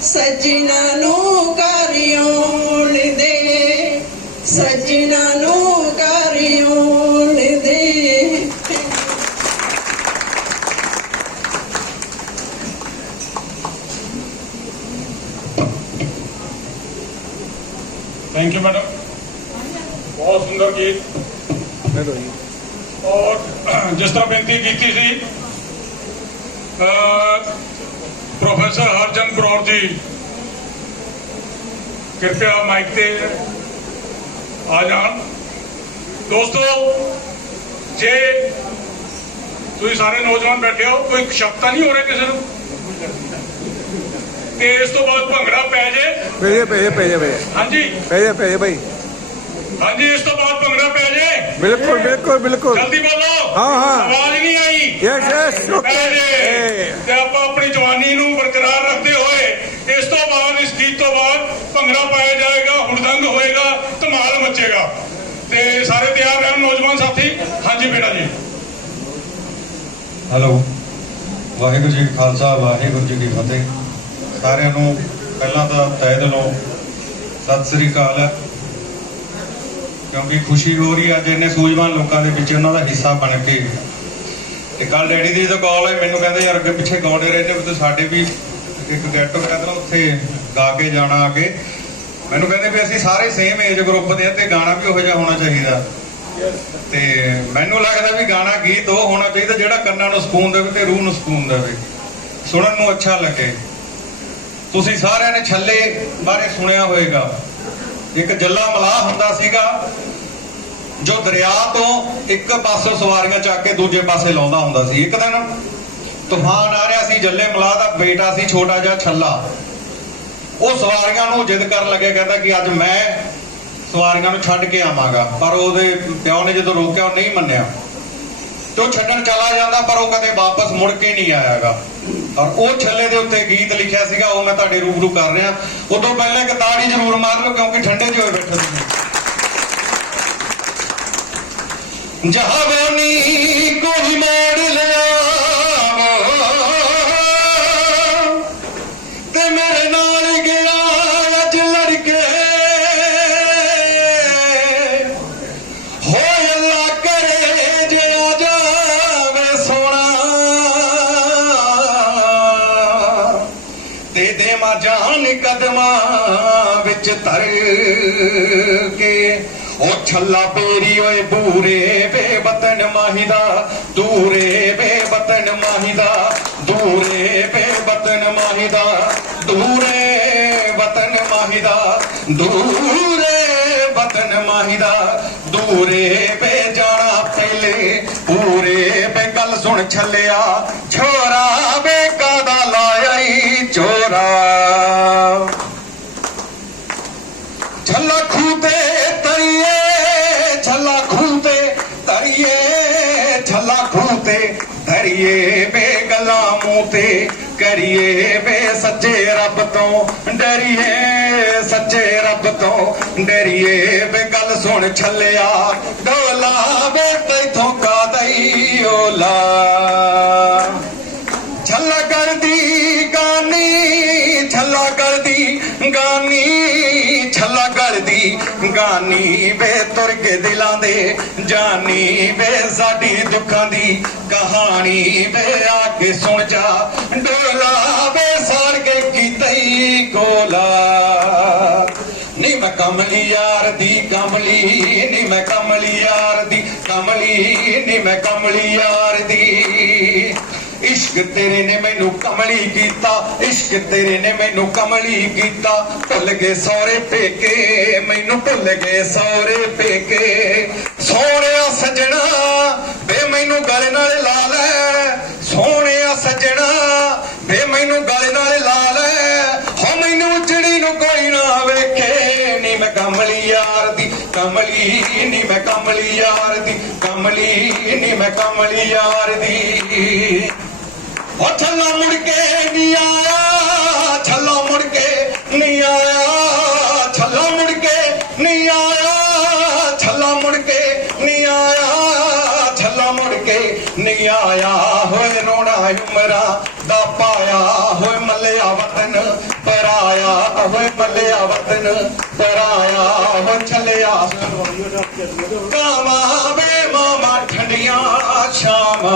सजना नू कारियों दे, सजना नू कारियों दे। थैंक यू मैडम, बहुत सुंदर गीत। और जिस तरह बेनती की थी प्रोफेसर हरचंद कौर जी, कृपया माइक ते आ जान। दोस्तों, जे तुम सारे नौजवान बैठे हो, कोई शक तो नहीं हो रहा किसी को कि इस तो बाद भंगड़ा पै जाए? हाँ जी भाई हाँ जी, इस तो बाद भंगड़ा पै जाए? बिल्कुल बिल्कुल बिल्कुल। जल्दी बोलो। हाँ। आवाज नहीं आई? यस यस पै जाए ते आपां अपनी जवानी नूं बरकरार रखते हुए इस तो बाद, इस गीत तो बाद भंगड़ा पाया जाएगा, हुड़दंग होएगा, धमाल मचेगा। ते सारे तैयार रहन नौजवान साथी। हाँ जी बेटा जी। ਹੈਲੋ, ਵਾਹਿਗੁਰੂ ਜੀ ਕੀ ਖਾਲਸਾ, ਵਾਹਿਗੁਰੂ ਜੀ ਕੀ ਫਤਿਹ। ਸਾਰਿਆਂ ਨੂੰ ਪਹਿਲਾਂ ਤਾਂ ਤਹਿ ਦਿਲੋਂ ਸਤਿ ਸ੍ਰੀ ਅਕਾਲ ਹੈ, ਕਿਉਂਕਿ ਖੁਸ਼ੀ ਹੋ ਰਹੀ ਅੱਜ ਇੰਨੇ ਸੂਝਵਾਨ ਲੋਕਾਂ ਦੇ ਵਿੱਚ ਉਹਨਾਂ ਦਾ ਹਿੱਸਾ ਬਣ ਕੇ। ਤੇ ਕੱਲ ਡੈਡੀ ਦੀ ਜਦੋਂ ਕਾਲ ਆਈ, ਮੈਨੂੰ ਕਹਿੰਦੇ ਯਾਰ ਅੱਗੇ ਪਿੱਛੇ ਗਾਉਂਦੇ ਰਹਿੰਦੇ ਤੇ ਸਾਡੇ ਵੀ ਇੱਕ ਗੈਟ ਟੂਗੈਦਰ ਉੱਥੇ ਗਾ ਕੇ ਜਾਣਾ ਅੱਗੇ। ਮੈਨੂੰ ਕਹਿੰਦੇ ਵੀ ਅਸੀਂ ਸਾਰੇ ਸੇਮ ਏਜ ਗਰੁੱਪ ਦੇ ਆ ਤੇ ਗਾਣਾ ਵੀ ਉਹੋ ਜਿਹਾ ਹੋਣਾ ਚਾਹੀਦਾ। ਤੇ ਮੈਨੂੰ ਲੱਗਦਾ ਵੀ ਗਾਣਾ ਗੀਤ ਉਹ ਹੋਣਾ ਚਾਹੀਦਾ ਜਿਹੜਾ ਕੰਨਾਂ ਨੂੰ ਸਕੂਨ ਦੇਵੇ ਤੇ ਰੂਹ ਨੂੰ ਸਕੂਨ ਦੇਵੇ, ਸੁਣਨ ਨੂੰ ਅੱਛਾ ਲੱਗੇ। ਤੁਸੀਂ ਸਾਰਿਆਂ ਨੇ ਛੱਲੇ ਬਾਰੇ ਸੁਣਿਆ ਹੋਵੇਗਾ। ਇੱਕ ਜੱਲਾ ਮਲਾਹ ਹੁੰਦਾ ਸੀਗਾ ਜੋ ਦਰਿਆ ਤੋਂ ਇੱਕ ਪਾਸੋਂ ਸਵਾਰੀਆਂ ਚੱਕ ਕੇ ਦੂਜੇ ਪਾਸੇ ਲਾਉਂਦਾ ਹੁੰਦਾ ਸੀ। ਇੱਕ ਦਿਨ ਤੂਫਾਨ ਆ ਰਿਹਾ ਸੀ, ਜੱਲੇ ਮਲਾਹ ਦਾ ਬੇਟਾ ਸੀ ਛੋਟਾ ਜਿਹਾ ਛੱਲਾ। ਉਹ ਸਵਾਰੀਆਂ ਨੂੰ ਜਿੱਦ ਕਰਨ ਲੱਗਿਆ, ਕਹਿੰਦਾ ਕਿ ਅੱਜ ਮੈਂ ਸਵਾਰੀਆਂ ਨੂੰ ਛੱਡ ਕੇ ਆਵਾਂਗਾ। ਪਰ ਉਹਦੇ ਪਿਓ ਨੇ ਜਦੋਂ ਰੋਕਿਆ ਉਹ ਨਹੀਂ ਮੰਨਿਆ ਤੇ ਉਹ ਛੱਡਣ ਚਲਾ ਜਾਂਦਾ, ਪਰ ਉਹ ਕਦੇ ਵਾਪਸ ਮੁੜ ਕੇ ਨਹੀਂ ਆਇਆਗਾ। ਔਰ ਉਹ ਛੱਲੇ ਦੇ ਉੱਤੇ ਗੀਤ ਲਿਖਿਆ ਸੀਗਾ, ਉਹ ਮੈਂ ਤੁਹਾਡੇ ਰੂਬਰੂ ਕਰ ਰਿਹਾ। ਉਦੋਂ ਪਹਿਲਾਂ ਇੱਕ ਤਾੜੀ ਜ਼ਰੂਰ ਮਾਰ ਲਓ ਕਿਉਂਕਿ ਠੰਡੇ ਜਿਹੇ ਹੋਏ ਬੈਠੇ ਤੁਸੀਂ। ਜਹਾਨੀ ਕੋਈ ਮੋੜ ਲਿਆ ਤੇ ਮੇਰੇ ਨਾਲ ਗਿਆ ਅੱਜ ਲੜਕੇ, ਹੋ ਅੱਲਾ ਕਰੇ ਜੇ ਆ ਜਾਵੇ ਸੋਹਣਾ, ਤੇ ਦੇਵਾਂ ਜਾਨ ਕਦਮਾਂ ਵਿੱਚ ਧਰ ਕੇ। ਉਹ ਛੱਲਾ ਪੇਰੀ ਓਏ ਬੂਰੇ ਬੇਵਤਨ ਮਾਹੀਦਾ, ਦੂਰੇ ਬੇਵਤਨ ਮਾਹੀਦਾ, ਦੂਰੇ ਬੇਵਤਨ ਮਾਹੀਦਾ, ਦੂਰੇ ਵਤਨ ਮਾਹੀਦਾ, ਦੂਰੇ ਵਤਨ ਮਾਹੀਦਾ, ਦੂਰੇ ਬੇ ਜਾਣਾ ਪਹਿਲੇ ਪੂਰੇ ਬੇ। ਗੱਲ ਸੁਣ ਛੱਲਿਆ ਛੋਰਾ ਵੇ ਕਾਦਾ ਲਾਇਆ ਈ ਚੋਰਾ, ਛੱਲਾ ਖੂਤੇ ਤਰੀਏ, ਛੱਲਾ ਖੂਤੇ ਤਰੀਏ, ਛੱਲਾ ਖੂਤੇ ਧਰੀਏ ਬੇ ਗੱਲਾਂ ਮੂੰਹ ਤੇ ਕਰੀਏ ਬੇ। ਸੱਚੇ ਰੱਬ ਤੋਂ ਡਰੀਏ, ਸੱਚੇ ਰੱਬ ਤੋਂ ਡਰੀਏ ਬੇ। ਗੱਲ ਸੁਣ ਛੱਲਿਆ ਡੋਲਾ ਵੇ ਤੈਥੋਂ ਕਾਦਈ ਓਲਾ, ਛੱਲਾ ਕਰਦੀ ਗਾਨੀ, ਛੱਲਾ ਕਰਦੀ ਗਾਨੀ, ਛੱਲਾ ਕਰਦੀ ਗਾਨੀ ਵੇ। ਤੁਰ ਕੇ ਦਿਲਾਂ ਦੇ ਜਾਨੀ ਵੇ, ਸਾਡੀ ਦੁੱਖਾਂ ਦੀ ਕਹਾਣੀ ਵੇ। ਆ ਕੇ ਸੁਣ ਜਾ ਡੋਲਾ ਵੇ, ਸਾੜ ਕੇ ਕੀਤਈ ਗੋਲਾ। ਨੀ ਮੈਂ ਕਮਲੀ ਯਾਰ ਦੀ ਕਮਲੀ, ਨੀ ਮੈਂ ਕਮਲੀ ਯਾਰ ਦੀ ਕਮਲੀ, ਨੀ ਮੈਂ ਕਮਲੀ ਯਾਰ ਦੀ। इश्क तेरे ने मैनू कमली कीता, इश्क तेरे ने मैनू कमली कीता। भुल गए सौरे पेके, मैनू भुल गए सौरे पेके। सोहणिया सजना बे मैनू गले नाल ला लै, सोहणिया सजना बे मैनू गले नाल ला लै। हो मैनू उजड़ी नू कोई ना वेखे, नी मैं कमली यार दी कमली, नी मैं कमली यार दी कमली, नी मैं कमली यार दी। ओ छल्ला मुड़ के नहीं आया, छल्ला मुड़ के नहीं आया, छल्ला मुड़ के नहीं आया, छल्ला मुड़ के नहीं आया, छल्ला मुड़ के नहीं आया होए रोना उमरा दा पाया होए मलिया वतन पराया होए मलिया वतन पराया हो चलिया कावा वे मामा ठंडिया शामा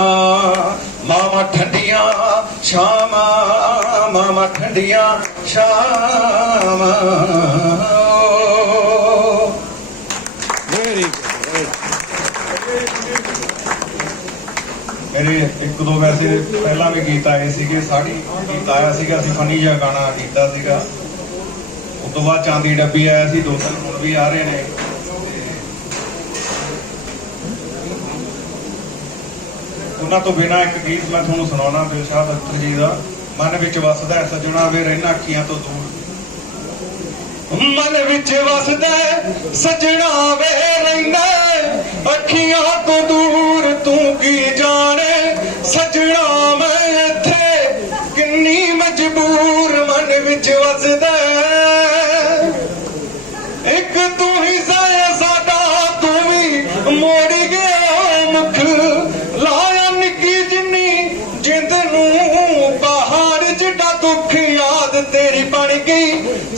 मामा ठंडिया शामा मामा ठंडिया शामा मेरे एक दो वैसे पहला भी गीत आए सीगे साड़ी गीत आया सीगा ਅਸੀਂ ਫਨੀ ਜਿਹਾ ਗਾਣਾ ਕੀਤਾ ਸੀਗਾ ਉਸ ਤੋਂ ਬਾਅਦ ਚਾਂਦੀ ਡੱਬੀ ਆਇਆ ਸੀ ਦੋ ਤਿੰਨ ਹੁਣ ਵੀ ਆ ਰਹੇ ਨੇ ਉਹਨਾਂ ਤੋਂ ਬਿਨਾਂ ਇੱਕ ਗੀਤ ਮੈਂ ਤੁਹਾਨੂੰ ਸੁਣਾਉਣਾ ਦਿਲਸ਼ਾਦ ਅਖਤਰ ਜੀ ਦਾ ਮਨ ਵਿੱਚ ਵਸਦਾ ਸਜਣਾ ਵੇ ਰਹਿਣਾ ਅੱਖੀਆਂ ਤੋਂ ਦੂਰ मन विच वसदा सजना वे रहिंदा अखियां तो दूर तू की जाने सजना मैं इत्थे किन्नी मजबूर मन विच वसदा एक तू ही साडा तू भी मोड़ गया मुख लाया निक्की जिन्नी जिंद नूं पहाड़ जिड्डा दुख याद तेरी बन गई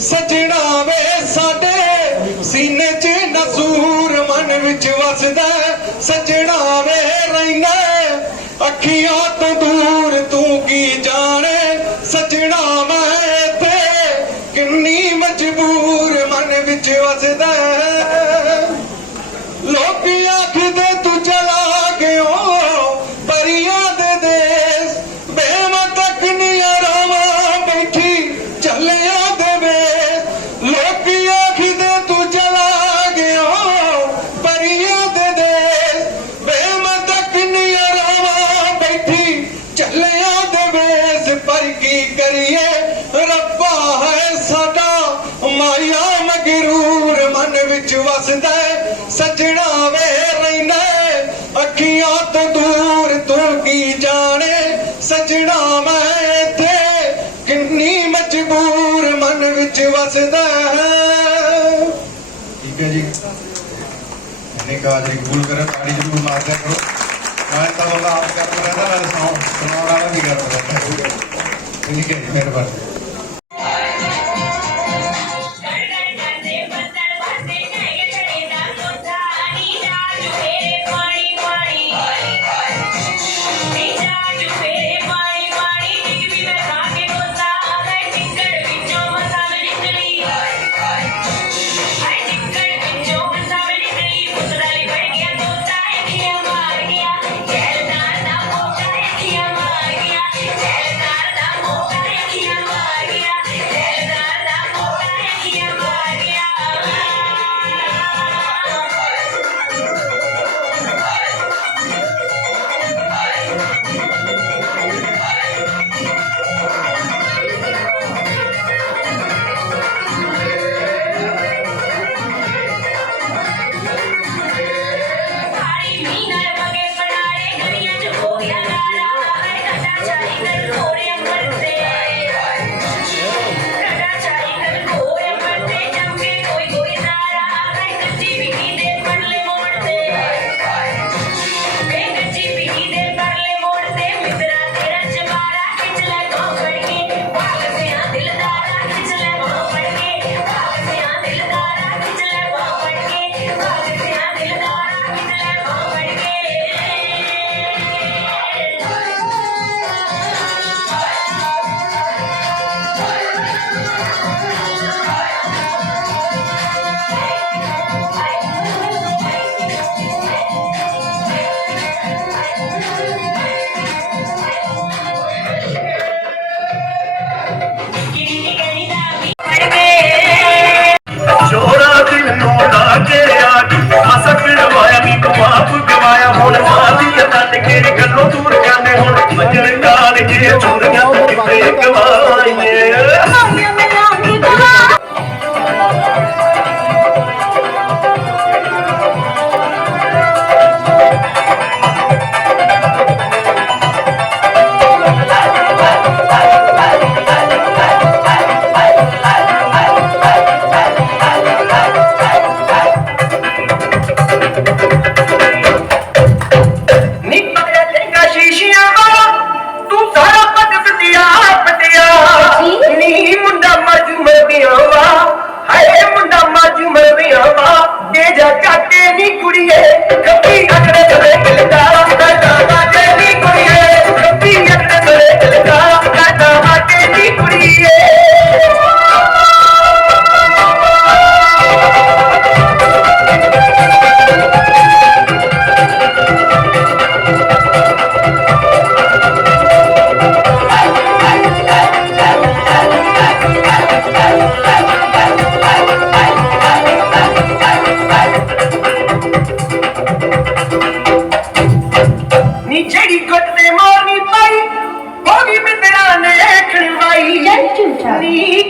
सजना वे साडे सीने च नसूर मन विच वसदा सजना वे रहिंदा अखियां तो दूर तू की जाने सजना मैं ते किन्नी मजबूर मन विच वसदा लोकी आखदे तू चला गयो परिया दे देश बेमा तक नहीं आरामा बैठी चलिया देवे लोकी आखदे तू चला गया परिया दे देश बेमा तक नहीं आरामा बैठी चलिया देवे पर की करिए रब्बा है साडा माया मगरूर मन विच वसदा सजना वे रहिंदा अखियां तो दूर तू की जाने सजना मैं इत्थे किन्नी मजबूर मन विच वसदा ठीक है जी मैंने कहा जी कबूल करें ताड़ी जरूर मार दिया करो मैं तो बोला आप गर्म रहता मैं सुनाने वाला भी गर्म रहता ठीक है जी मेहरबानी Yeah.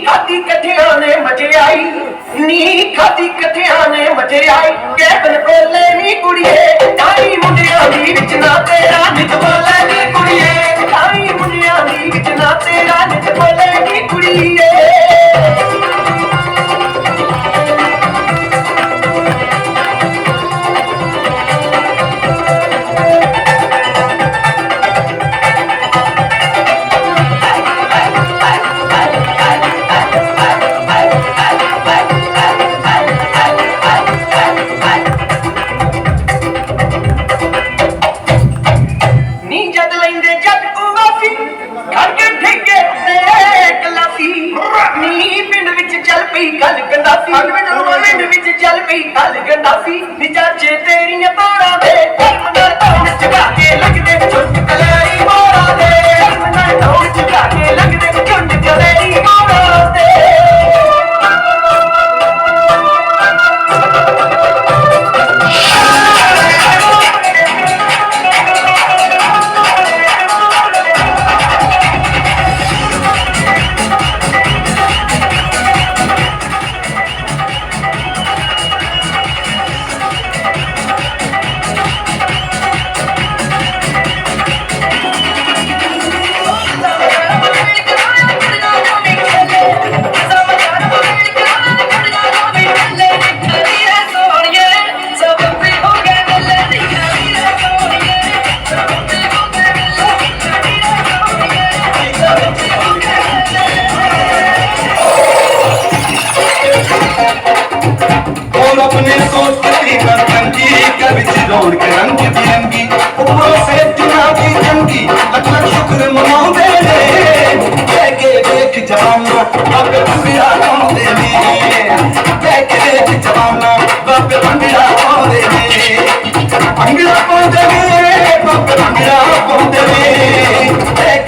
खादी कठिया ने मठियाई नी खादी कठिया ने मठियाई कैबन बोले नी कुड़िए ताई मुंडिया दी विच ना तेरा नित बोले नी कुड़िए ताई मुंडिया दी विच ना तेरा नित बोले नी कुड़िए गल गंदासी पिंड विच चल पई गल गंदासी निचाचे तेरियां तारा दे धर्म धौन चगा के लगदे झुंड कलेरी मोरा दे धर्म धौन चगा के लगदे झुंड कलेरी मोरा दे अपने सोच की रंगी कविच दौड़ के रंग बिरंगी ऊपरों से चुनावी जंगी लख लख शुक्र मनाओ के देख जवाना बाबे भंडिया गाँव के देख जवाना बाबे भंडिया गाँव भंडिया पाते बाबे भंडिया पाते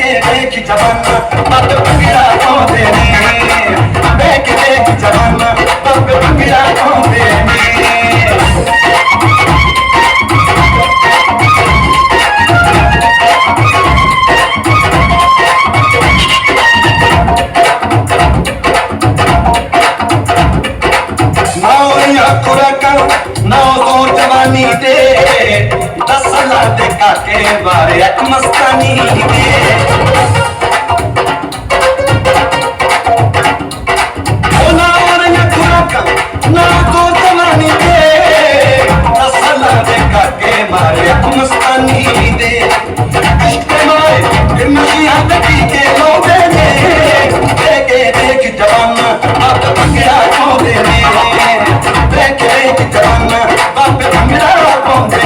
के देख जवाना बाबे भंडिया गाँव के देख जवाना बाबे भंडिया गाँव के बारे मस्तानी दे ना और न खुराका ना तो जवानी दे असला देखा के बारे मस्तानी दे इश्क मारे नशिया लगी के लोगे ने देख जवाना बाप भंगड़ा को दे देख जवाना बाप भंगड़ा को दे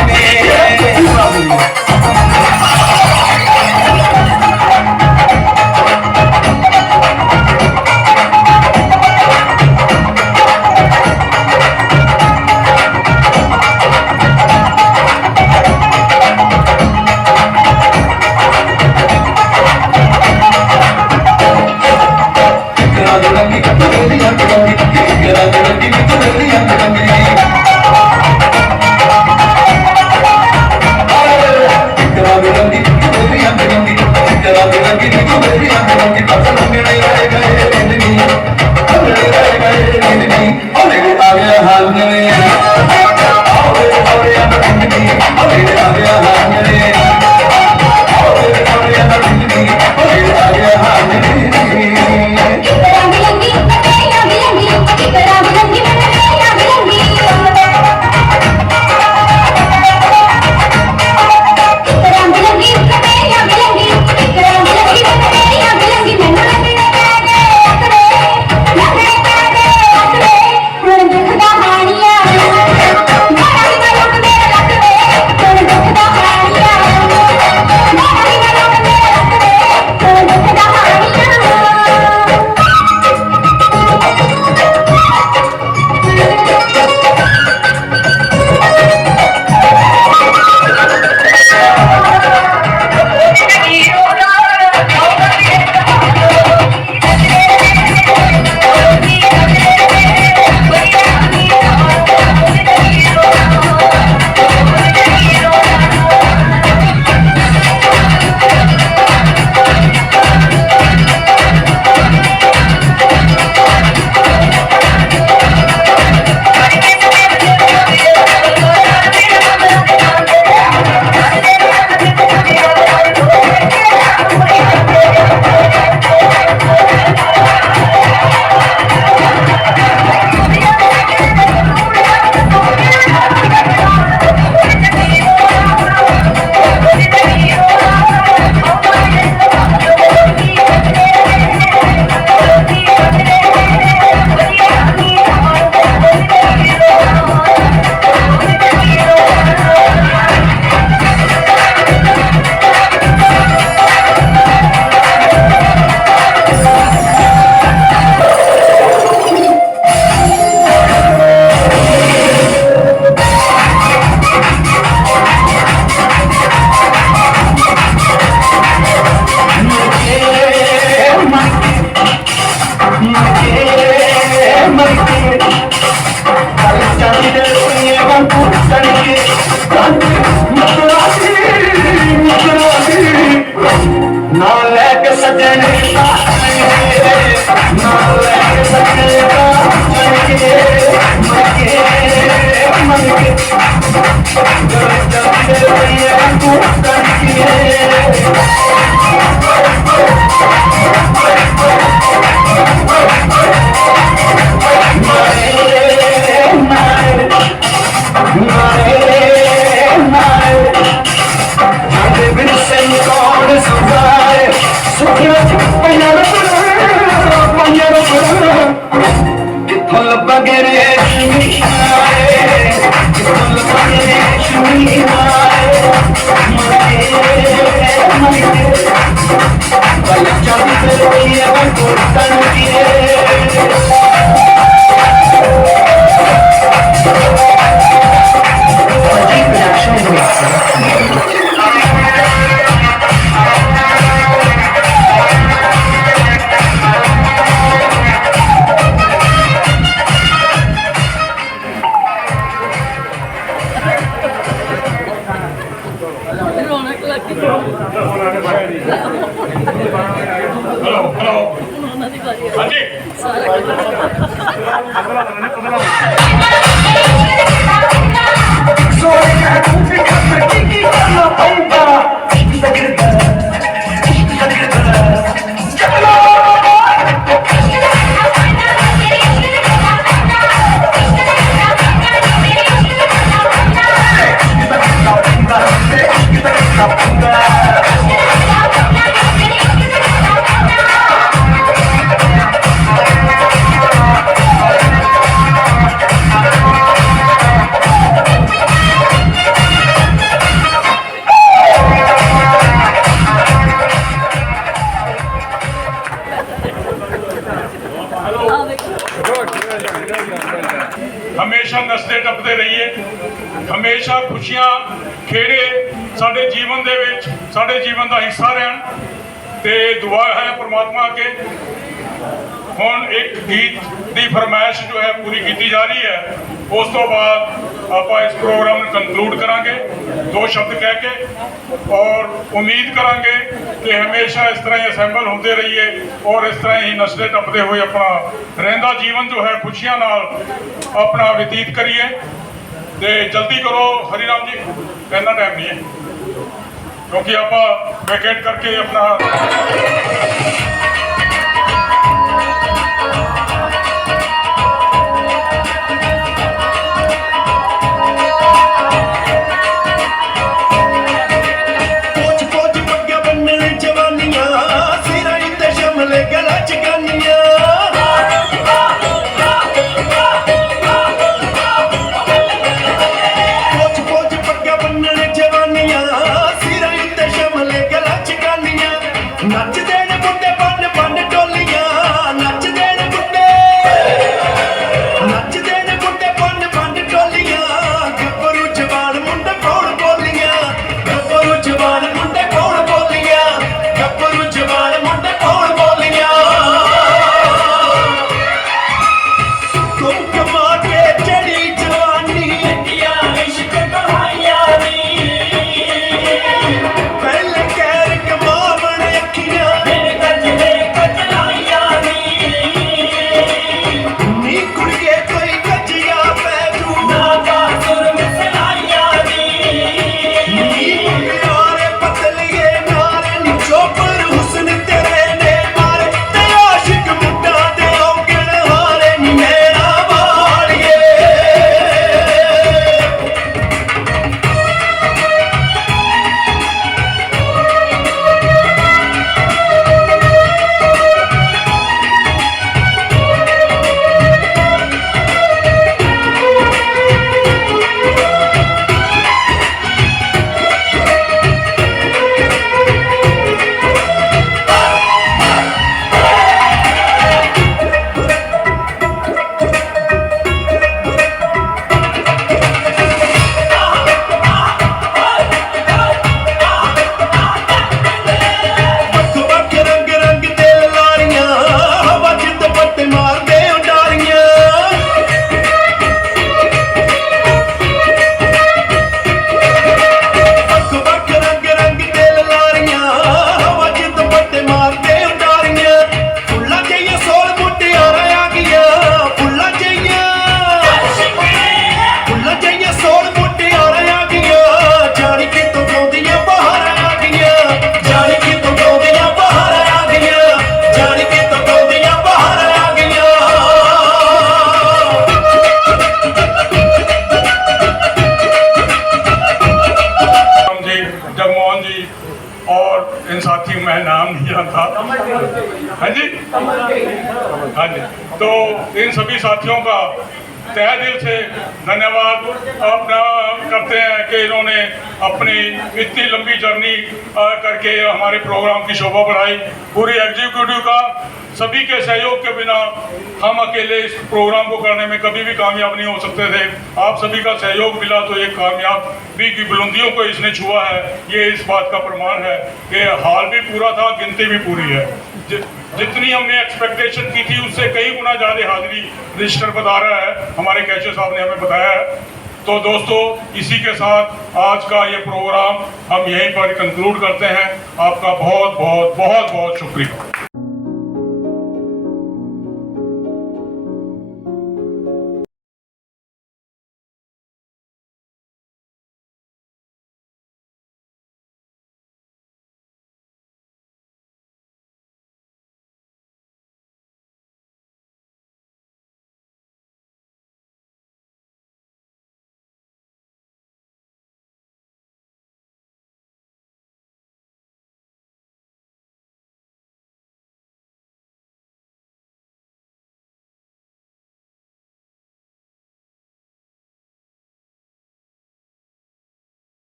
ਹਮੇਸ਼ਾ ਨੱਚਦੇ ਟੱਪਦੇ ਰਹੀਏ, ਹਮੇਸ਼ਾ ਖੁਸ਼ੀਆਂ ਖੇੜੇ ਸਾਡੇ ਜੀਵਨ ਦੇ ਵਿੱਚ ਸਾਡੇ ਜੀਵਨ ਦਾ ਹਿੱਸਾ ਰਹਿਣ ਤੇ ਦੁਆ ਹੈ ਪ੍ਰਮਾਤਮਾ ਅੱਗੇ। ਹੁਣ ਇੱਕ ਗੀਤ ਦੀ ਫਰਮਾਇਸ਼ ਜੋ ਹੈ ਪੂਰੀ ਕੀਤੀ ਜਾ ਰਹੀ ਹੈ, ਉਸ ਤੋਂ ਬਾਅਦ ਆਪਾਂ ਇਸ ਪ੍ਰੋਗਰਾਮ ਨੂੰ ਕੰਕਲੂਡ ਕਰਾਂਗੇ ਦੋ ਸ਼ਬਦ ਕਹਿ ਕੇ, ਔਰ ਉਮੀਦ ਕਰਾਂਗੇ ਕਿ ਹਮੇਸ਼ਾ ਇਸ ਤਰ੍ਹਾਂ ਹੀ ਅਸੈਂਬਲ ਹੁੰਦੇ ਰਹੀਏ ਔਰ ਇਸ ਤਰ੍ਹਾਂ ਹੀ ਨੱਚਦੇ ਟੱਪਦੇ ਹੋਏ ਆਪਣਾ ਰਹਿੰਦਾ ਜੀਵਨ ਜੋ ਹੈ ਖੁਸ਼ੀਆਂ ਨਾਲ ਆਪਣਾ ਬਤੀਤ ਕਰੀਏ। ਤੇ ਜਲਦੀ ਕਰੋ ਹਰੀਰਾਮ ਜੀ, ਇੰਨਾ ਟਾਈਮ ਨਹੀਂ ਹੈ ਕਿਉਂਕਿ ਆਪਾਂ ਵੈਕੇਟ ਕਰਕੇ ਆਪਣਾ ਨੱਚਦੇ ਨੇ ਮੁੰਡੇ जगमोहन जी और इन साथियों में नाम नहीं जानता। हाँ जी, हाँ जी। तो इन सभी साथियों का तहे दिल से धन्यवाद अपना करते हैं कि इन्होंने अपनी इतनी लंबी जर्नी करके हमारे प्रोग्राम की शोभा बढ़ाई। पूरी एग्जीक्यूटिव का सभी के सहयोग के बिना हम अकेले इस प्रोग्राम को करने में कभी भी कामयाब नहीं हो सकते थे। आप सभी का सहयोग मिला तो ये कामयाबी की बुलंदियों को इसने छुआ है। ये इस बात का प्रमाण है कि हाल भी पूरा था, गिनती भी पूरी है। जितनी हमने एक्सपेक्टेशन की थी उससे कई गुना ज़्यादा हाजिरी रजिस्टर बता रहा है, हमारे कैशियर साहब ने हमें बताया है। तो दोस्तों, इसी के साथ आज का ये प्रोग्राम हम यहीं पर कंक्लूड करते हैं। आपका बहुत बहुत बहुत बहुत शुक्रिया।